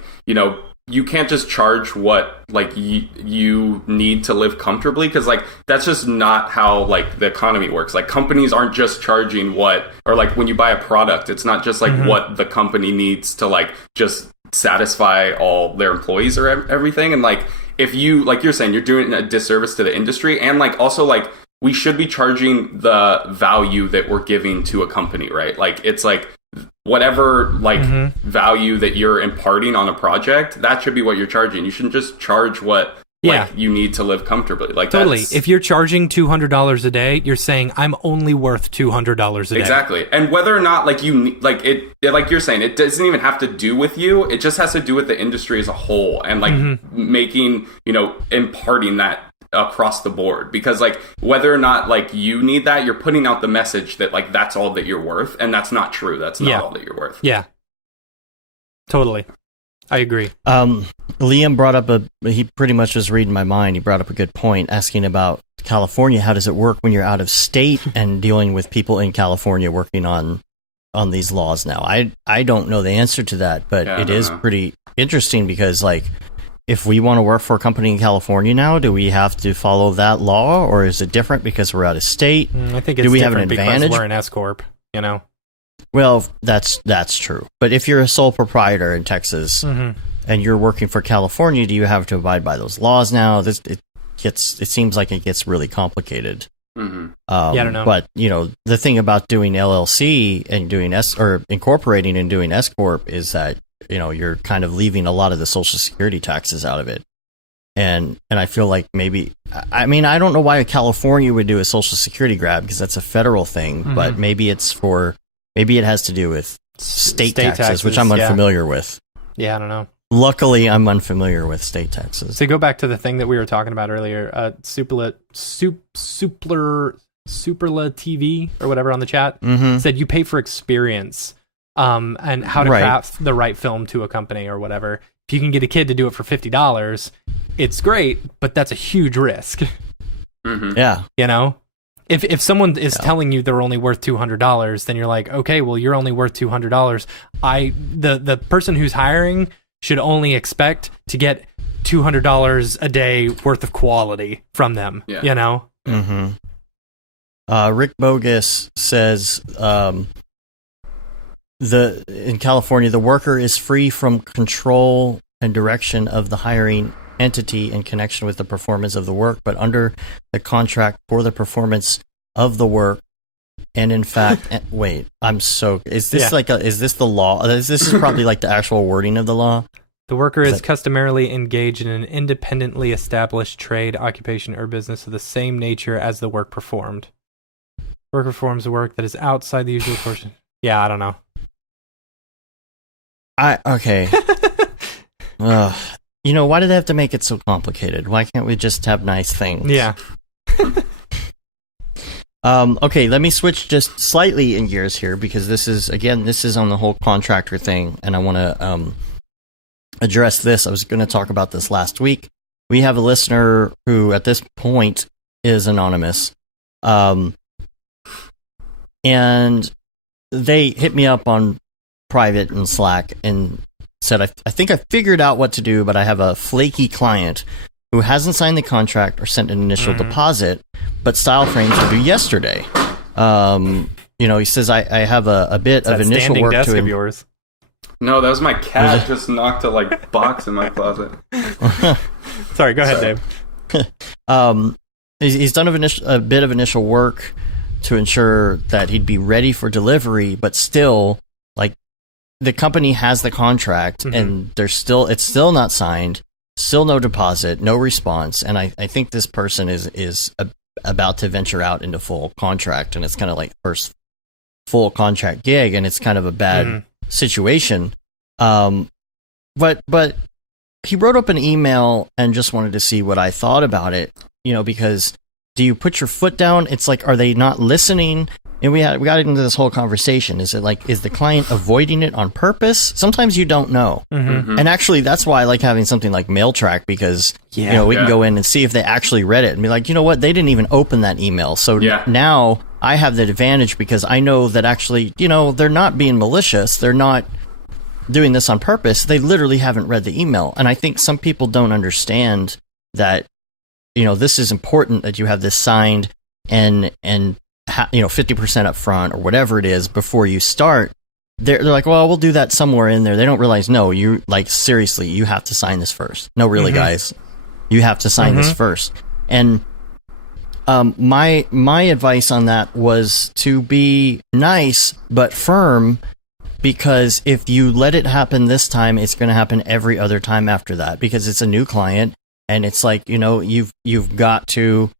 you can't just charge what you need to live comfortably, because that's just not how the economy works. Companies aren't just charging what, or when you buy a product, it's not just what the company needs to just satisfy all their employees or everything. And if you, you're saying, you're doing a disservice to the industry, and also we should be charging the value that we're giving to a company, right? It's whatever value that you're imparting on a project, that should be what you're charging. You shouldn't just charge what you need to live comparably. Totally. If you're charging $200 a day, you're saying I'm only worth $200 a day. Exactly. And whether or not you you're saying, it doesn't even have to do with you. It just has to do with the industry as a whole, and making, imparting that across the board, because whether or not you need that, you're putting out the message that that's all that you're worth, and that's not true. That's not all that you're worth. Yeah, totally, I agree. Liam brought up he pretty much was reading my mind. He brought up a good point, asking about California. How does it work when you're out of state and dealing with people in California working on these laws now? I don't know the answer to that, but it is pretty interesting, because if we want to work for a company in California now, do we have to follow that law, or is it different because we're out of state? I think it's do we have an advantage? Because we're an S corp, Well, that's true. But if you're a sole proprietor in Texas and you're working for California, do you have to abide by those laws now? It seems like it gets really complicated. I don't know. But the thing about doing LLC and doing or incorporating and doing S corp is that you're kind of leaving a lot of the Social Security taxes out of it. And I feel like maybe, I mean, I don't know why California would do a Social Security grab because that's a federal thing, but maybe it has to do with state taxes, which I'm unfamiliar with. Yeah, I don't know. Luckily, I'm unfamiliar with state taxes. So go back to the thing that we were talking about earlier, Superla TV or whatever on the chat said you pay for experience and how to craft the right film to a company or whatever. If you can get a kid to do it for $50, it's great, but that's a huge risk. Yeah. You know? If someone is telling you they're only worth $200, then you're like, okay, well, you're only worth $200. The person who's hiring should only expect to get $200 a day worth of quality from them. Yeah. You know? Rick Bogus says in California, the worker is free from control and direction of the hiring entity in connection with the performance of the work, but under the contract for the performance of the work. And in fact, wait, is this the law? This is probably like the actual wording of the law. The worker is customarily engaged in an independently established trade, occupation, or business of the same nature as the work performed. Worker performs work that is outside the usual portion. Yeah, I don't know. Okay. You know, why do they have to make it so complicated? Why can't we just have nice things? Yeah. Okay, let me switch just slightly in gears here because this is on the whole contractor thing, and I want to address this. I was going to talk about this last week. We have a listener who, at this point, is anonymous, and they hit me up on private and Slack and said, I think I figured out what to do, but I have a flaky client who hasn't signed the contract or sent an initial deposit, but style frames were due yesterday. You know, he says, I have a bit of initial work desk of yours. No, that was my cat just knocked a box in my closet. Sorry, go ahead, Dave. He's done a bit of initial work to ensure that he'd be ready for delivery, but still, like, the company has the contract and it's still not signed, still no deposit, no response, and I think this person is about to venture out into full contract, and it's kind of like first full contract gig, and it's kind of a bad situation. But he wrote up an email and just wanted to see what I thought about it, you know, because do you put your foot down? It's like, are they not listening? And we got into this whole conversation. Is it like, is the client avoiding it on purpose? Sometimes you don't know. And actually, that's why I like having something like MailTrack, because you know, we can go in and see if they actually read it and be like, you know what, they didn't even open that email. So now I have the advantage because I know that actually, you know, they're not being malicious. They're not doing this on purpose. They literally haven't read the email. And I think some people don't understand that, you know, this is important that you have this signed and you know, 50% up front or whatever it is before you start. They're like, well, we'll do that somewhere in there. They don't realize, no, you, like, seriously, you have to sign this first. No, really, guys, you have to sign this first. And my advice on that was to be nice but firm, because if you let it happen this time, it's going to happen every other time after that, because it's a new client. And it's like, you know, you've got to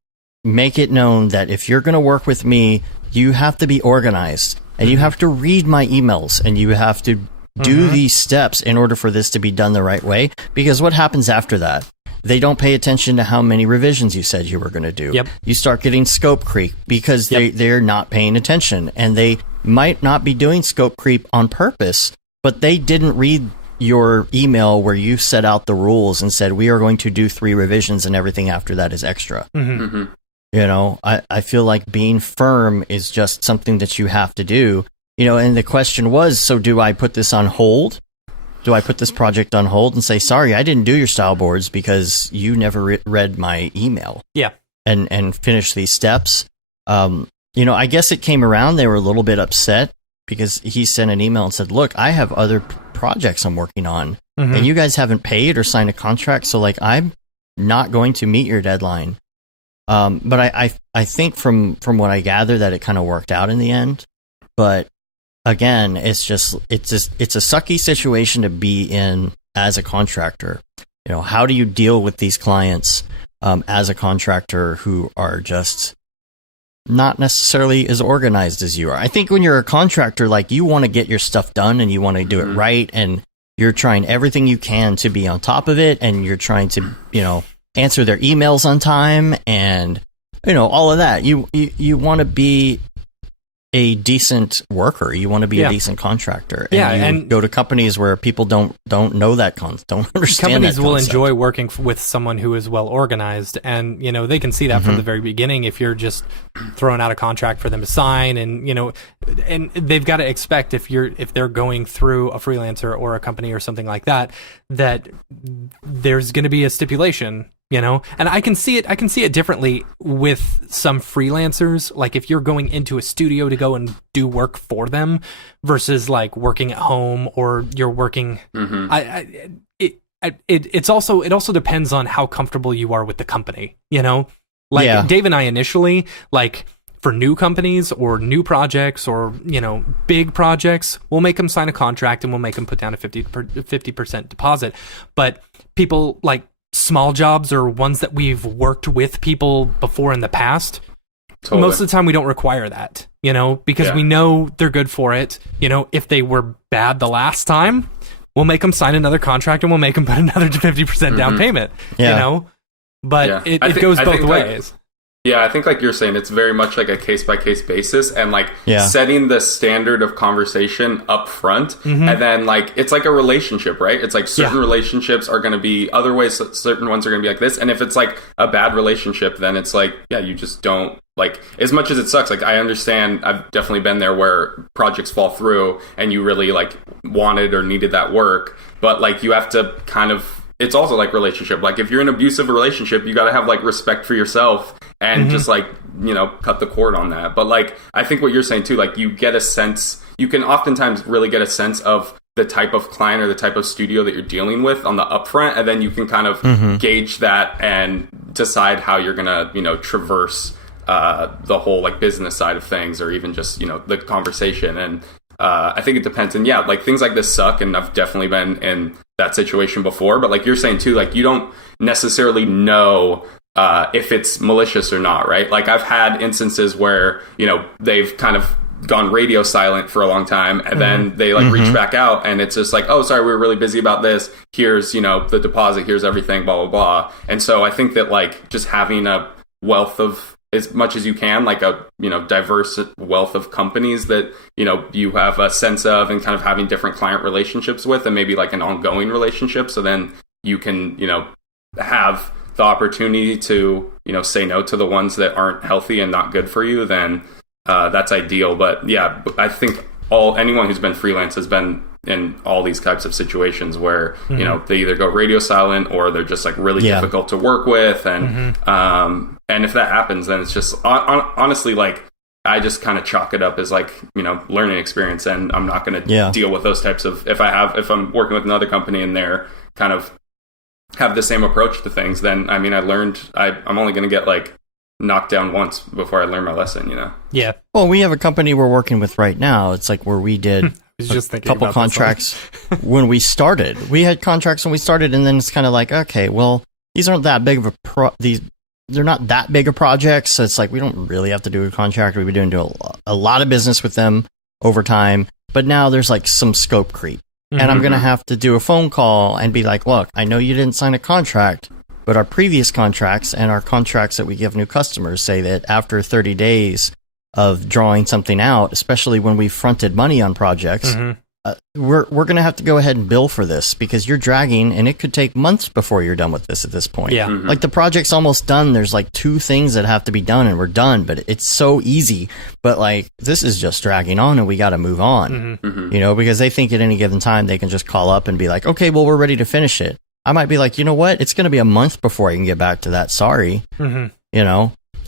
make it known that if you're going to work with me, you have to be organized and you have to read my emails and you have to do these steps in order for this to be done the right way. Because what happens after that? They don't pay attention to how many revisions you said you were going to do. You start getting scope creep because they're not paying attention, and they might not be doing scope creep on purpose, but they didn't read your email where you set out the rules and said, we are going to do 3 revisions and everything after that is extra. You know, I feel like being firm is just something that you have to do. You know, and the question was, so do I put this on hold? Do I put this project on hold and say, sorry, I didn't do your style boards because you never read my email? And finish these steps. You know, I guess it came around. They were a little bit upset because he sent an email and said, look, I have other projects I'm working on and you guys haven't paid or signed a contract. So, like, I'm not going to meet your deadline. But I think from what I gather that it kind of worked out in the end. But again, it's a sucky situation to be in as a contractor. how do you deal with these clients as a contractor who are just not necessarily as organized as you are? I think when you're a contractor, like, you want to get your stuff done and you want to do it right, and you're trying everything you can to be on top of it, and you're trying to, answer their emails on time, and all of that. You want to be a decent worker. You want to be a decent contractor. And you go to companies where people don't know that don't understand. Companies will enjoy working with someone who is well organized, and they can see that from the very beginning. If you're just throwing out a contract for them to sign, and and they've got to expect, if they're going through a freelancer or a company or something like that, that there's going to be a stipulation. And I can see it differently with some freelancers. Like, if you're going into a studio to go and do work for them versus like working at home, or you're working, it also depends on how comfortable you are with the company, like Dave and I initially, like, for new companies or new projects or, big projects, we'll make them sign a contract and we'll make them put down a 50% deposit. But people like small jobs or ones that we've worked with people before in the past, most of the time we don't require that, because we know they're good for it. If they were bad the last time, we'll make them sign another contract and we'll make them put another 50% down payment, but it goes both ways. Yeah, I think like you're saying, it's very much like a case-by-case basis, and like setting the standard of conversation up front, and then like it's like a relationship, right? It's like certain relationships are going to be other ways, certain ones are going to be like this, and if it's like a bad relationship, then it's like, you just don't, like, as much as it sucks, like, I understand, I've definitely been there where projects fall through and you really like wanted or needed that work, but like you have to kind of, it's also like relationship, like if you're in an abusive relationship, you got to have like respect for yourself and just like, cut the cord on that. But like, I think what you're saying too, like, you get a sense, you can oftentimes really get a sense of the type of client or the type of studio that you're dealing with on the upfront, and then you can kind of gauge that and decide how you're gonna, traverse the whole like business side of things, or even just, the conversation. And I think it depends. And like things like this suck, and I've definitely been in that situation before. But like you're saying too, like, you don't necessarily know if it's malicious or not, right? Like, I've had instances where, they've kind of gone radio silent for a long time, and then they like reach back out, and it's just like, oh, sorry, we were really busy about this. Here's, the deposit, here's everything, blah, blah, blah. And so I think that like just having a wealth of, as much as you can, like a, diverse wealth of companies that, you have a sense of, and kind of having different client relationships with, and maybe like an ongoing relationship. So then you can, have the opportunity to, say no to the ones that aren't healthy and not good for you, then that's ideal. But yeah, I think anyone who's been freelance has been in all these types of situations where, they either go radio silent or they're just like really difficult to work with. And, and if that happens, then it's just honestly, like, I just kind of chalk it up as like, learning experience, and I'm not going to deal with those types of, if I'm working with another company and they're kind of have the same approach to things, then I mean, I'm only going to get like knocked down once before I learn my lesson, Yeah. Well, we have a company we're working with right now. It's like where we did a couple contracts when we started. We had contracts when we started, and then it's kind of like, okay, well, these aren't that big of they're not that big of projects, so it's like we don't really have to do a contract. We've been doing a lot of business with them over time, but now there's like some scope creep. And I'm going to have to do a phone call and be like, look, I know you didn't sign a contract, but our previous contracts and our contracts that we give new customers say that after 30 days of drawing something out, especially when we fronted money on projects, we're going to have to go ahead and bill for this because you're dragging, and it could take months before you're done with this at this point. Yeah. Like, the project's almost done. There's like 2 things that have to be done and we're done, but it's so easy. But like, this is just dragging on, and we got to move on, because they think at any given time they can just call up and be like, okay, well, we're ready to finish it. I might be like, you know what? It's going to be a month before I can get back to that. Sorry. And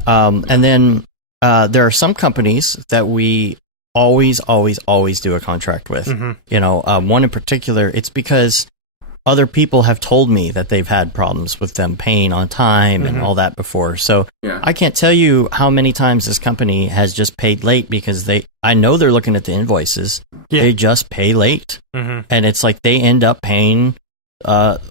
then there are some companies that we always do a contract with. One in particular, it's because other people have told me that they've had problems with them paying on time and all that before. So I can't tell you how many times this company has just paid late because I know they're looking at the invoices. They just pay late. And it's like they end up paying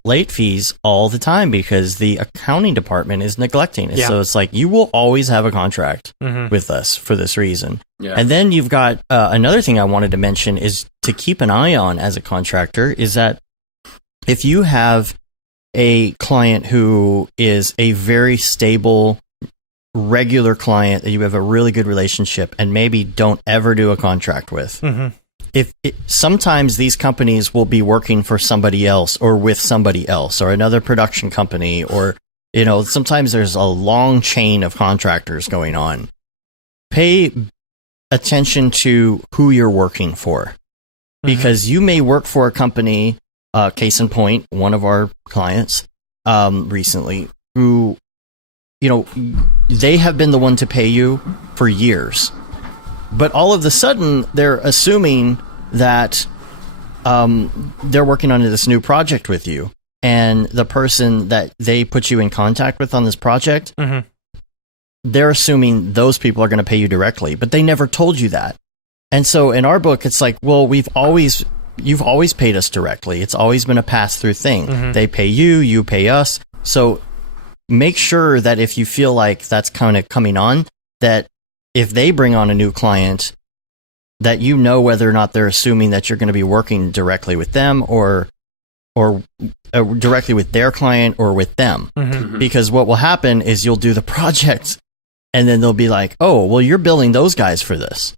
late fees all the time because the accounting department is neglecting it. Yeah. So it's like, you will always have a contract with us for this reason. Yeah. And then you've got another thing I wanted to mention is to keep an eye on as a contractor is that if you have a client who is a very stable, regular client that you have a really good relationship and maybe don't ever do a contract with, sometimes these companies will be working for somebody else or with somebody else or another production company, or sometimes there's a long chain of contractors going on. Pay attention to who you're working for, because you may work for a company, case in point, one of our clients recently, who they have been the one to pay you for years. But all of a sudden, they're assuming that they're working on this new project with you. And the person that they put you in contact with on this project, they're assuming those people are going to pay you directly. But they never told you that. And so in our book, it's like, well, you've always paid us directly. It's always been a pass-through thing. They pay you, you pay us. So make sure that if you feel like that's kind of coming on, that if they bring on a new client, that whether or not they're assuming that you're going to be working directly with them or directly with their client or with them. Because what will happen is you'll do the project and then they'll be like, oh, well, you're billing those guys for this.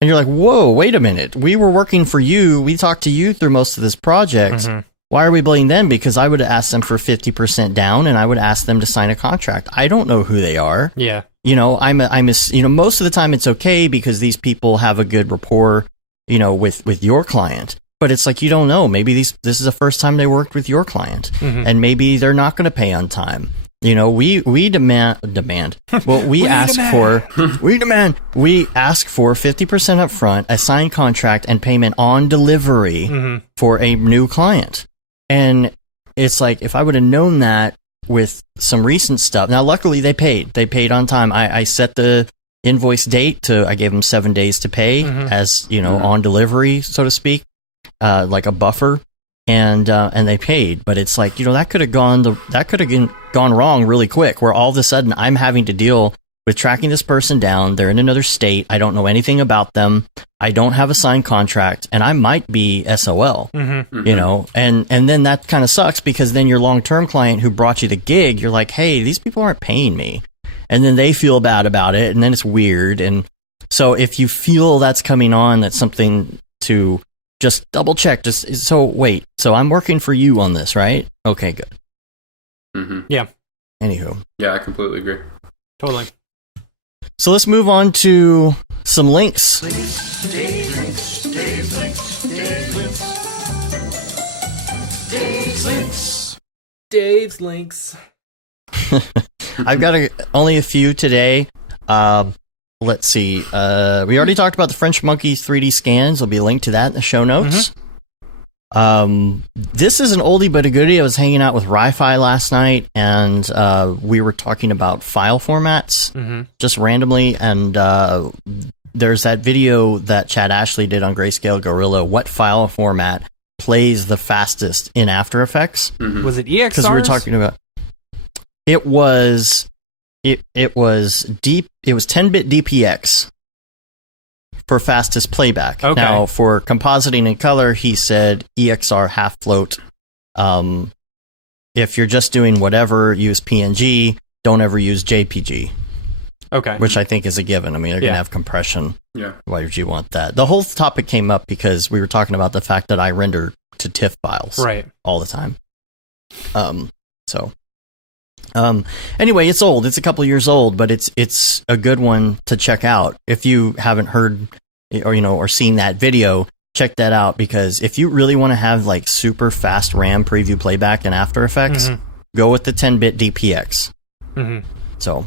And you're like, whoa, wait a minute. We were working for you. We talked to you through most of this project. Why are we billing them? Because I would ask them for 50% down and I would ask them to sign a contract. I don't know who they are. Yeah. Most of the time it's okay because these people have a good rapport, with your client. But it's like, you don't know. Maybe this is the first time they worked with your client, and maybe they're not going to pay on time. We demand. Well, we ask for 50% up front, a signed contract, and payment on delivery for a new client. And it's like, if I would have known that with some recent stuff. Now, luckily, they paid on time. I set the invoice date I gave them 7 days to pay as, on delivery, so to speak, like a buffer. And they paid, but it's like, that could have gone wrong really quick, where all of a sudden I'm having to deal with tracking this person down. They're in another state. I don't know anything about them. I don't have a signed contract, and I might be SOL, and then that kind of sucks, because then your long-term client who brought you the gig, you're like, hey, these people aren't paying me. And then they feel bad about it, and then it's weird. And so if you feel that's coming on, that's something to just double check. So I'm working for you on this, right? Okay, good. Yeah. Anywho. Yeah, I completely agree. Totally. So let's move on to some links. Dave's links. I've got only a few today. Let's see. We already talked about the French Monkeys 3D scans. There'll be a link to that in the show notes. This is an oldie but a goodie. I was hanging out with Ri-Fi last night, and we were talking about file formats just randomly. And there's that video that Chad Ashley did on Grayscale Gorilla. What file format plays the fastest in After Effects? Was it EXRs? Because we were talking about it was 10-bit DPX for fastest playback. Okay. Now, for compositing and color, he said EXR half float. If you're just doing whatever, use PNG. Don't ever use JPG. Okay. Which I think is a given. I mean, they're going to have compression. Yeah. Why would you want that? The whole topic came up because we were talking about the fact that I render to TIFF files all the time. Anyway, it's old. It's a couple years old, but it's a good one to check out. If you haven't heard or seen that video, check that out, because if you really want to have like super fast RAM preview playback in After Effects, go with the 10-bit DPX. So,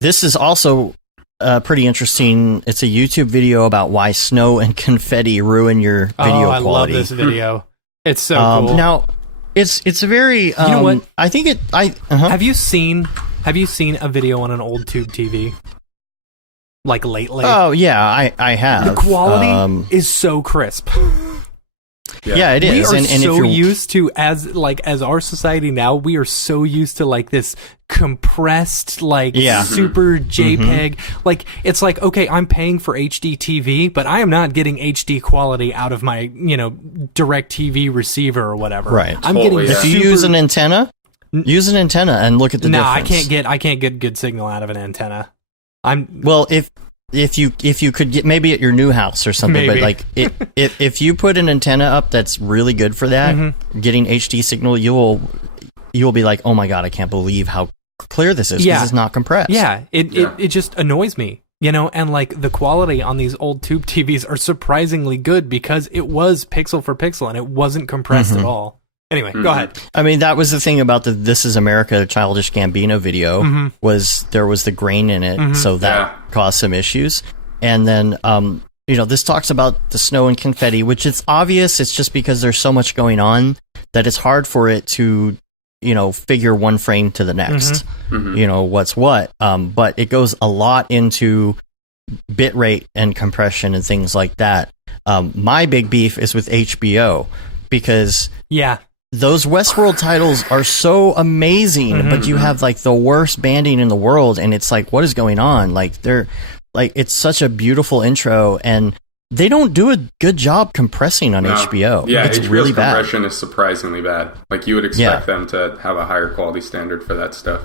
this is also pretty interesting. It's a YouTube video about why snow and confetti ruin your video quality. I love this video. It's so cool. Now, it's very. You know what? I think it. Have you seen a video on an old tube TV? Like lately? Oh yeah, I have. The quality is so crisp. Yeah, it is. We are and so if you're used to, as our society now, we are so used to like this compressed, like super JPEG. Like, it's like, okay, I'm paying for HD TV, but I am not getting HD quality out of my, direct TV receiver or whatever. Right. I'm Totally, getting if you use an antenna, use an antenna and look at the difference. I can't get good signal out of an antenna. Well, if you could get, maybe at your new house or something, Maybe. but like if you put an antenna up that's really good for that, getting HD signal, you'll be like, oh my god, I can't believe how clear this is because it's not compressed. Yeah, it just annoys me, and like the quality on these old tube TVs are surprisingly good because it was pixel for pixel and it wasn't compressed at all. Anyway, go ahead. I mean, that was the thing about the This Is America Childish Gambino video was there was the grain in it, so that caused some issues. And then, this talks about the snow and confetti, which is obvious. It's just because there's so much going on that it's hard for it to, figure one frame to the next, what's what. But it goes a lot into bit rate and compression and things like that. My big beef is with HBO because those Westworld titles are so amazing, but you have like the worst banding in the world, and it's like, what is going on? Like it's such a beautiful intro, and they don't do a good job compressing on HBO. Yeah, it's HBO's really bad. compression is surprisingly bad. Like you would expect them to have a higher quality standard for that stuff.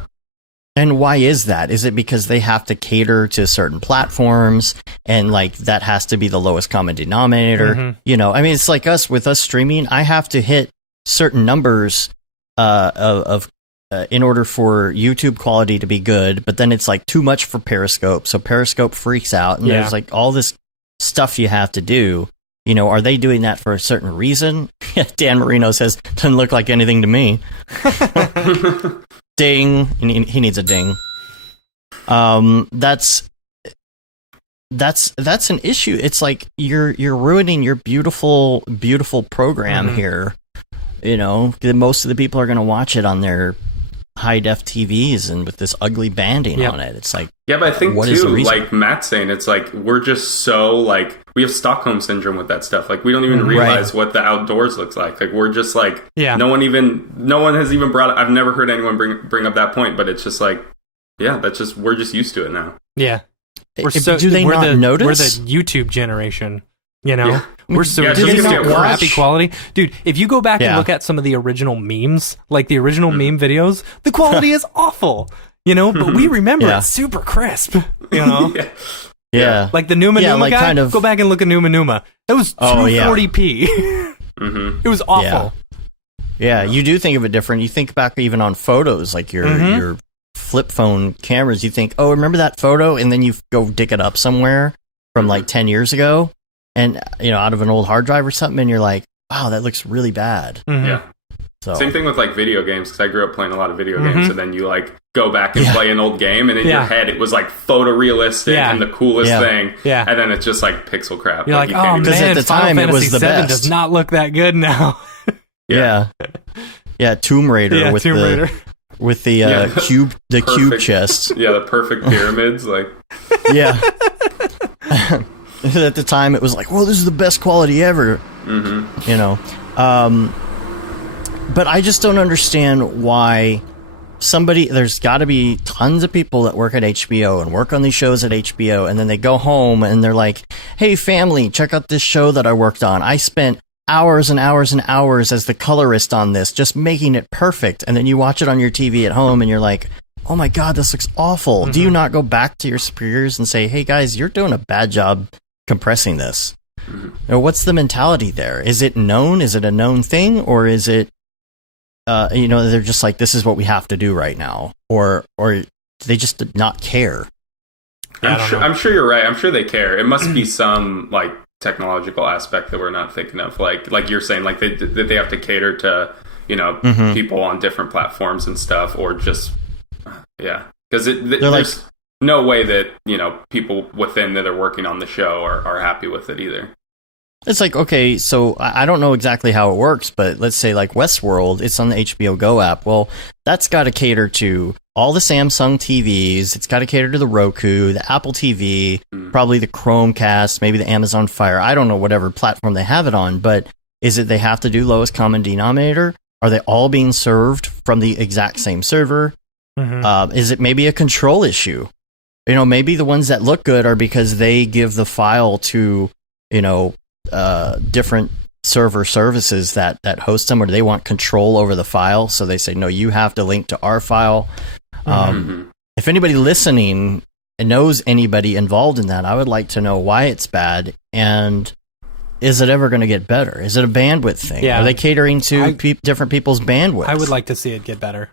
And why is that? Is it because they have to cater to certain platforms and like that has to be the lowest common denominator? I mean, it's like with us streaming, I have to hit certain numbers in order for YouTube quality to be good, but then it's like too much for Periscope, so Periscope freaks out, and there's like all this stuff you have to do. Are they doing that for a certain reason? Dan Marino says, doesn't look like anything to me. Ding. He needs a ding. That's an issue. It's like you're ruining your beautiful program here. Most of the people are going to watch it on their high def TVs and with this ugly banding on it. It's like, but I think what too, is the reason? like Matt's saying, it's like we're just so like we have Stockholm syndrome with that stuff. Like we don't even realize what the outdoors looks like. Like we're just like no one has even brought. I've never heard anyone bring up that point, but it's just like we're just used to it now. Yeah, do they not notice? We're the YouTube generation. We're so just used gonna to crappy quality. Dude, if you go back and look at some of the original memes, like the original meme videos, the quality is awful, but we remember it's super crisp, Yeah. Like the Numa Numa guy, go back and look at Numa Numa. That was 240p. It was awful. Yeah, you do think of it different. You think back even on photos, like your flip phone cameras, you think, oh, remember that photo? And then you go dig it up somewhere from like 10 years ago. And, out of an old hard drive or something, and you're like, wow, that looks really bad. Yeah. So. Same thing with like video games, because I grew up playing a lot of video games, and then you like go back and play an old game, and in your head it was like photorealistic and the coolest thing, and then it's just like pixel crap. You're like, oh man, at the time Final Fantasy VII does not look that good now. Yeah, Tomb Raider with Tomb Raider. With the cube, the perfect, cube chest. Yeah, the perfect pyramids, like. Yeah. At the time, it was like, "Well, this is the best quality ever," But I just don't understand why there's got to be tons of people that work at HBO and work on these shows at HBO, and then they go home and they're like, "Hey, family, check out this show that I worked on. I spent hours and hours and hours as the colorist on this, just making it perfect." And then you watch it on your TV at home, and you're like, "Oh my God, this looks awful." Do you not go back to your superiors and say, "Hey guys, you're doing a bad job compressing this"? What's the mentality there? Is it known? Is it a known thing? Or is it, they're just like, this is what we have to do right now? Or do they just not care? I'm sure you're right. I'm sure they care. It must be some like technological aspect that we're not thinking of. Like you're saying, like they have to cater to, people on different platforms and stuff, or just, because there's no way that, people within that are working on the show are happy with it either. It's like, okay, so I don't know exactly how it works, but let's say like Westworld, it's on the HBO Go app. Well, that's got to cater to all the Samsung TVs. It's got to cater to the Roku, the Apple TV, probably the Chromecast, maybe the Amazon Fire. I don't know whatever platform they have it on, but Is it they have to do lowest common denominator? Are they all being served from the exact same server? Is it maybe a control issue? You know, maybe the ones that look good are because they give the file to, you know, different server services that host them, or do they want control over the file? So they say, no, you have to link to our file. If anybody listening knows anybody involved in that, I would like to know why it's bad, and is it ever going to get better? Is it a bandwidth thing? Yeah. Are they catering to different people's bandwidth? I would like to see it get better.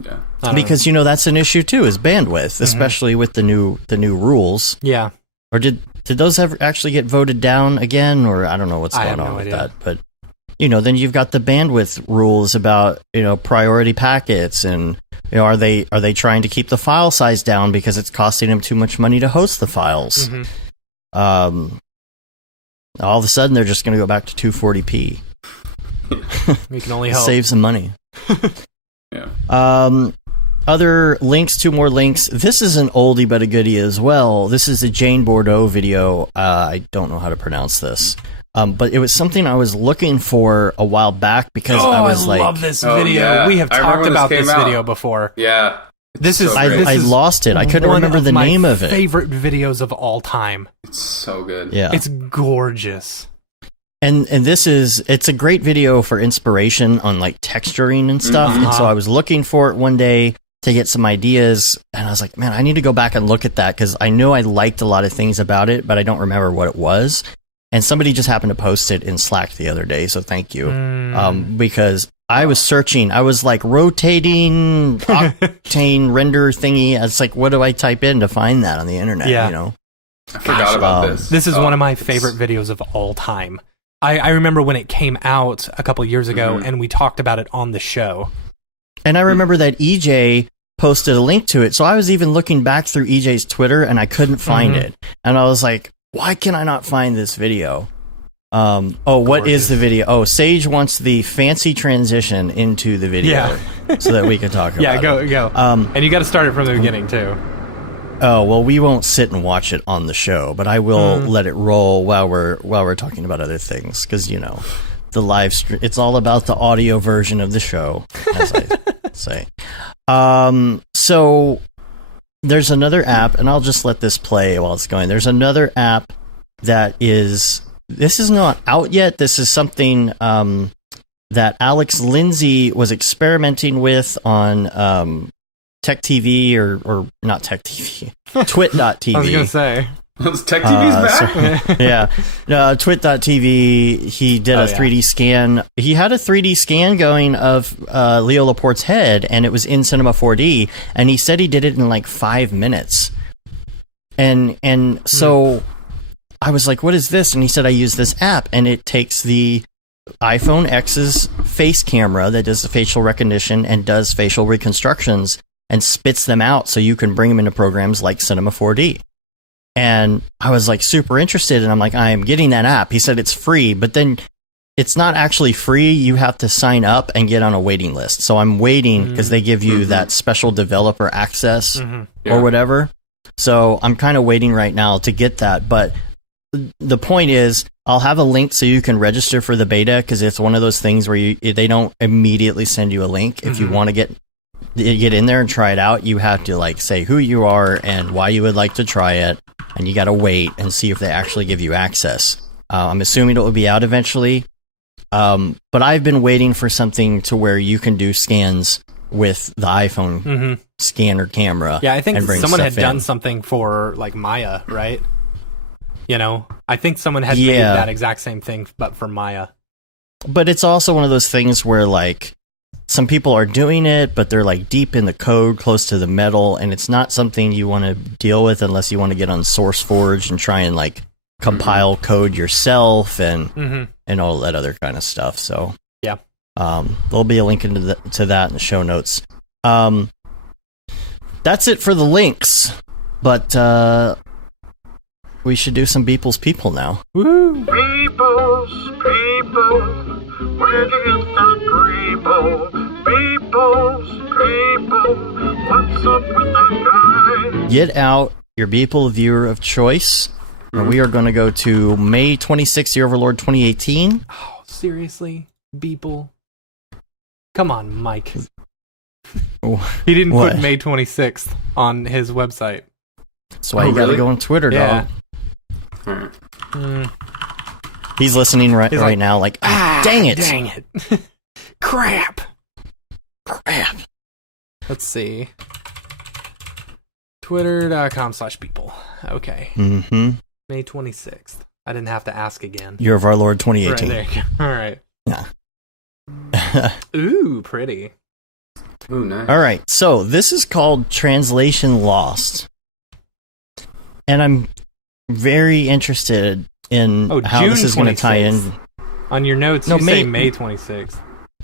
Yeah. Because, you know, that's an issue too, is bandwidth, especially with the new rules. Yeah. Or did those ever actually get voted down again? Or I don't know what's going on with that. But, you know, then you've got the bandwidth rules about, you know, priority packets, and, you know, are they trying to keep the file size down because it's costing them too much money to host the files? All of a sudden they're just going to go back to 240p. We can only hope. Save some money. Yeah. Other links, 2 more links. This is an oldie but a goodie as well. This is a Jane Bordeaux video. I don't know how to pronounce this. But it was something I was looking for a while back because I was like... I love this video. Yeah. We have talked about this video before. Yeah. This is I lost it. I couldn't remember the name of it. Favorite videos of all time. It's so good. Yeah. It's gorgeous. And it's a great video for inspiration on like texturing and stuff. And so I was looking for it one day to get some ideas, and I was like, man, I need to go back and look at that because I know I liked a lot of things about it, but I don't remember what it was. And somebody just happened to post it in Slack the other day, so thank you. Because I was searching, I was like rotating octane render thingy. It's like, what do I type in to find that on the internet? Yeah. You know, I forgot about this. This is one of my favorite videos of all time. I remember when it came out a couple years ago, and we talked about it on the show. And I remember that EJ posted a link to it, so I was even looking back through EJ's Twitter, and I couldn't find it. And I was like, why can I not find this video? What is the video? Oh, Sage wants the fancy transition into the video so that we can talk about it. Go. And you got to start it from the beginning, too. Oh, well, we won't sit and watch it on the show, but I will let it roll while we're talking about other things, because, you know, the live stream, it's all about the audio version of the show, as I say. So there's another app, and I'll just let this play while it's going. There's another app that this is not out yet. This is something that Alex Lindsay was experimenting with on Tech TV or not Tech TV, Twit.tv. I was going to say. Tech TV's back? Yeah. Twit.tv, he did a 3D scan. He had a 3D scan going of Leo Laporte's head, and it was in Cinema 4D, and he said he did it in like 5 minutes. And so I was like, what is this? And he said, I use this app, and it takes the iPhone X's face camera that does the facial recognition and does facial reconstructions and spits them out so you can bring them into programs like Cinema 4D. And I was like super interested, and I'm like, I am getting that app. He said it's free, but then it's not actually free. You have to sign up and get on a waiting list. So I'm waiting because they give you that special developer access or whatever. So I'm kind of waiting right now to get that. But the point is, I'll have a link so you can register for the beta, because it's one of those things where they don't immediately send you a link. If you want to get in there and try it out, you have to like say who you are and why you would like to try it, and you got to wait and see if they actually give you access. I'm assuming it will be out eventually, but I've been waiting for something to where you can do scans with the iPhone scanner camera. Yeah, I think someone had done in. something for like Maya, right? You know, I think someone had made that exact same thing, but for Maya. But it's also one of those things where like some people are doing it, but they're like deep in the code, close to the metal, and it's not something you want to deal with unless you want to get on SourceForge and try and like compile code yourself and all that other kind of stuff. So yeah, there'll be a link to that in the show notes. That's it for the links, but we should do some Beeple's People now. Woo! Beeple's People, where'd you get that Grebo? Beeple's People, what's up with that guy? Get out your Beeple viewer of choice And we are going to go to May 26th, Year of Our Lord 2018. Oh, seriously? Beeple? Come on, Mike. He didn't put May 26th on his website. That's why you got to go on Twitter, dog. He's listening right now like, dang it. Dang it. Crap. Let's see. Twitter.com/people. Okay. Mm-hmm. May 26th. I didn't have to ask again. Year of Our Lord 2018. Right, there you go. All right. Yeah. Ooh, pretty. Ooh, nice. All right. So this is called Translation Lost. And I'm very interested in how June this is going to tie in. On your notes, you say May 26th.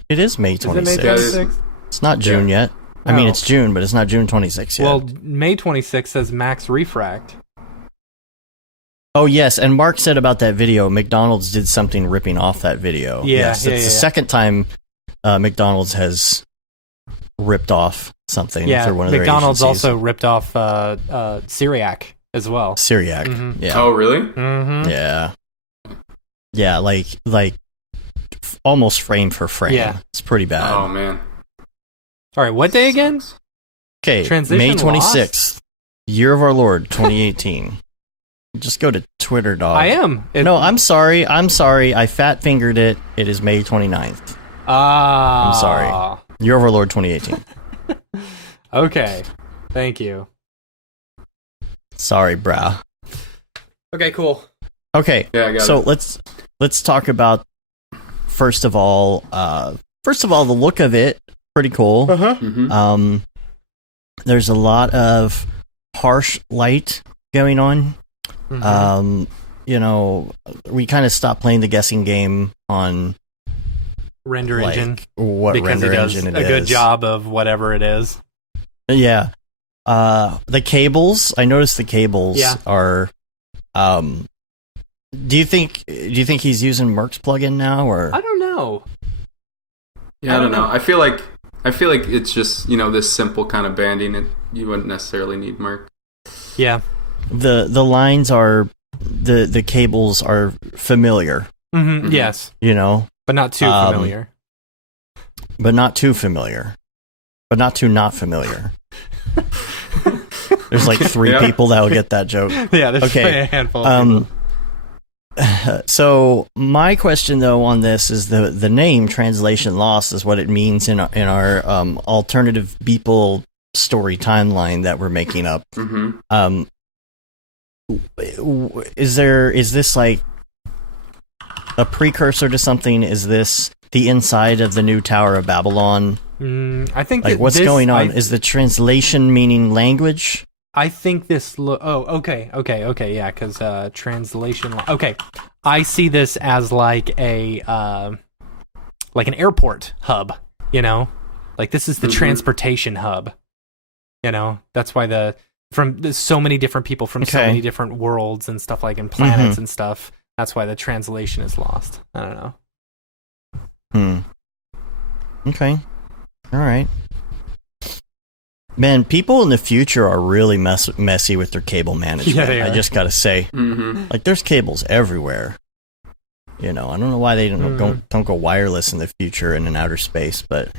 It is May 26th. Is it May 26th? It's not June yet. I mean, it's June, but it's not June 26th yet. Well, May 26th says max refract. Oh, yes, and Mark said about that video, McDonald's did something ripping off that video. Yeah, yes, it's the second time McDonald's has ripped off something through one of their McDonald's agencies. also ripped off Syriac as well. Syriac, yeah. Oh, really? Mm-hmm. Yeah. Yeah, like almost frame for frame. Yeah. It's pretty bad. Oh, man. All right, what day again? Okay, May 26th, Year of Our Lord 2018. Just go to Twitter, dog. I am. No, I'm sorry. I fat-fingered it. It is May 29th. I'm sorry. Year of Our Lord 2018. Okay. Thank you. Sorry, brah. Okay, cool. Okay, Yeah, I got so it. let's talk about first of all the look of it. Pretty cool. Mm-hmm. There's a lot of harsh light going on. Mm-hmm. You know, we kind of stopped playing the guessing game on Render engine. What because render he does engine it a is. good job of whatever it is. Yeah. The cables, I noticed the cables are do you think he's using Merc's plugin now, or I don't know. Yeah, I don't know. I feel like it's just, this simple kind of banding. You wouldn't necessarily need Merc. Yeah. the lines are the cables are familiar. Mm-hmm. Yes. You know, but not too familiar. But not too familiar. But not too not familiar. There's like three people that will get that joke. Yeah, there's a handful of people. So my question though on this is the name Translation Lost is what it means in our alternative Beeple story timeline that we're making up. Mm-hmm. Is this like a precursor to something? Is this the inside of the new Tower of Babylon? I think like what's going on? Is the translation meaning language? I think this. Okay, yeah, because translation. Okay, I see this as like an airport hub. Like this is the transportation hub. That's why there's so many different people from so many different worlds and stuff and planets and stuff. That's why the translation is lost. I don't know. Okay. All right. Man, people in the future are really messy with their cable management. Yeah, they are. I just gotta say, like, there's cables everywhere. I don't know why they don't go wireless in the future and in outer space, but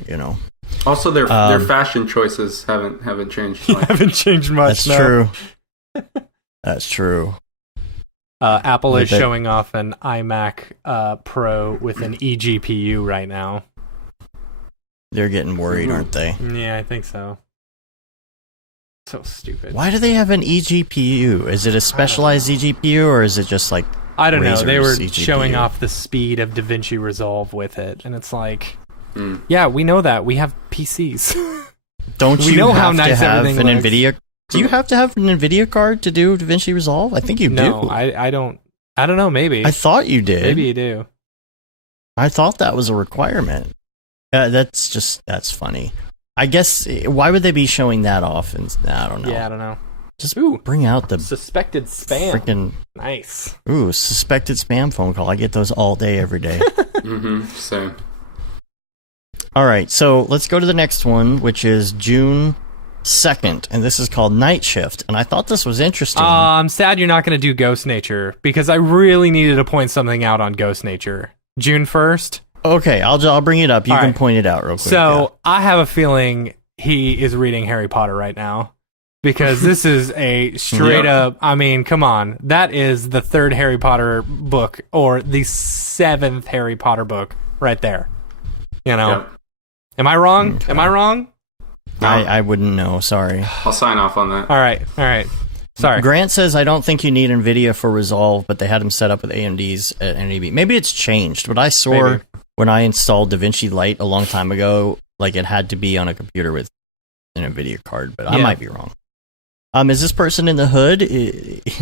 Also, their fashion choices haven't changed much. Haven't changed much. That's true. That's true. Apple is showing off an iMac Pro with an eGPU right now. They're getting worried, aren't they? Yeah, I think so. So stupid. Why do they have an eGPU? Is it a specialized eGPU, or is it just like I don't know. They were eGPU? showing off the speed of DaVinci Resolve with it, and it's like, yeah, we know that. We have PCs. Don't we you know have how nice to have everything an looks. NVIDIA? Do you have to have an NVIDIA card to do DaVinci Resolve? I think you do. No, I don't. I don't know. Maybe. I thought you did. Maybe you do. I thought that was a requirement. That's funny. I guess, why would they be showing that off? And I don't know. Yeah, I don't know. Just bring out the suspected spam. Freaking nice. Suspected spam phone call. I get those all day, every day. Same. All right, so let's go to the next one, which is June 2nd, and this is called Night Shift. And I thought this was interesting. I'm sad you're not going to do Ghost Nature, because I really needed to point something out on Ghost Nature. June 1st. Okay, I'll bring it up. You can point it out real quick. So I have a feeling he is reading Harry Potter right now, because this is a straight up. I mean, come on, that is the 3rd Harry Potter book, or the 7th Harry Potter book, right there. You know, am I wrong? Okay. Am I wrong? No. I wouldn't know. Sorry. I'll sign off on that. All right. Sorry. Grant says, I don't think you need NVIDIA for Resolve, but they had them set up with AMD's at NAB. Maybe it's changed, but I saw when I installed DaVinci Lite a long time ago, like it had to be on a computer with an NVIDIA card, but I might be wrong. Is this person in the hood?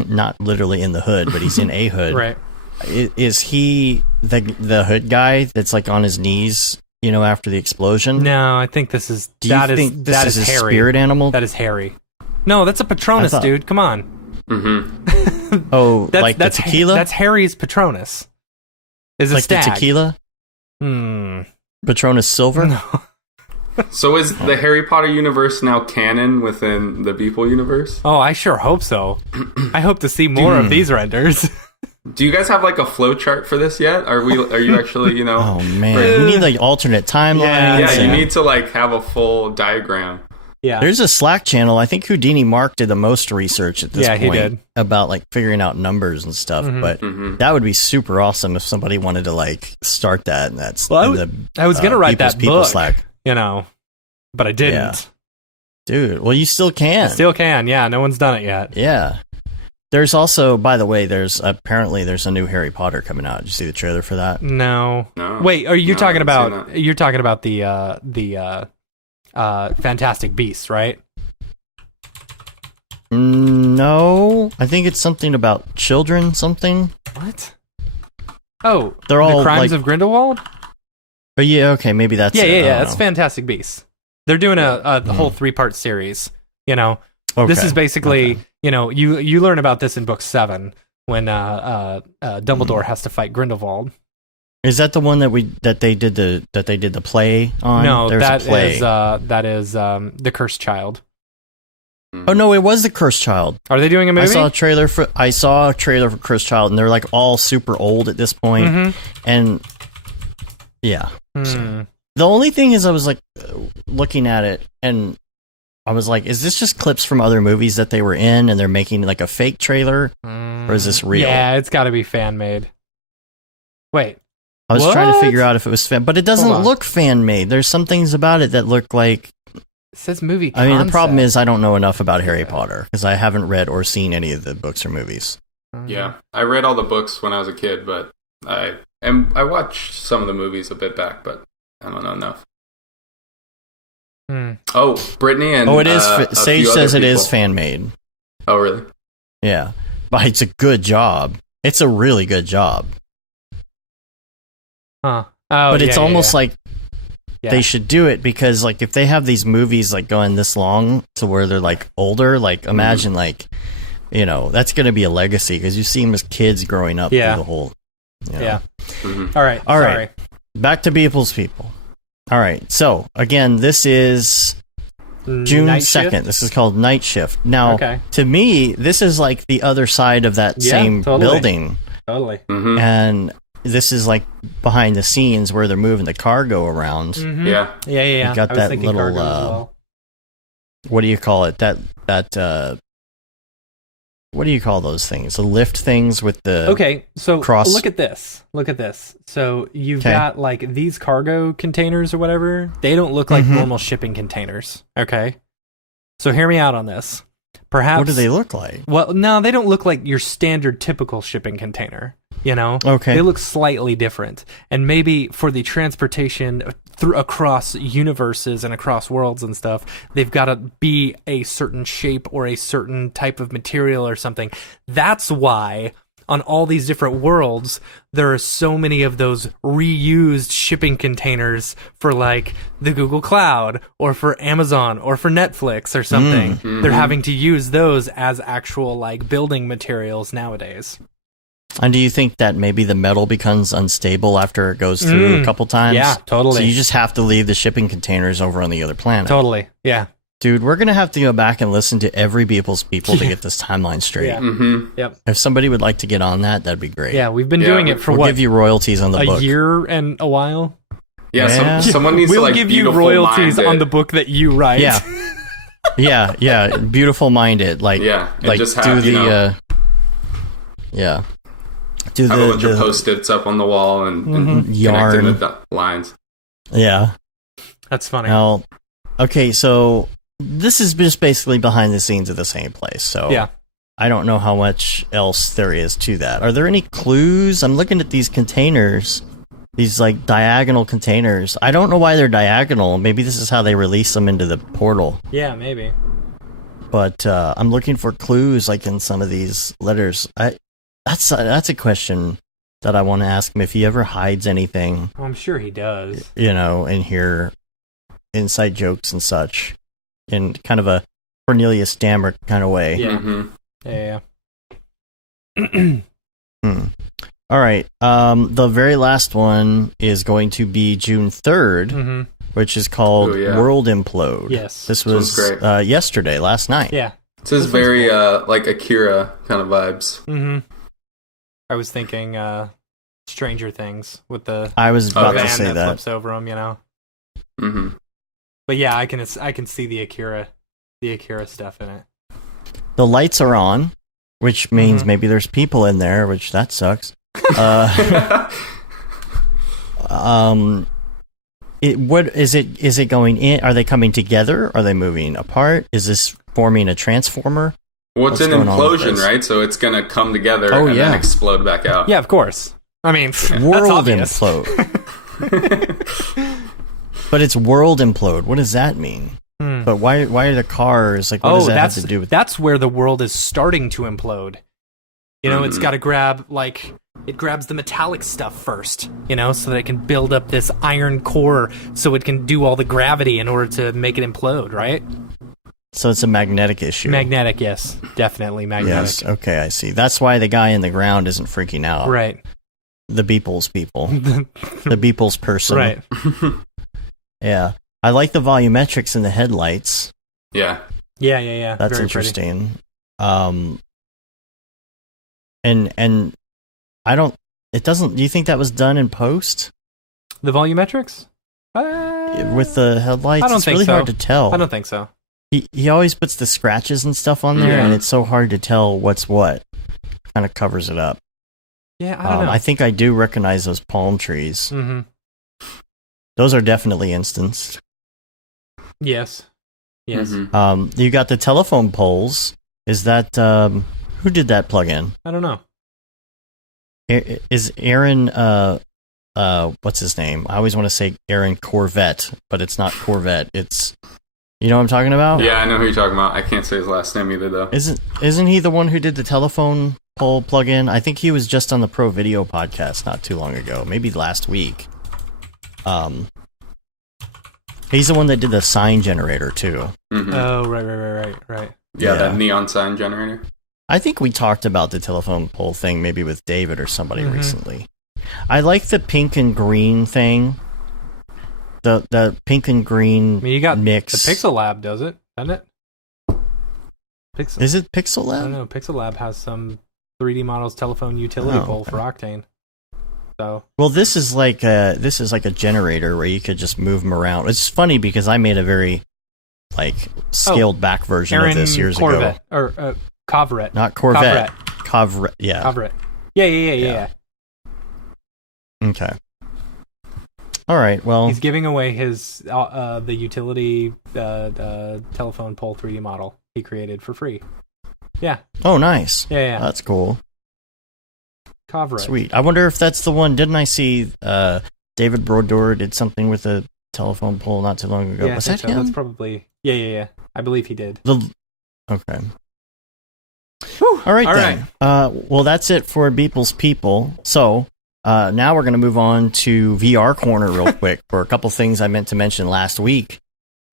Not literally in the hood, but he's in a hood. Right. Is he the hood guy that's like on his knees, after the explosion? No, I think this is... Do you think this is his Harry. Spirit animal? That is Harry. No, that's a Patronus, dude. Come on. Mm-hmm. Oh, that's the tequila? That's Harry's Patronus. Is a like stag. the tequila? Patronus Silver? No. So is the Harry Potter universe now canon within the Beeple universe? Oh, I sure hope so. I hope to see more of these renders. Do you guys have like a flow chart for this yet? Are you actually, Oh man, we need like alternate timelines. Yeah, you need to like have a full diagram. Yeah. There's a Slack channel. I think Houdini Mark did the most research at this point. He did. About like figuring out numbers and stuff. But that would be super awesome if somebody wanted to like start that. And that's I was gonna write that book, Slack. But I didn't. Yeah. Dude, well, you still can. Still can. Yeah, no one's done it yet. Yeah. There's also, by the way, there's a new Harry Potter coming out. Did you see the trailer for that? No. Wait, are you talking about? You're talking about the Fantastic Beasts, right? No, I think it's something about children. Something. What? Oh, they're all the Crimes of Grindelwald. Oh yeah, okay, maybe that's yeah. That's Fantastic Beasts. They're doing a whole 3-part series. This is basically you learn about this in book 7 when Dumbledore has to fight Grindelwald. Is that the one that they did the play on? No, that is the Cursed Child. Oh no, it was the Cursed Child. Are they doing a movie? I saw a trailer for Cursed Child, and they're like all super old at this point, and yeah. So, the only thing is, I was like looking at it, and I was like, is this just clips from other movies that they were in, and they're making like a fake trailer, or is this real? Yeah, it's got to be fan made. Wait. I was trying to figure out if it was fan, but it doesn't look fan made. There's some things about it that look like. It says movie concept. I mean, the problem is I don't know enough about Harry Potter because I haven't read or seen any of the books or movies. Yeah, I read all the books when I was a kid, but I watched some of the movies a bit back, but I don't know enough. Oh, Brittany and it is. Sage says it is fan made. Oh, really? Yeah, but it's a good job. It's a really good job. Huh. But it's almost like they should do it because, like, if they have these movies like going this long to where they're like older, like imagine like, that's going to be a legacy because you see them as kids growing up through the whole. Yeah. All right. Back to Beeple's People. All right. So again, this is June 2nd. This is called Night Shift. Now, to me, this is like the other side of that same building. Totally. And this is like behind the scenes where they're moving the cargo around. Yeah. You got that little what do you call it? That what do you call those things? The lift things with the so cross. Look at this. So you've got like these cargo containers or whatever. They don't look like normal shipping containers. Okay. So hear me out on this. Perhaps what do they look like? Well, no, they don't look like your standard typical shipping container. Okay. They look slightly different, and maybe for the transportation across universes and across worlds and stuff, they've got to be a certain shape or a certain type of material or something. That's why on all these different worlds, there are so many of those reused shipping containers for like the Google Cloud or for Amazon or for Netflix or something. They're having to use those as actual like building materials nowadays. And do you think that maybe the metal becomes unstable after it goes through a couple times? Yeah, totally. So you just have to leave the shipping containers over on the other planet. Totally. Yeah. Dude, we're gonna have to go back and listen to every Beeple's People to get this timeline straight. Yeah. Mm-hmm. Yep. If somebody would like to get on that, that'd be great. Yeah, we've been doing it for we'll what? give you royalties on the a book. year and a while? Yeah, someone needs we'll to like give you royalties on the book that you write. Yeah. yeah. Beautiful minded. Like, and like just do have, the, yeah. Do have the, a bunch of post-its up on the wall and yarn. connecting the lines. Yeah. That's funny. Now, okay, so this is just basically behind the scenes of the same place. So yeah. I don't know how much else there is to that. Are there any clues? I'm looking at these containers, these like diagonal containers. I don't know why they're diagonal. Maybe this is how they release them into the portal. Yeah, maybe. But I'm looking for clues like in some of these letters. That's a question that I want to ask him if he ever hides anything. Well, I'm sure he does. You know, in here, inside jokes and such, in kind of a Cornelius Dammert kind of way. Yeah. Mm-hmm. Yeah. All right. The very last one is going to be June 3rd, which is called World Implode. Yes. This was yesterday, last night. Yeah. This is very like Akira kind of vibes. Mm-hmm. I was thinking Stranger Things with the I was about to van say that flips over them, you know. Mm-hmm. But yeah, I can see the Akira stuff in it. The lights are on, which means maybe there's people in there, which that sucks. What is it? Is it going in? Are they coming together? Are they moving apart? Is this forming a transformer? Well, it's an implosion, right? So it's going to come together and then explode back out. Yeah, of course. I mean, world that's implode. But it's world implode. What does that mean? But why are the cars like? What does that have to do with? That's where the world is starting to implode. You know, it's got to grab it grabs the metallic stuff first. You know, so that it can build up this iron core, so it can do all the gravity in order to make it implode, right? So it's a magnetic issue. Magnetic, yes, definitely magnetic. Yes, okay, I see. That's why the guy in the ground isn't freaking out. Right. The Beeple's people. The Beeple's person. Right. Yeah. I like the volumetrics in the headlights. Yeah. Yeah. That's very interesting. Pretty. And I don't. It doesn't. Do you think that was done in post? The volumetrics? With the headlights, I don't it's think really so. hard to tell. I don't think so. He always puts the scratches and stuff on there, and it's so hard to tell what's what. Kind of covers it up. Yeah, I don't know. I think I do recognize those palm trees. Mm-hmm. Those are definitely instanced. Yes. Mm-hmm. You got the telephone poles. Is that who did that plug-in? I don't know. Is Aaron what's his name? I always want to say Aaron Corvette, but it's not Corvette. It's, you know what I'm talking about? Yeah, I know who you're talking about. I can't say his last name either, though. Isn't he the one who did the telephone pole plug-in? I think he was just on the Pro Video podcast not too long ago, maybe last week. He's the one that did the sign generator too. Mm-hmm. Oh, right. Yeah, that neon sign generator. I think we talked about the telephone pole thing maybe with David or somebody recently. I like the pink and green thing. The pink and green I mean, you got mix. The Pixel Lab does it, doesn't it? Is it Pixel Lab? I don't know. Pixel Lab has some 3D models telephone utility pole for Octane. So well, this is like a generator where you could just move them around. It's funny because I made a very scaled back version of this years ago. Or Coverette. Not Corvette. Coverette. Yeah. Coverette. Yeah. Okay. All right. Well, he's giving away his the utility telephone pole 3D model he created for free. Yeah. Oh, nice. Yeah. That's cool. Coverette. Sweet. I wonder if that's the one. Didn't I see David Brodeur did something with a telephone pole not too long ago? Yeah, was that so. him? That's probably. Yeah. I believe he did. Okay. Whew. All right. Well, that's it for Beeple's People. So now we're going to move on to VR Corner real quick for a couple things I meant to mention last week.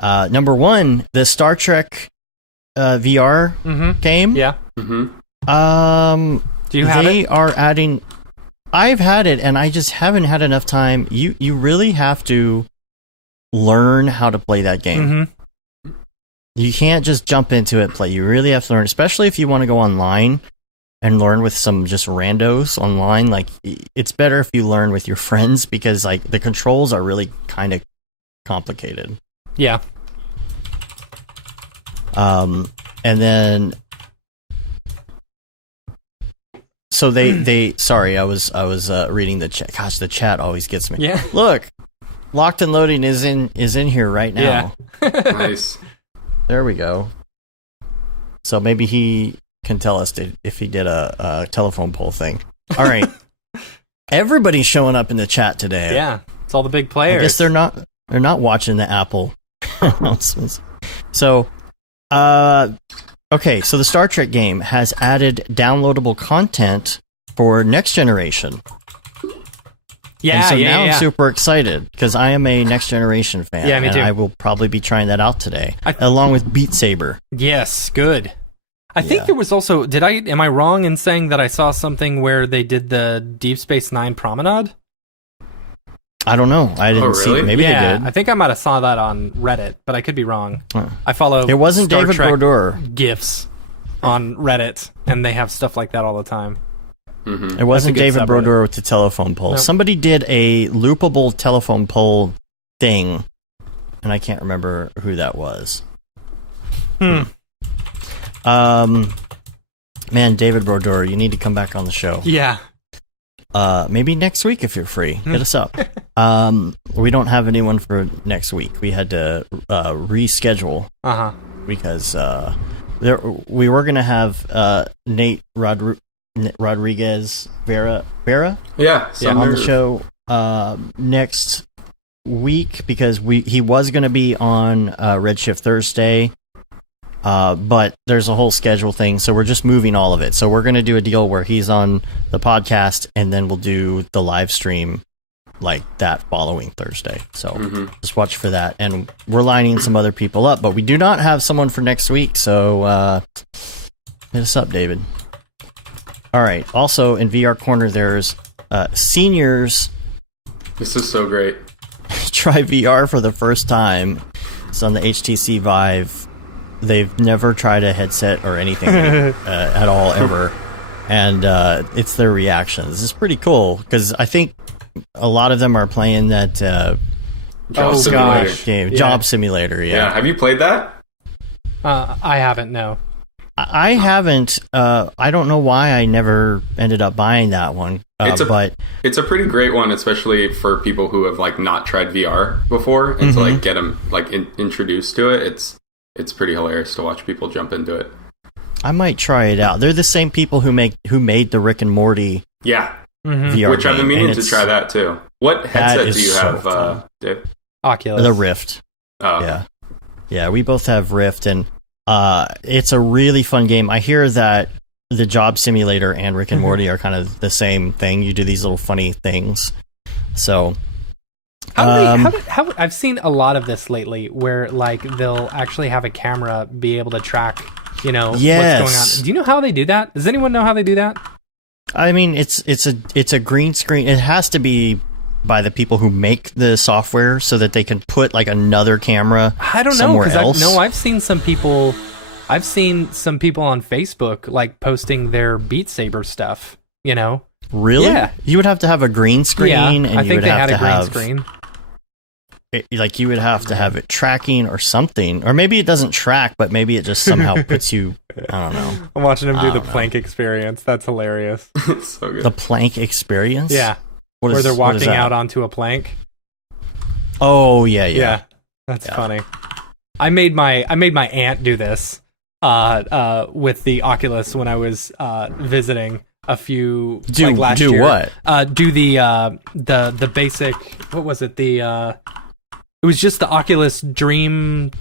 Number one, the Star Trek VR game. Yeah. Mm-hmm. Do you have it? They are adding. I've had it, and I just haven't had enough time. You really have to learn how to play that game. You can't just jump into it and play. You really have to learn, especially if you want to go online and learn with some just randos online. Like, it's better if you learn with your friends because, like, the controls are really kind of complicated. Yeah. And then, so they sorry, I was reading the chat. Gosh, the chat always gets me. Yeah. Look, Locked and Loading is in here right now. Yeah. Nice. There we go. So maybe he can tell us if he did a telephone pole thing. All right. Everybody's showing up in the chat today. Yeah. It's all the big players. I guess they're not watching the Apple announcements. So, okay, so the Star Trek game has added downloadable content for Next Generation. Yeah, and so yeah, now yeah. I'm super excited because I am a Next Generation fan. Yeah, me too. And I will probably be trying that out today, along with Beat Saber. Yes, good. I think there was also, am I wrong in saying that I saw something where they did the Deep Space Nine promenade? I don't know. I didn't see it. Maybe they did. I think I might have saw that on Reddit, but I could be wrong. I follow It wasn't Star David Trek Brodeur. GIFs on Reddit, and they have stuff like that all the time. Mm-hmm. It wasn't That's a good David subreddit. Brodeur with the telephone pole. Nope. Somebody did a loopable telephone pole thing, and I can't remember who that was. Man, David Brodeur, you need to come back on the show. Yeah. Maybe next week if you're free. Hit us up. We don't have anyone for next week. We had to reschedule because we were gonna have Nate Rodriguez Vera Yeah, on the show next week because he was going to be on Redshift Thursday, but there's a whole schedule thing, so we're just moving all of it. So we're going to do a deal where he's on the podcast, and then we'll do the live stream like that following Thursday. So just watch for that, and we're lining some other people up, but we do not have someone for next week. So hit us up, David. All right. Also, in VR Corner, there's seniors This is so great. try VR for the first time. It's on the HTC Vive. They've never tried a headset or anything at all, ever. And it's their reactions. It's pretty cool, because I think a lot of them are playing that Job Simulator. game, Yeah. Job Simulator, Yeah, have you played that? I haven't, no. I haven't. I don't know why I never ended up buying that one. But It's a pretty great one, especially for people who have like not tried VR before, and to like get them like introduced to it. It's pretty hilarious to watch people jump into it. I might try it out. They're the same people who made the Rick and Morty Yeah, VR which I've been game, meaning and to it's- try that too. What headset is do you so have, fun. Dave? Oculus. The Rift. Oh, Yeah, we both have Rift, and it's a really fun game. I hear that the Job Simulator and Rick and Morty are kind of the same thing. You do these little funny things. So, how I've seen a lot of this lately, where like they'll actually have a camera be able to track, what's going on. Do you know how they do that? Does anyone know how they do that? I mean, it's a green screen. It has to be by the people who make the software so that they can put like another camera I don't know, somewhere else. I've seen some people. I've seen some people on Facebook like posting their Beat Saber stuff. Really? Yeah. You would have to have a green screen, and I you think would they have had to a green have screen. like you would have to have it tracking or something, or maybe it doesn't track, but maybe it just somehow puts you. I don't know. I'm watching them I do the don't know. plank experience. That's hilarious. it's so good. The plank experience. Yeah, What where is- they're what is walking that? out onto a plank. Oh yeah. That's Yeah. funny. I made my aunt do this with the Oculus when I was visiting a few last year. Do what? Do the basic, what was it? It was just the Oculus Dream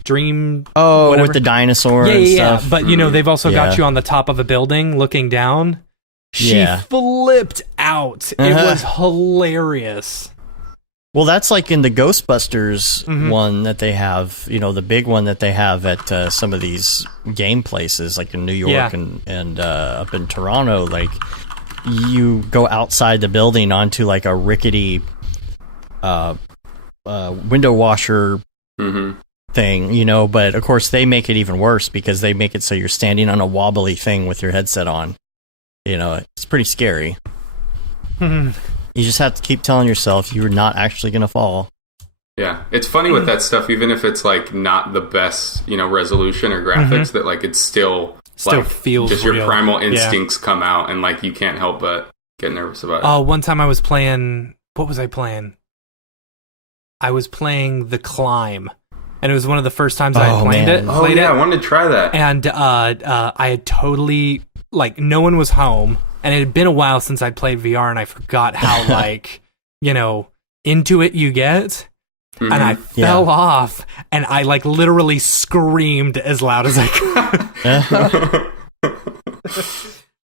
Oh, whatever. with the dinosaur yeah, and yeah, stuff. But they've also got Yeah. you on the top of a building looking down. She Yeah. flipped out. It was hilarious. Well, that's like in the Ghostbusters Mhm. one that they have, the big one that they have at some of these game places, like in New York Yeah. and up in Toronto. Like, you go outside the building onto like a rickety window washer Mm-hmm. thing, you know, but of course they make it even worse because they make it so you're standing on a wobbly thing with your headset on. You know, it's pretty scary. You just have to keep telling yourself you're not actually going to fall. Yeah, it's funny with that stuff, even if it's like not the best, you know, resolution or graphics, that like it's still like feels just real. your primal instincts come out, and like you can't help but get nervous about it. Oh, one time I was playing. What was I playing? I was playing The Climb, and it was one of the first times I had played it. Oh yeah, I wanted to try that. And I had totally, like, no one was home, and it had been a while since I'd played VR, and I forgot how like, you know, into it you get. And I fell off, and I like literally screamed as loud as I could.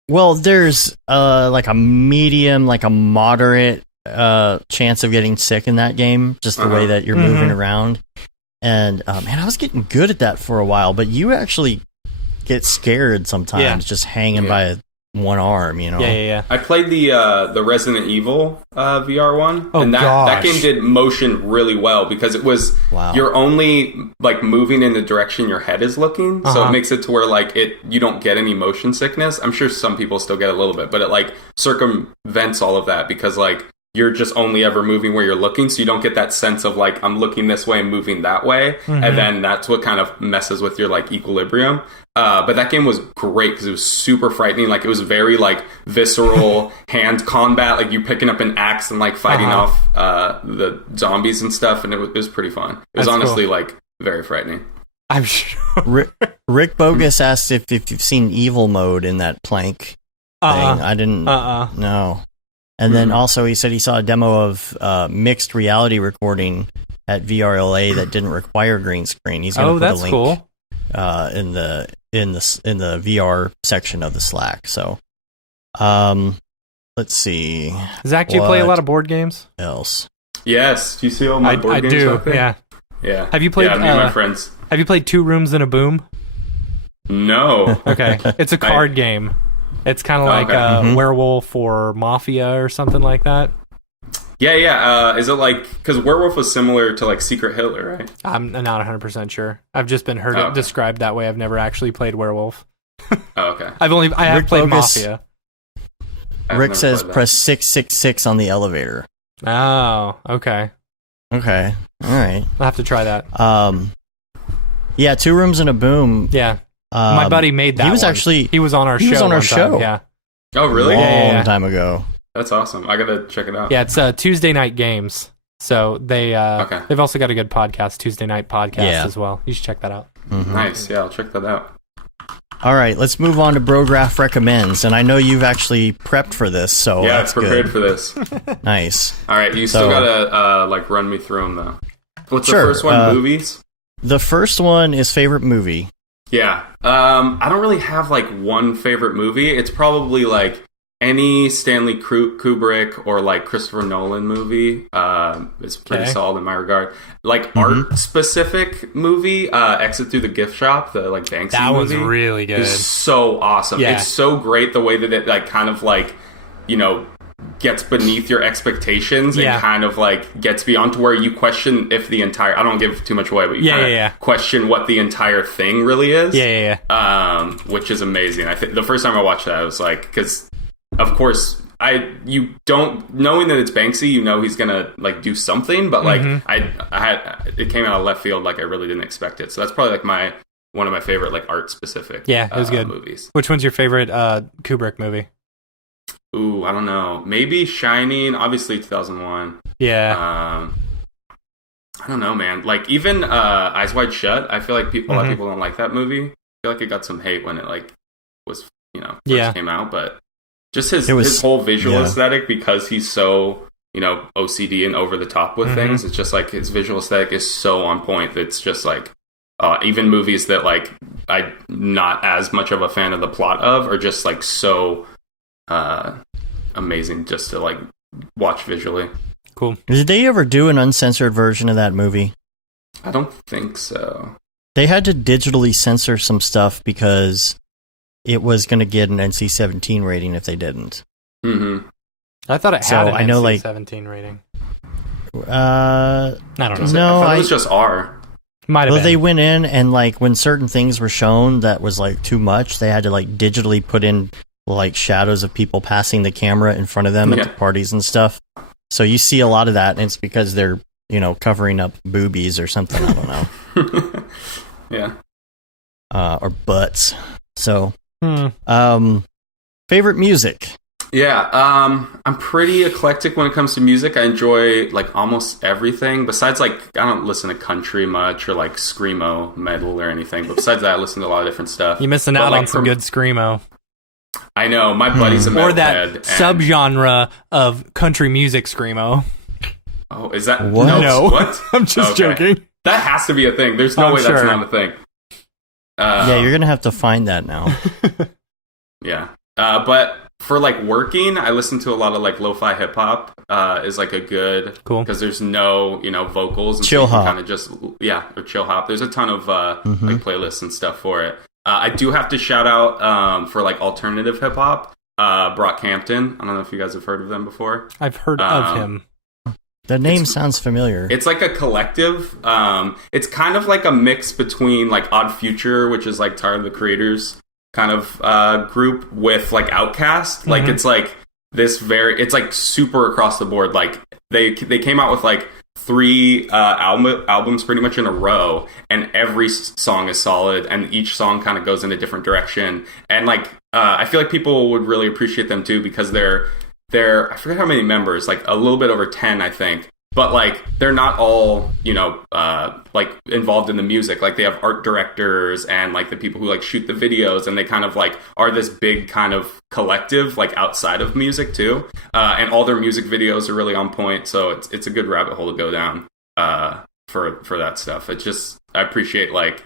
Well, there's like a medium, like a moderate chance of getting sick in that game, just the way that you're moving around. And man, I was getting good at that for a while, but you actually get scared sometimes just hanging by one arm, you know. Yeah. I played the Resident Evil VR one, and that game did motion really well because it was you're only like moving in the direction your head is looking, so it makes it to where like you don't get any motion sickness. I'm sure some people still get a little bit, but it like circumvents all of that because like you're just only ever moving where you're looking, so you don't get that sense of like I'm looking this way and moving that way, and then that's what kind of messes with your like equilibrium. But that game was great because it was super frightening. Like it was very like visceral hand combat, like you picking up an axe and like fighting off the zombies and stuff, and it was pretty fun. It was honestly like very frightening. I'm sure. Rick Bogus asked if you've seen evil mode in that plank thing. I didn't. No. And then also he said he saw a demo of mixed reality recording at VRLA that didn't require green screen. He's going to put a link cool. in the VR section of the Slack. So, let's see. Zach, do you play a lot of board games? Else? Yes. Do you see all my board games? I do. Out there? Yeah. Have you played? Yeah, me and my friends. Have you played Two Rooms and a Boom? No. Okay, it's a card game. It's kind of like Werewolf or Mafia or something like that. Yeah. Is it like, because Werewolf was similar to like Secret Hitler, right? I'm not 100% sure. I've just been heard it described that way. I've never actually played Werewolf. Okay. I have played Mafia. Rick says press 666 on the elevator. Oh, okay. Okay. All right. I'll have to try that. Yeah, Two Rooms and a Boom. Yeah. My buddy made that. He was on our show. He was on our show. Time, yeah. Oh, really? Long time ago. That's awesome. I gotta check it out. Yeah, it's Tuesday Night Games. So they've also got a good podcast, Tuesday Night Podcast as well. You should check that out. Nice. Yeah, I'll check that out. All right, let's move on to Brograph Recommends. And I know you've actually prepped for this, so yeah, that's prepared good. for this. Nice. All right, you still gotta like run me through them though. What's the first one? Movies. The first one is favorite movie. Yeah. I don't really have like one favorite movie. It's probably like any Stanley Kubrick or like Christopher Nolan movie. It's pretty solid in my regard. Like art specific movie, Exit Through the Gift Shop, the like Banksy that movie. That was really good. It's so awesome. Yeah. It's so great the way that it like kind of like, you know, gets beneath your expectations and kind of like gets beyond to where you question if the entire, I don't give too much away, but you question what the entire thing really is. Which is amazing. I think the first time I watched that, I was like, because of course you don't, knowing that it's Banksy, you know he's gonna like do something, but like it came out of left field, like I really didn't expect it. So that's probably like one of my favorite like art specific it was good movies. Which one's your favorite Kubrick movie? Ooh, I don't know. Maybe Shining, obviously 2001. Yeah. I don't know, man. Like even Eyes Wide Shut, I feel like a lot of people don't like that movie. I feel like it got some hate when it like was, you know, first came out, but just his whole visual aesthetic, because he's so, you know, OCD and over the top with things. It's just like his visual aesthetic is so on point that it's just like even movies that like I'm not as much of a fan of the plot of are just like so amazing just to like watch visually. Cool. Did they ever do an uncensored version of that movie? I don't think so. They had to digitally censor some stuff because it was going to get an NC-17 rating if they didn't. I thought it had an NC-17 rating. I don't know. I thought it was just R. Might have Well, been. they went in and like when certain things were shown that was like too much, they had to like digitally put in like shadows of people passing the camera in front of them at the parties and stuff. So you see a lot of that, and it's because they're, you know, covering up boobies or something. I don't know. Yeah. Or butts. So, favorite music. Yeah, I'm pretty eclectic when it comes to music. I enjoy like almost everything. Besides, like, I don't listen to country much or like screamo metal or anything. But besides that, I listen to a lot of different stuff. You're missing out on some good screamo. I know, my buddy's a metalhead. Or that subgenre of country music screamo. Oh, is that what? No. What? I'm just joking. That has to be a thing. There's no way that's not a thing. Yeah, you're gonna have to find that now. Yeah, but for like working, I listen to a lot of like lo-fi hip hop. Is like a good cool because there's no vocals and chill hop. Kind of just or chill hop. There's a ton of like playlists and stuff for it. I do have to shout out for like alternative hip hop. Brockhampton. I don't know if you guys have heard of them before. I've heard of him. The name sounds familiar. It's like a collective. It's kind of like a mix between like Odd Future, which is like Tyler the Creator's kind of group, with like Outkast. Like it's like this it's like super across the board. Like they came out with like 3 albums pretty much in a row, and every song is solid, and each song kind of goes in a different direction. And like I feel like people would really appreciate them too, because they're I forget how many members, like a little bit over 10, I think. But like they're not all, like involved in the music. Like they have art directors and like the people who like shoot the videos, and they kind of like are this big kind of collective like outside of music too. And all their music videos are really on point, so it's a good rabbit hole to go down for that stuff. It's just, I appreciate like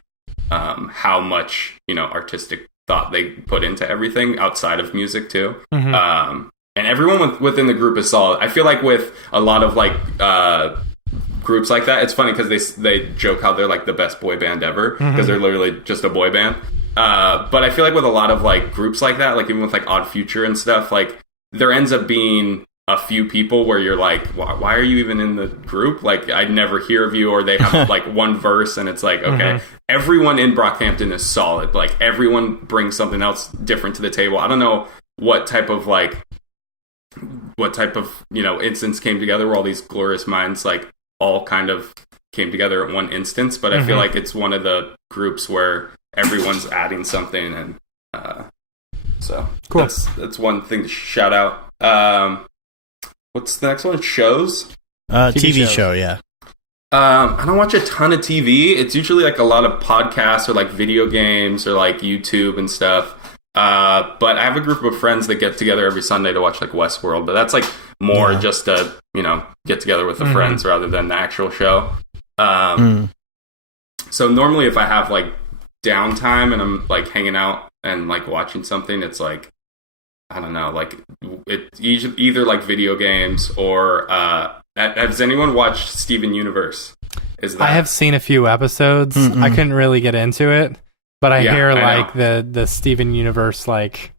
how much artistic thought they put into everything outside of music too. And everyone within the group is solid. I feel like with a lot of like groups like that, it's funny because they joke how they're like the best boy band ever, because they're literally just a boy band. But I feel like with a lot of like groups like that, like even with like Odd Future and stuff, like there ends up being a few people where you're like, why are you even in the group? Like I never hear of you, or they have like one verse, and it's like, okay, everyone in Brockhampton is solid. Like everyone brings something else different to the table. I don't know what type of instance came together where all these glorious minds like all kind of came together at one instance, but I feel like it's one of the groups where everyone's adding something, and so cool. That's one thing to shout out. What's the next one? Shows? TV show, yeah. I don't watch a ton of TV. It's usually like a lot of podcasts or like video games or like YouTube and stuff. But I have a group of friends that get together every Sunday to watch like Westworld, but that's like more just to, get together with the friends rather than the actual show. So normally if I have like downtime and I'm like hanging out and like watching something, it's like, I don't know, like it's either like video games or, has anyone watched Steven Universe? I have seen a few episodes. I couldn't really get into it. But I hear like the Steven Universe, like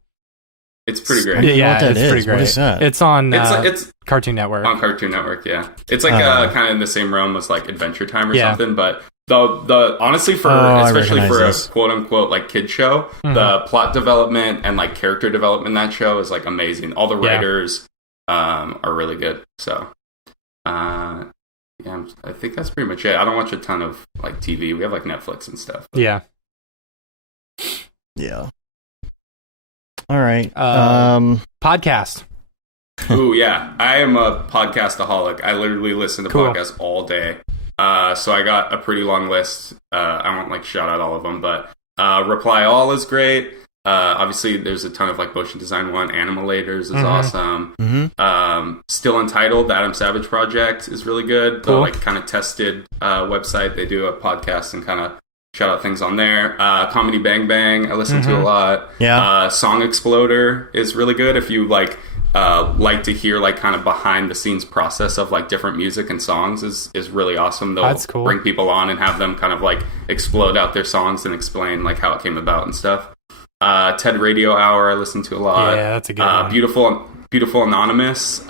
it's pretty great. Yeah, it's pretty great. What is that? It's on it's Cartoon Network. On Cartoon Network, yeah. It's like kind of in the same realm as like Adventure Time or something. But the honestly especially for a quote unquote like kid show, the plot development and like character development in that show is like amazing. All the writers are really good. So I think that's pretty much it. I don't watch a ton of like TV. We have like Netflix and stuff. Yeah. Yeah. All right. Podcast. Ooh, yeah. I am a podcastaholic. I literally listen to podcasts all day. So I got a pretty long list. I won't like shout out all of them, but Reply All is great. Obviously, there's a ton of like Motion Design One. Animalators is awesome. Still Untitled, the Adam Savage Project is really good. The like kind of tested website. They do a podcast and kind of shout out things on there. Comedy Bang Bang, I listen to a lot. Yeah. Song Exploder is really good if you like to hear like kind of behind the scenes process of like different music and songs is really awesome. They'll bring people on and have them kind of like explode out their songs and explain like how it came about and stuff. TED Radio Hour I listen to a lot. Yeah, that's a good one. Beautiful Anonymous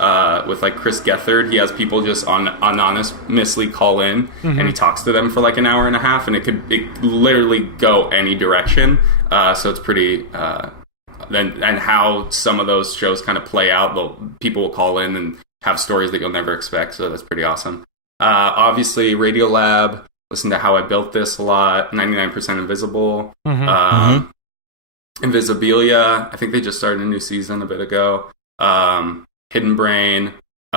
with like Chris Gethard. He has people just anonymously call in, and he talks to them for like an hour and a half, and it literally go any direction. So it's pretty. And how some of those shows kind of play out, people will call in and have stories that you'll never expect. So that's pretty awesome. Obviously, Radiolab. Listen to How I Built This a lot. 99% Invisible. Invisibilia. I think they just started a new season a bit ago. Hidden Brain.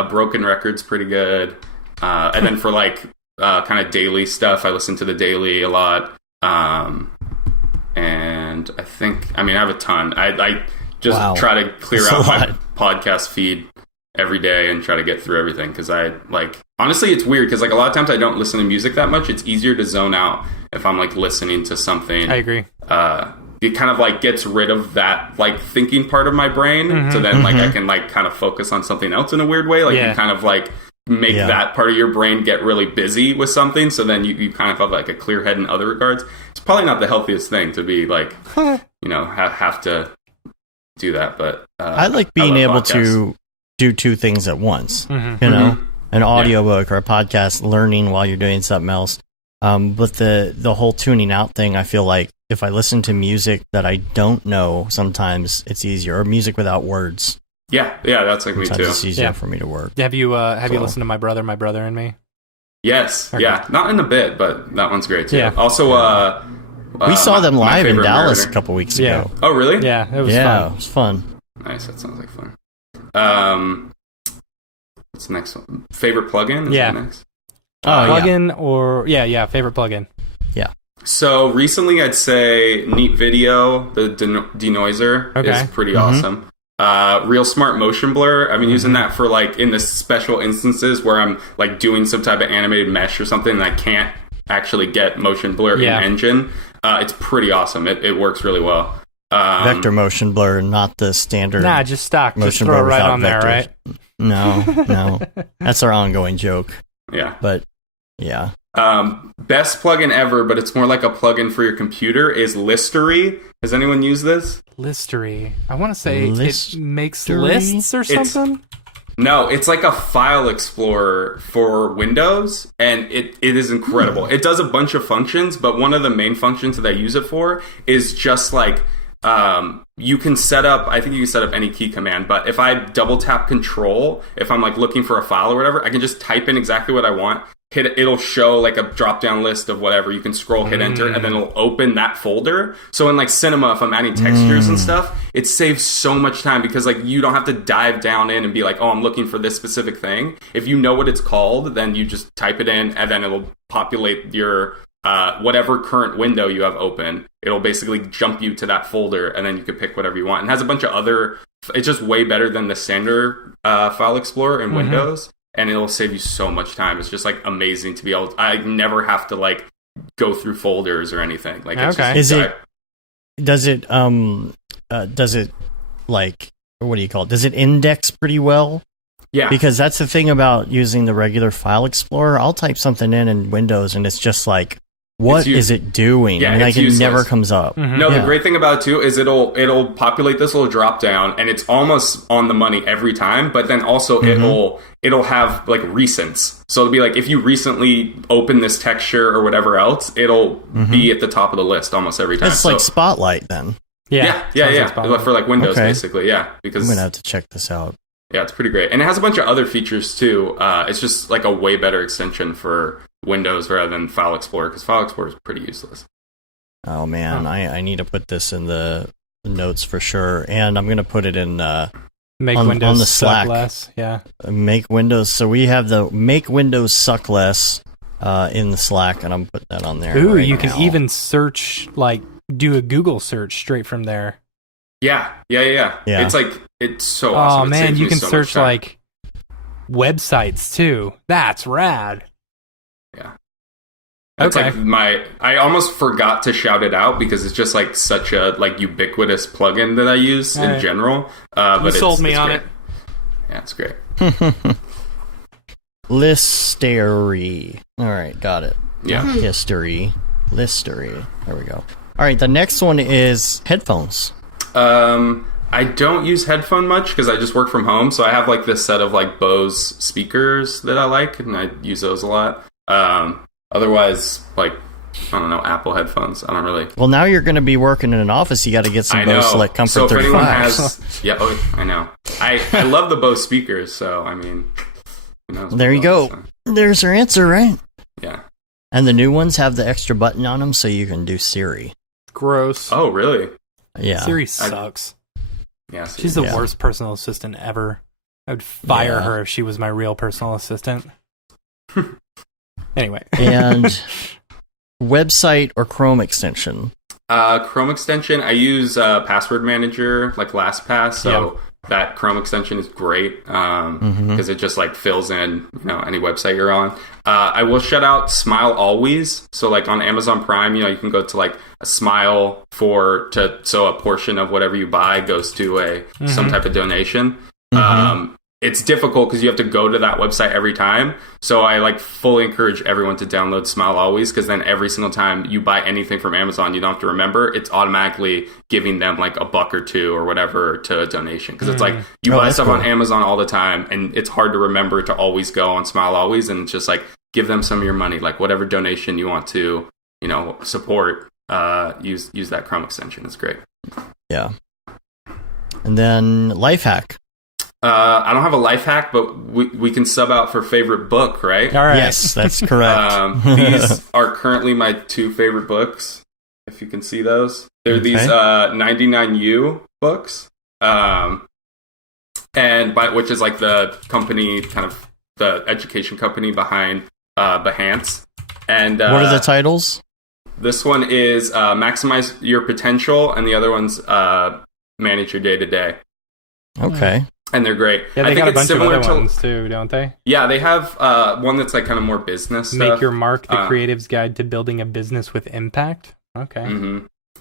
Broken Record's pretty good. And then for like kind of daily stuff, I listen to The Daily a lot. And I have a ton. I just try to clear out my podcast feed every day and try to get through everything, because honestly, it's weird because like a lot of times I don't listen to music that much. It's easier to zone out if I'm like listening to something. I agree. It kind of like gets rid of that like thinking part of my brain, so then like I can like kind of focus on something else in a weird way. Like you kind of like make that part of your brain get really busy with something, so then you kind of have like a clear head in other regards. It's probably not the healthiest thing to be like, have to do that, but I like being able to do two things at once, an audiobook or a podcast, learning while you're doing something else. But the whole tuning out thing, I feel like if I listen to music that I don't know, sometimes it's easier, or music without words. Yeah, that's like me too. It's easier for me to work. Have you listened to My Brother and Me? Yes, not in a bit, but that one's great too. Yeah. Also, we saw them live in Dallas a couple weeks ago. Oh, really? Yeah, it was fun. It was fun. Nice, that sounds like fun. What's the next one? Favorite plugin? Is that next? Plugin or favorite plugin. Yeah. So recently, I'd say Neat Video, the denoiser, is pretty awesome. Real Smart Motion Blur. I've been using that for like in the special instances where I'm like doing some type of animated mesh or something and I can't actually get motion blur in engine. It's pretty awesome. It works really well. Vector motion blur, not the standard. Nah, just stock. Just throw it right on there, right? No. That's our ongoing joke. Yeah. But yeah. Best plugin ever, but it's more like a plugin for your computer, is Listery. Has anyone used this? Listery. I want to say it makes lists or something. No, it's like a file explorer for Windows, and it is incredible. It does a bunch of functions, but one of the main functions that I use it for is just like you can set up, I think you can set up any key command, but if I double tap Control, if I'm like looking for a file or whatever, I can just type in exactly what I want. It'll show like a drop down list of whatever. You can scroll, hit enter, and then it'll open that folder. So in like Cinema, if I'm adding textures and stuff, it saves so much time because like you don't have to dive down in and be like, oh, I'm looking for this specific thing. If you know what it's called, then you just type it in and then it'll populate your whatever current window you have open. It'll basically jump you to that folder, and then you can pick whatever you want. And it has a bunch of other. It's just way better than the standard file explorer in Windows. And it'll save you so much time. It's just like amazing to be able to, I never have to like go through folders or anything. Like, it's just, does it like, what do you call it? Does it index pretty well? Yeah. Because that's the thing about using the regular file explorer. I'll type something in Windows and it's just like, what is it doing? Yeah, like it never comes up. No, the great thing about it too is it'll populate this little drop down, and it's almost on the money every time. But then also it'll have like recents, so it'll be like if you recently open this texture or whatever else, it'll be at the top of the list almost every time. It's like Spotlight then. Yeah. Like for like Windows basically. Yeah, because I'm gonna have to check this out. Yeah, it's pretty great, and it has a bunch of other features too. It's just like a way better extension for Windows rather than File Explorer, because File Explorer is pretty useless. Oh man, I need to put this in the notes for sure, and I'm going to put it in Make on Windows the Slack. Suck Less. Yeah, Make Windows. So we have the Make Windows Suck Less in the Slack, and I'm putting that on there. Ooh, you can even search, like do a Google search straight from there. Yeah. It's like it's so awesome. Oh man, you can search like websites too. That's rad. Yeah. That's like I almost forgot to shout it out because it's just like such a like ubiquitous plugin that I use in general. But you sold me on it. Yeah, it's great. Listery. All right, got it. Yeah. Listery. There we go. All right, the next one is headphones. I don't use headphone much because I just work from home. So I have like this set of like Bose speakers that I like, and I use those a lot. Otherwise, like, I don't know, Apple headphones. I don't really. Well, now you're going to be working in an office. You got to get some Bose Select Comfort so if 35. anyone has, I know. I love the Bose speakers. So I mean, who knows? There you go. So. There's your answer, right? Yeah. And the new ones have the extra button on them, so you can do Siri. Gross. Oh, really? Yeah. Siri sucks. Yeah. She's the worst personal assistant ever. I would fire her if she was my real personal assistant. Anyway. And website or Chrome extension? Chrome extension. I use Password Manager, like LastPass. So that Chrome extension is great because it just like fills in, any website you're on. I will shout out Smile Always. So like on Amazon Prime, you can go to like a Smile so a portion of whatever you buy goes to some type of donation. It's difficult because you have to go to that website every time. So I like fully encourage everyone to download Smile Always, because then every single time you buy anything from Amazon, you don't have to remember. It's automatically giving them like $1 or $2 or whatever to a donation. Because it's like you buy stuff on Amazon all the time, and it's hard to remember to always go on Smile Always. And it's just like, give them some of your money, like whatever donation you want to, support. Use that Chrome extension. It's great. Yeah. And then life hack. I don't have a life hack, but we can sub out for favorite book, right? All right. Yes, that's correct. These are currently my 2 favorite books, if you can see those. They're these 99U books, which is like the company, kind of the education company behind Behance. And what are the titles? This one is Maximize Your Potential, and the other one's Manage Your Day to Day. Okay. And they're great. Yeah, they I think got a it's bunch of similar other ones too, don't they? Yeah, they have one that's like kind of more business stuff. Make Your Mark, the Creative's Guide to Building a Business with Impact. Okay.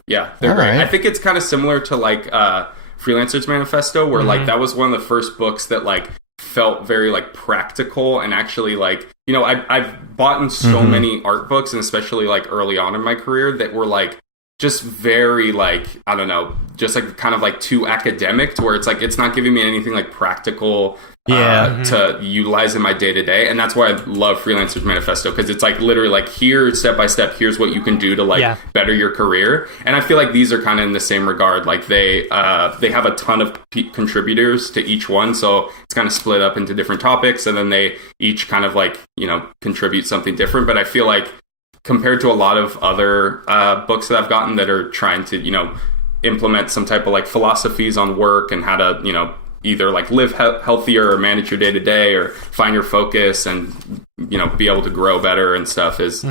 Yeah, they're All great. right. I think it's kind of similar to like Freelancer's Manifesto, where like that was one of the first books that like felt very like practical, and actually like, I've bought in so many art books, and especially like early on in my career, that were like just very like, I don't know, just like kind of like too academic, to where it's like it's not giving me anything like practical to utilize in my day-to-day. And that's why I love Freelancer's Manifesto, because it's like literally like, here, step by step, here's what you can do to like better your career. And I feel like these are kind of in the same regard. Like they have a ton of contributors to each one, so it's kind of split up into different topics, and then they each kind of like contribute something different. But I feel like compared to a lot of other books that I've gotten that are trying to, implement some type of like philosophies on work and how to, either like live healthier or manage your day to day or find your focus and, be able to grow better and stuff, is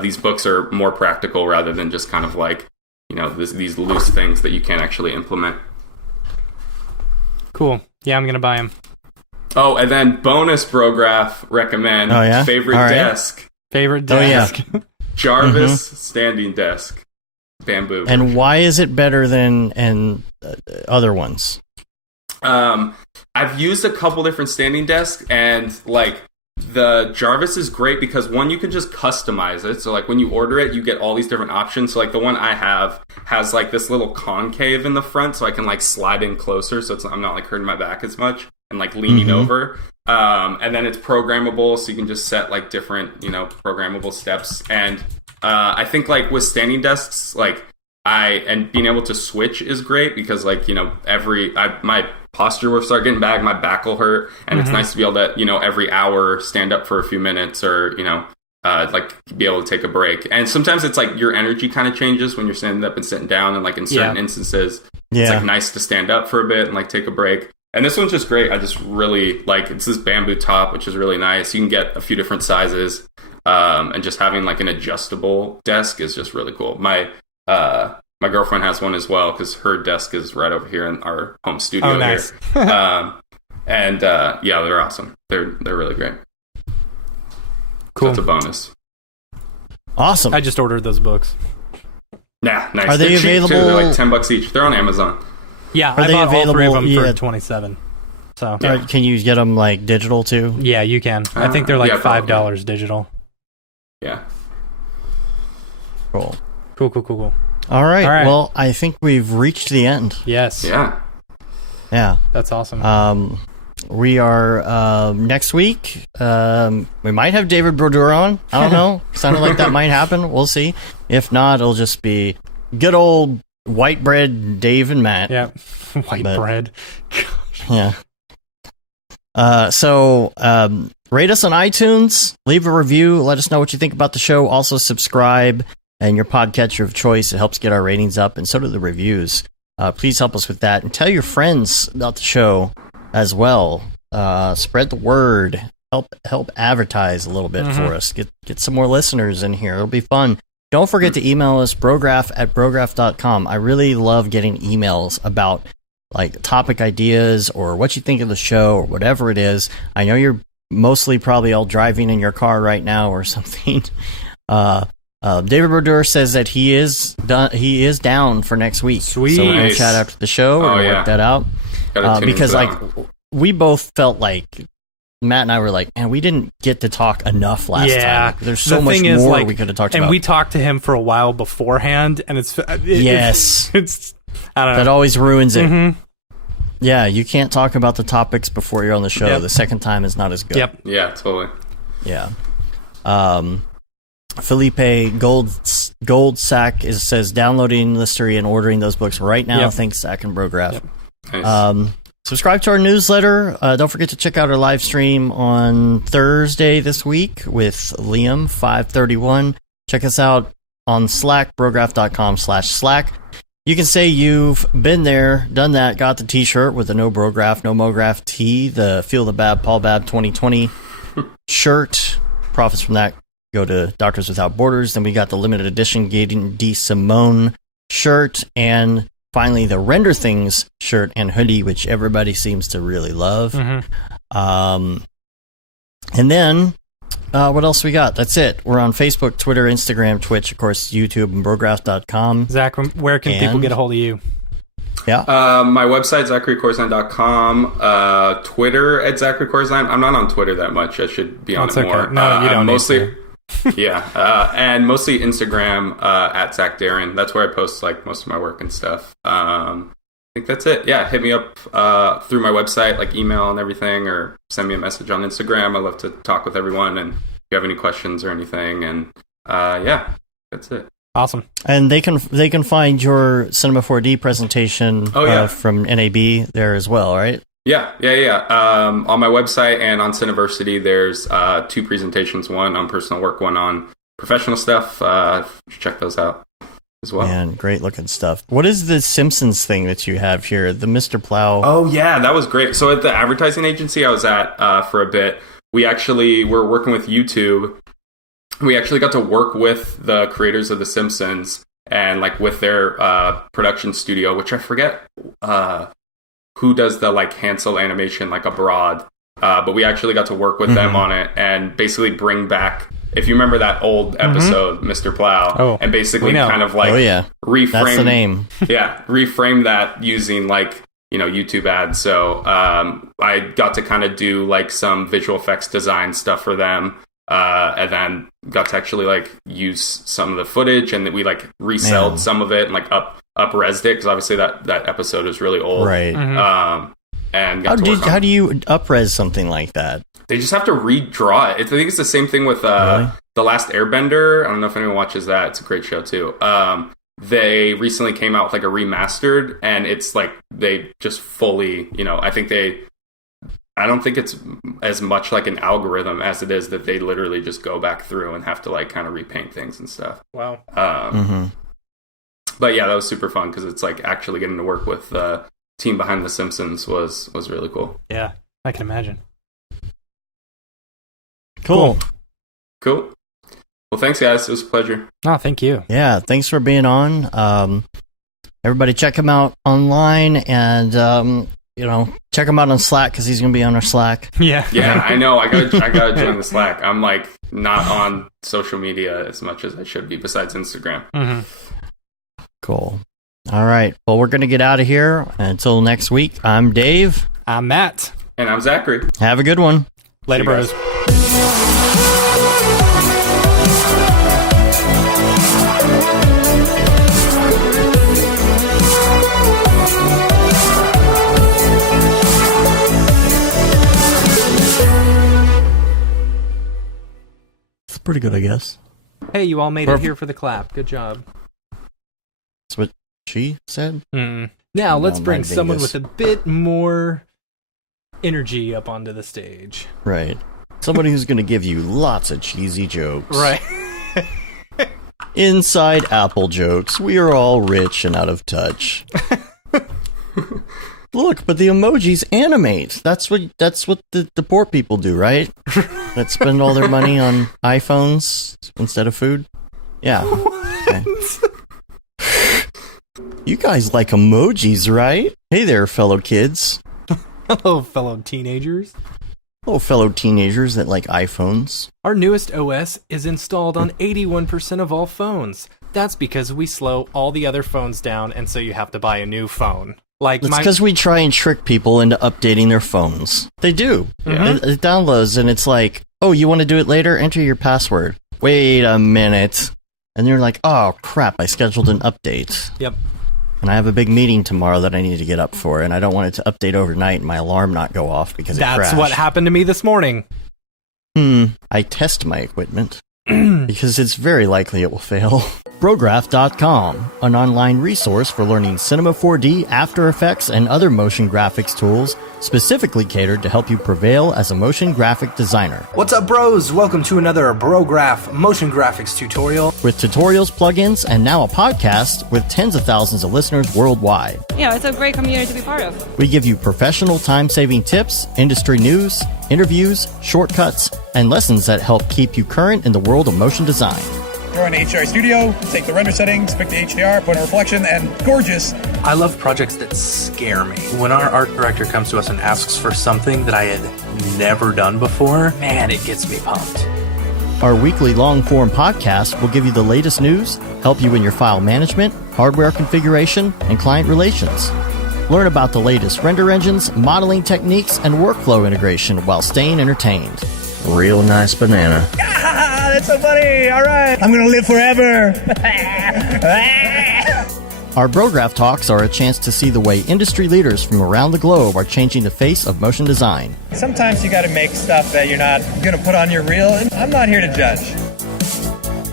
these books are more practical rather than just kind of like, these loose things that you can't actually implement. Cool. Yeah, I'm going to buy them. Oh, and then bonus Brograph recommend favorite desk. Favorite desk. Jarvis standing desk. Bamboo. And why is it better than other ones? I've used a couple different standing desks, and like the Jarvis is great because one, you can just customize it. So like when you order it, you get all these different options. So like the one I have has like this little concave in the front, so I can like slide in closer, so I'm not like hurting my back as much and like leaning over. And then it's programmable, so you can just set like different, programmable steps. And I think like with standing desks, like and being able to switch is great, because like, my posture will start getting back, my back will hurt, and it's nice to be able to, every hour stand up for a few minutes, or, like be able to take a break. And sometimes it's like your energy kind of changes when you're standing up and sitting down, and like in certain instances, it's like nice to stand up for a bit and like take a break. And this one's just great. I just really like, it's this bamboo top, which is really nice. You can get a few different sizes, and just having like an adjustable desk is just really cool. My girlfriend has one as well, because her desk is right over here in our home studio. Oh, nice. Here. Yeah, they're awesome. They're really great. Cool. So that's a bonus. Awesome. I just ordered those books. Yeah, nice. Are they They're cheap, available? too. They're like $10 each. They're on Amazon. Yeah, Are I they bought all 3 of them available? for 27. So Can you get them like digital too? yeah, you can. I think they're like $5 probably. digital. Yeah. Cool. Cool. All right. Well, I think we've reached the end. Yes. Yeah. Yeah. That's awesome. We are next week. We might have David Brodeur on. I don't know. Sounded like that might happen. We'll see. If not, it'll just be good old white bread Dave and Matt. Yeah, white bread. Yeah. So rate us on iTunes. Leave a review. Let us know what you think about the show. Also subscribe and your podcatcher of choice. It helps get our ratings up, and so do the reviews. Please help us with that, and tell your friends about the show as well. Spread the word. Help advertise a little bit for us. Get some more listeners in here. It'll be fun. Don't forget to email us, brograph@brograph.com. I really love getting emails about like topic ideas or what you think of the show or whatever it is. I know you're mostly probably all driving in your car right now or something. David Brodeur says that he is down for next week. Sweet. So we're going to chat after the show and work that out. Because we both felt like Matt and I were like, man, we didn't get to talk enough last time. Like, there's so much more we could have talked about. And we talked to him for a while beforehand, and it's I don't know. That always ruins it. Yeah, you can't talk about the topics before you're on the show. The second time is not as good. Yep. Yeah, totally. Yeah. Felipe Goldsack says downloading Listery and ordering those books right now. Thanks, Zack and Brograph. Yep. Nice. Subscribe to our newsletter. Don't forget to check out our live stream on Thursday this week with Liam, 5:31. Check us out on Slack, brograph.com/Slack. You can say you've been there, done that, got the t-shirt with the No Brograph, No Mograph tee, the Feel the Bab, Paul Bab 2020 shirt. Profits from that go to Doctors Without Borders. Then we got the limited edition Gaten D. Simone shirt, and finally the Render Things shirt and hoodie, which everybody seems to really love. And then what else we got? That's it. We're on Facebook, Twitter, Instagram, Twitch, of course, YouTube, and brograph.com. Zach, where can people get a hold of you? Yeah. My website, ZacharyCorzine.com. Twitter at ZacharyCorzine. I'm not on Twitter that much. I should be on it more. No, you don't mostly, and mostly Instagram at Zach Darren. That's where I post like most of my work and stuff. I think that's it. Yeah, hit me up through my website, like email and everything, or send me a message on Instagram. I love to talk with everyone, and if you have any questions or anything, and that's it. Awesome. And they can find your Cinema 4D presentation from NAB there as well, right? Yeah. On my website and on Cineversity, there's 2 presentations, one on personal work, one on professional stuff. Check those out as well. Man, great looking stuff. What is the Simpsons thing that you have here? The Mr. Plow. Oh, yeah, that was great. So at the advertising agency I was at for a bit, we actually were working with YouTube. We actually got to work with the creators of The Simpsons and like with their production studio, which I forget who does the like Hansel animation like abroad. But we actually got to work with them on it and basically bring back, if you remember that old episode, Mr. Plow, and basically kind of like reframe. That's the name. Reframe that using like, YouTube ads. So I got to kind of do like some visual effects design stuff for them. And then got to actually like use some of the footage, and we like reselled some of it and like up-resed it, because obviously that episode is really old, right? And how do you up-res something like that? They just have to redraw it. I think it's the same thing with The Last Airbender. I don't know if anyone watches that. It's a great show too. They recently came out with like a remastered, and it's like they just fully, I don't think it's as much like an algorithm as it is that they literally just go back through and have to like kind of repaint things and stuff. Wow. But yeah, that was super fun because it's like actually getting to work with the team behind The Simpsons was really cool. Yeah, I can imagine. Cool. Well, thanks guys. It was a pleasure. Oh, thank you. Yeah, thanks for being on. Everybody check him out online, and check him out on Slack, because he's going to be on our Slack. Yeah, I know. I gotta join the Slack. I'm like not on social media as much as I should be, besides Instagram. Cool. All right. Well, we're going to get out of here. Until next week, I'm Dave. I'm Matt. And I'm Zachary. Have a good one. Later, bros. pretty good, I guess. Hey, you all made it here for the clap. Good job. That's what she said? Now, let's bring not someone Vegas. with a bit more energy up onto the stage. Right. Somebody who's going to give you lots of cheesy jokes. Right. Inside Apple jokes. We are all rich and out of touch. Look, but the emojis animate. That's what the poor people do, right? That spend all their money on iPhones instead of food. Yeah. Okay. You guys like emojis, right? Hey there, fellow kids. Hello, fellow teenagers. Hello, fellow teenagers that like iPhones. Our newest OS is installed on 81% of all phones. That's because we slow all the other phones down, and so you have to buy a new phone. It's because we try and trick people into updating their phones. They do. Yeah. It downloads, and it's like, oh, you want to do it later? Enter your password. Wait a minute. And you're like, oh, crap, I scheduled an update. Yep. And I have a big meeting tomorrow that I need to get up for, and I don't want it to update overnight and my alarm not go off because it crashed. That's what happened to me this morning. I test my equipment because it's very likely it will fail. Brograph.com, an online resource for learning Cinema 4D, After Effects, and other motion graphics tools specifically catered to help you prevail as a motion graphic designer. What's up, bros? Welcome to another Brograph motion graphics tutorial. With tutorials, plugins, and now a podcast with tens of thousands of listeners worldwide. Yeah, it's a great community to be part of. We give you professional time-saving tips, industry news, interviews, shortcuts, and lessons that help keep you current in the world of motion design. Go into HDR Studio, take the render settings, pick the HDR, put in a reflection, and gorgeous. I love projects that scare me. When our art director comes to us and asks for something that I had never done before, man, it gets me pumped. Our weekly long-form podcast will give you the latest news, help you in your file management, hardware configuration, and client relations. Learn about the latest render engines, modeling techniques, and workflow integration while staying entertained. Real nice banana. Ah, that's so funny. All right. I'm going to live forever. Our Brograph Talks are a chance to see the way industry leaders from around the globe are changing the face of motion design. Sometimes you got to make stuff that you're not going to put on your reel, and I'm not here to judge.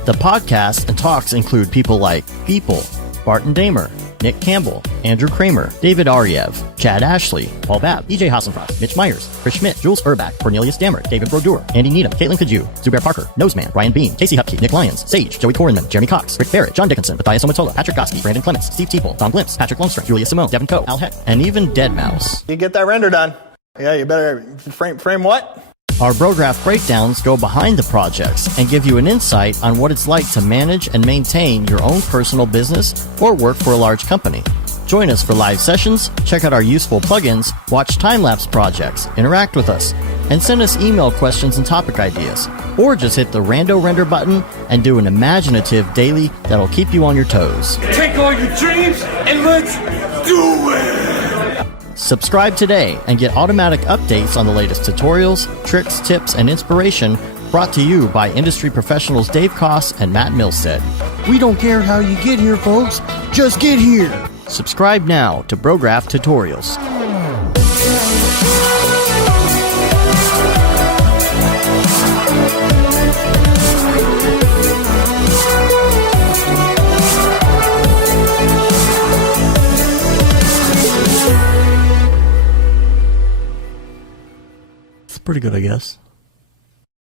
The podcast and talks include people like Beeple, Barton Damer, Nick Campbell, Andrew Kramer, David Ariev, Chad Ashley, Paul Babb, EJ Hassenfrost, Mitch Myers, Chris Schmidt, Jules Urbach, Cornelius Dammert, David Brodeur, Andy Needham, Caitlin Kaju, Zubair Parker, Noseman, Ryan Bean, Casey Hupke, Nick Lyons, Sage, Joey Korenman, Jeremy Cox, Rick Barrett, John Dickinson, Matthias Omatola, Patrick Goski, Brandon Clements, Steve Teeple, Tom Glimpse, Patrick Longstreet, Julia Simone, Devin Coe, Al Heck, and even Deadmau5. You get that render done. Yeah, you better frame what? Our Brograph breakdowns go behind the projects and give you an insight on what it's like to manage and maintain your own personal business or work for a large company. Join us for live sessions, check out our useful plugins, watch time-lapse projects, interact with us, and send us email questions and topic ideas. Or just hit the Rando Render button and do an imaginative daily that'll keep you on your toes. Take all your dreams and let's do it! Subscribe today and get automatic updates on the latest tutorials, tricks, tips, and inspiration brought to you by industry professionals Dave Koss and Matt Milstead. We don't care how you get here, folks. Just get here. Subscribe now to Brograph Tutorials. It's pretty good, I guess.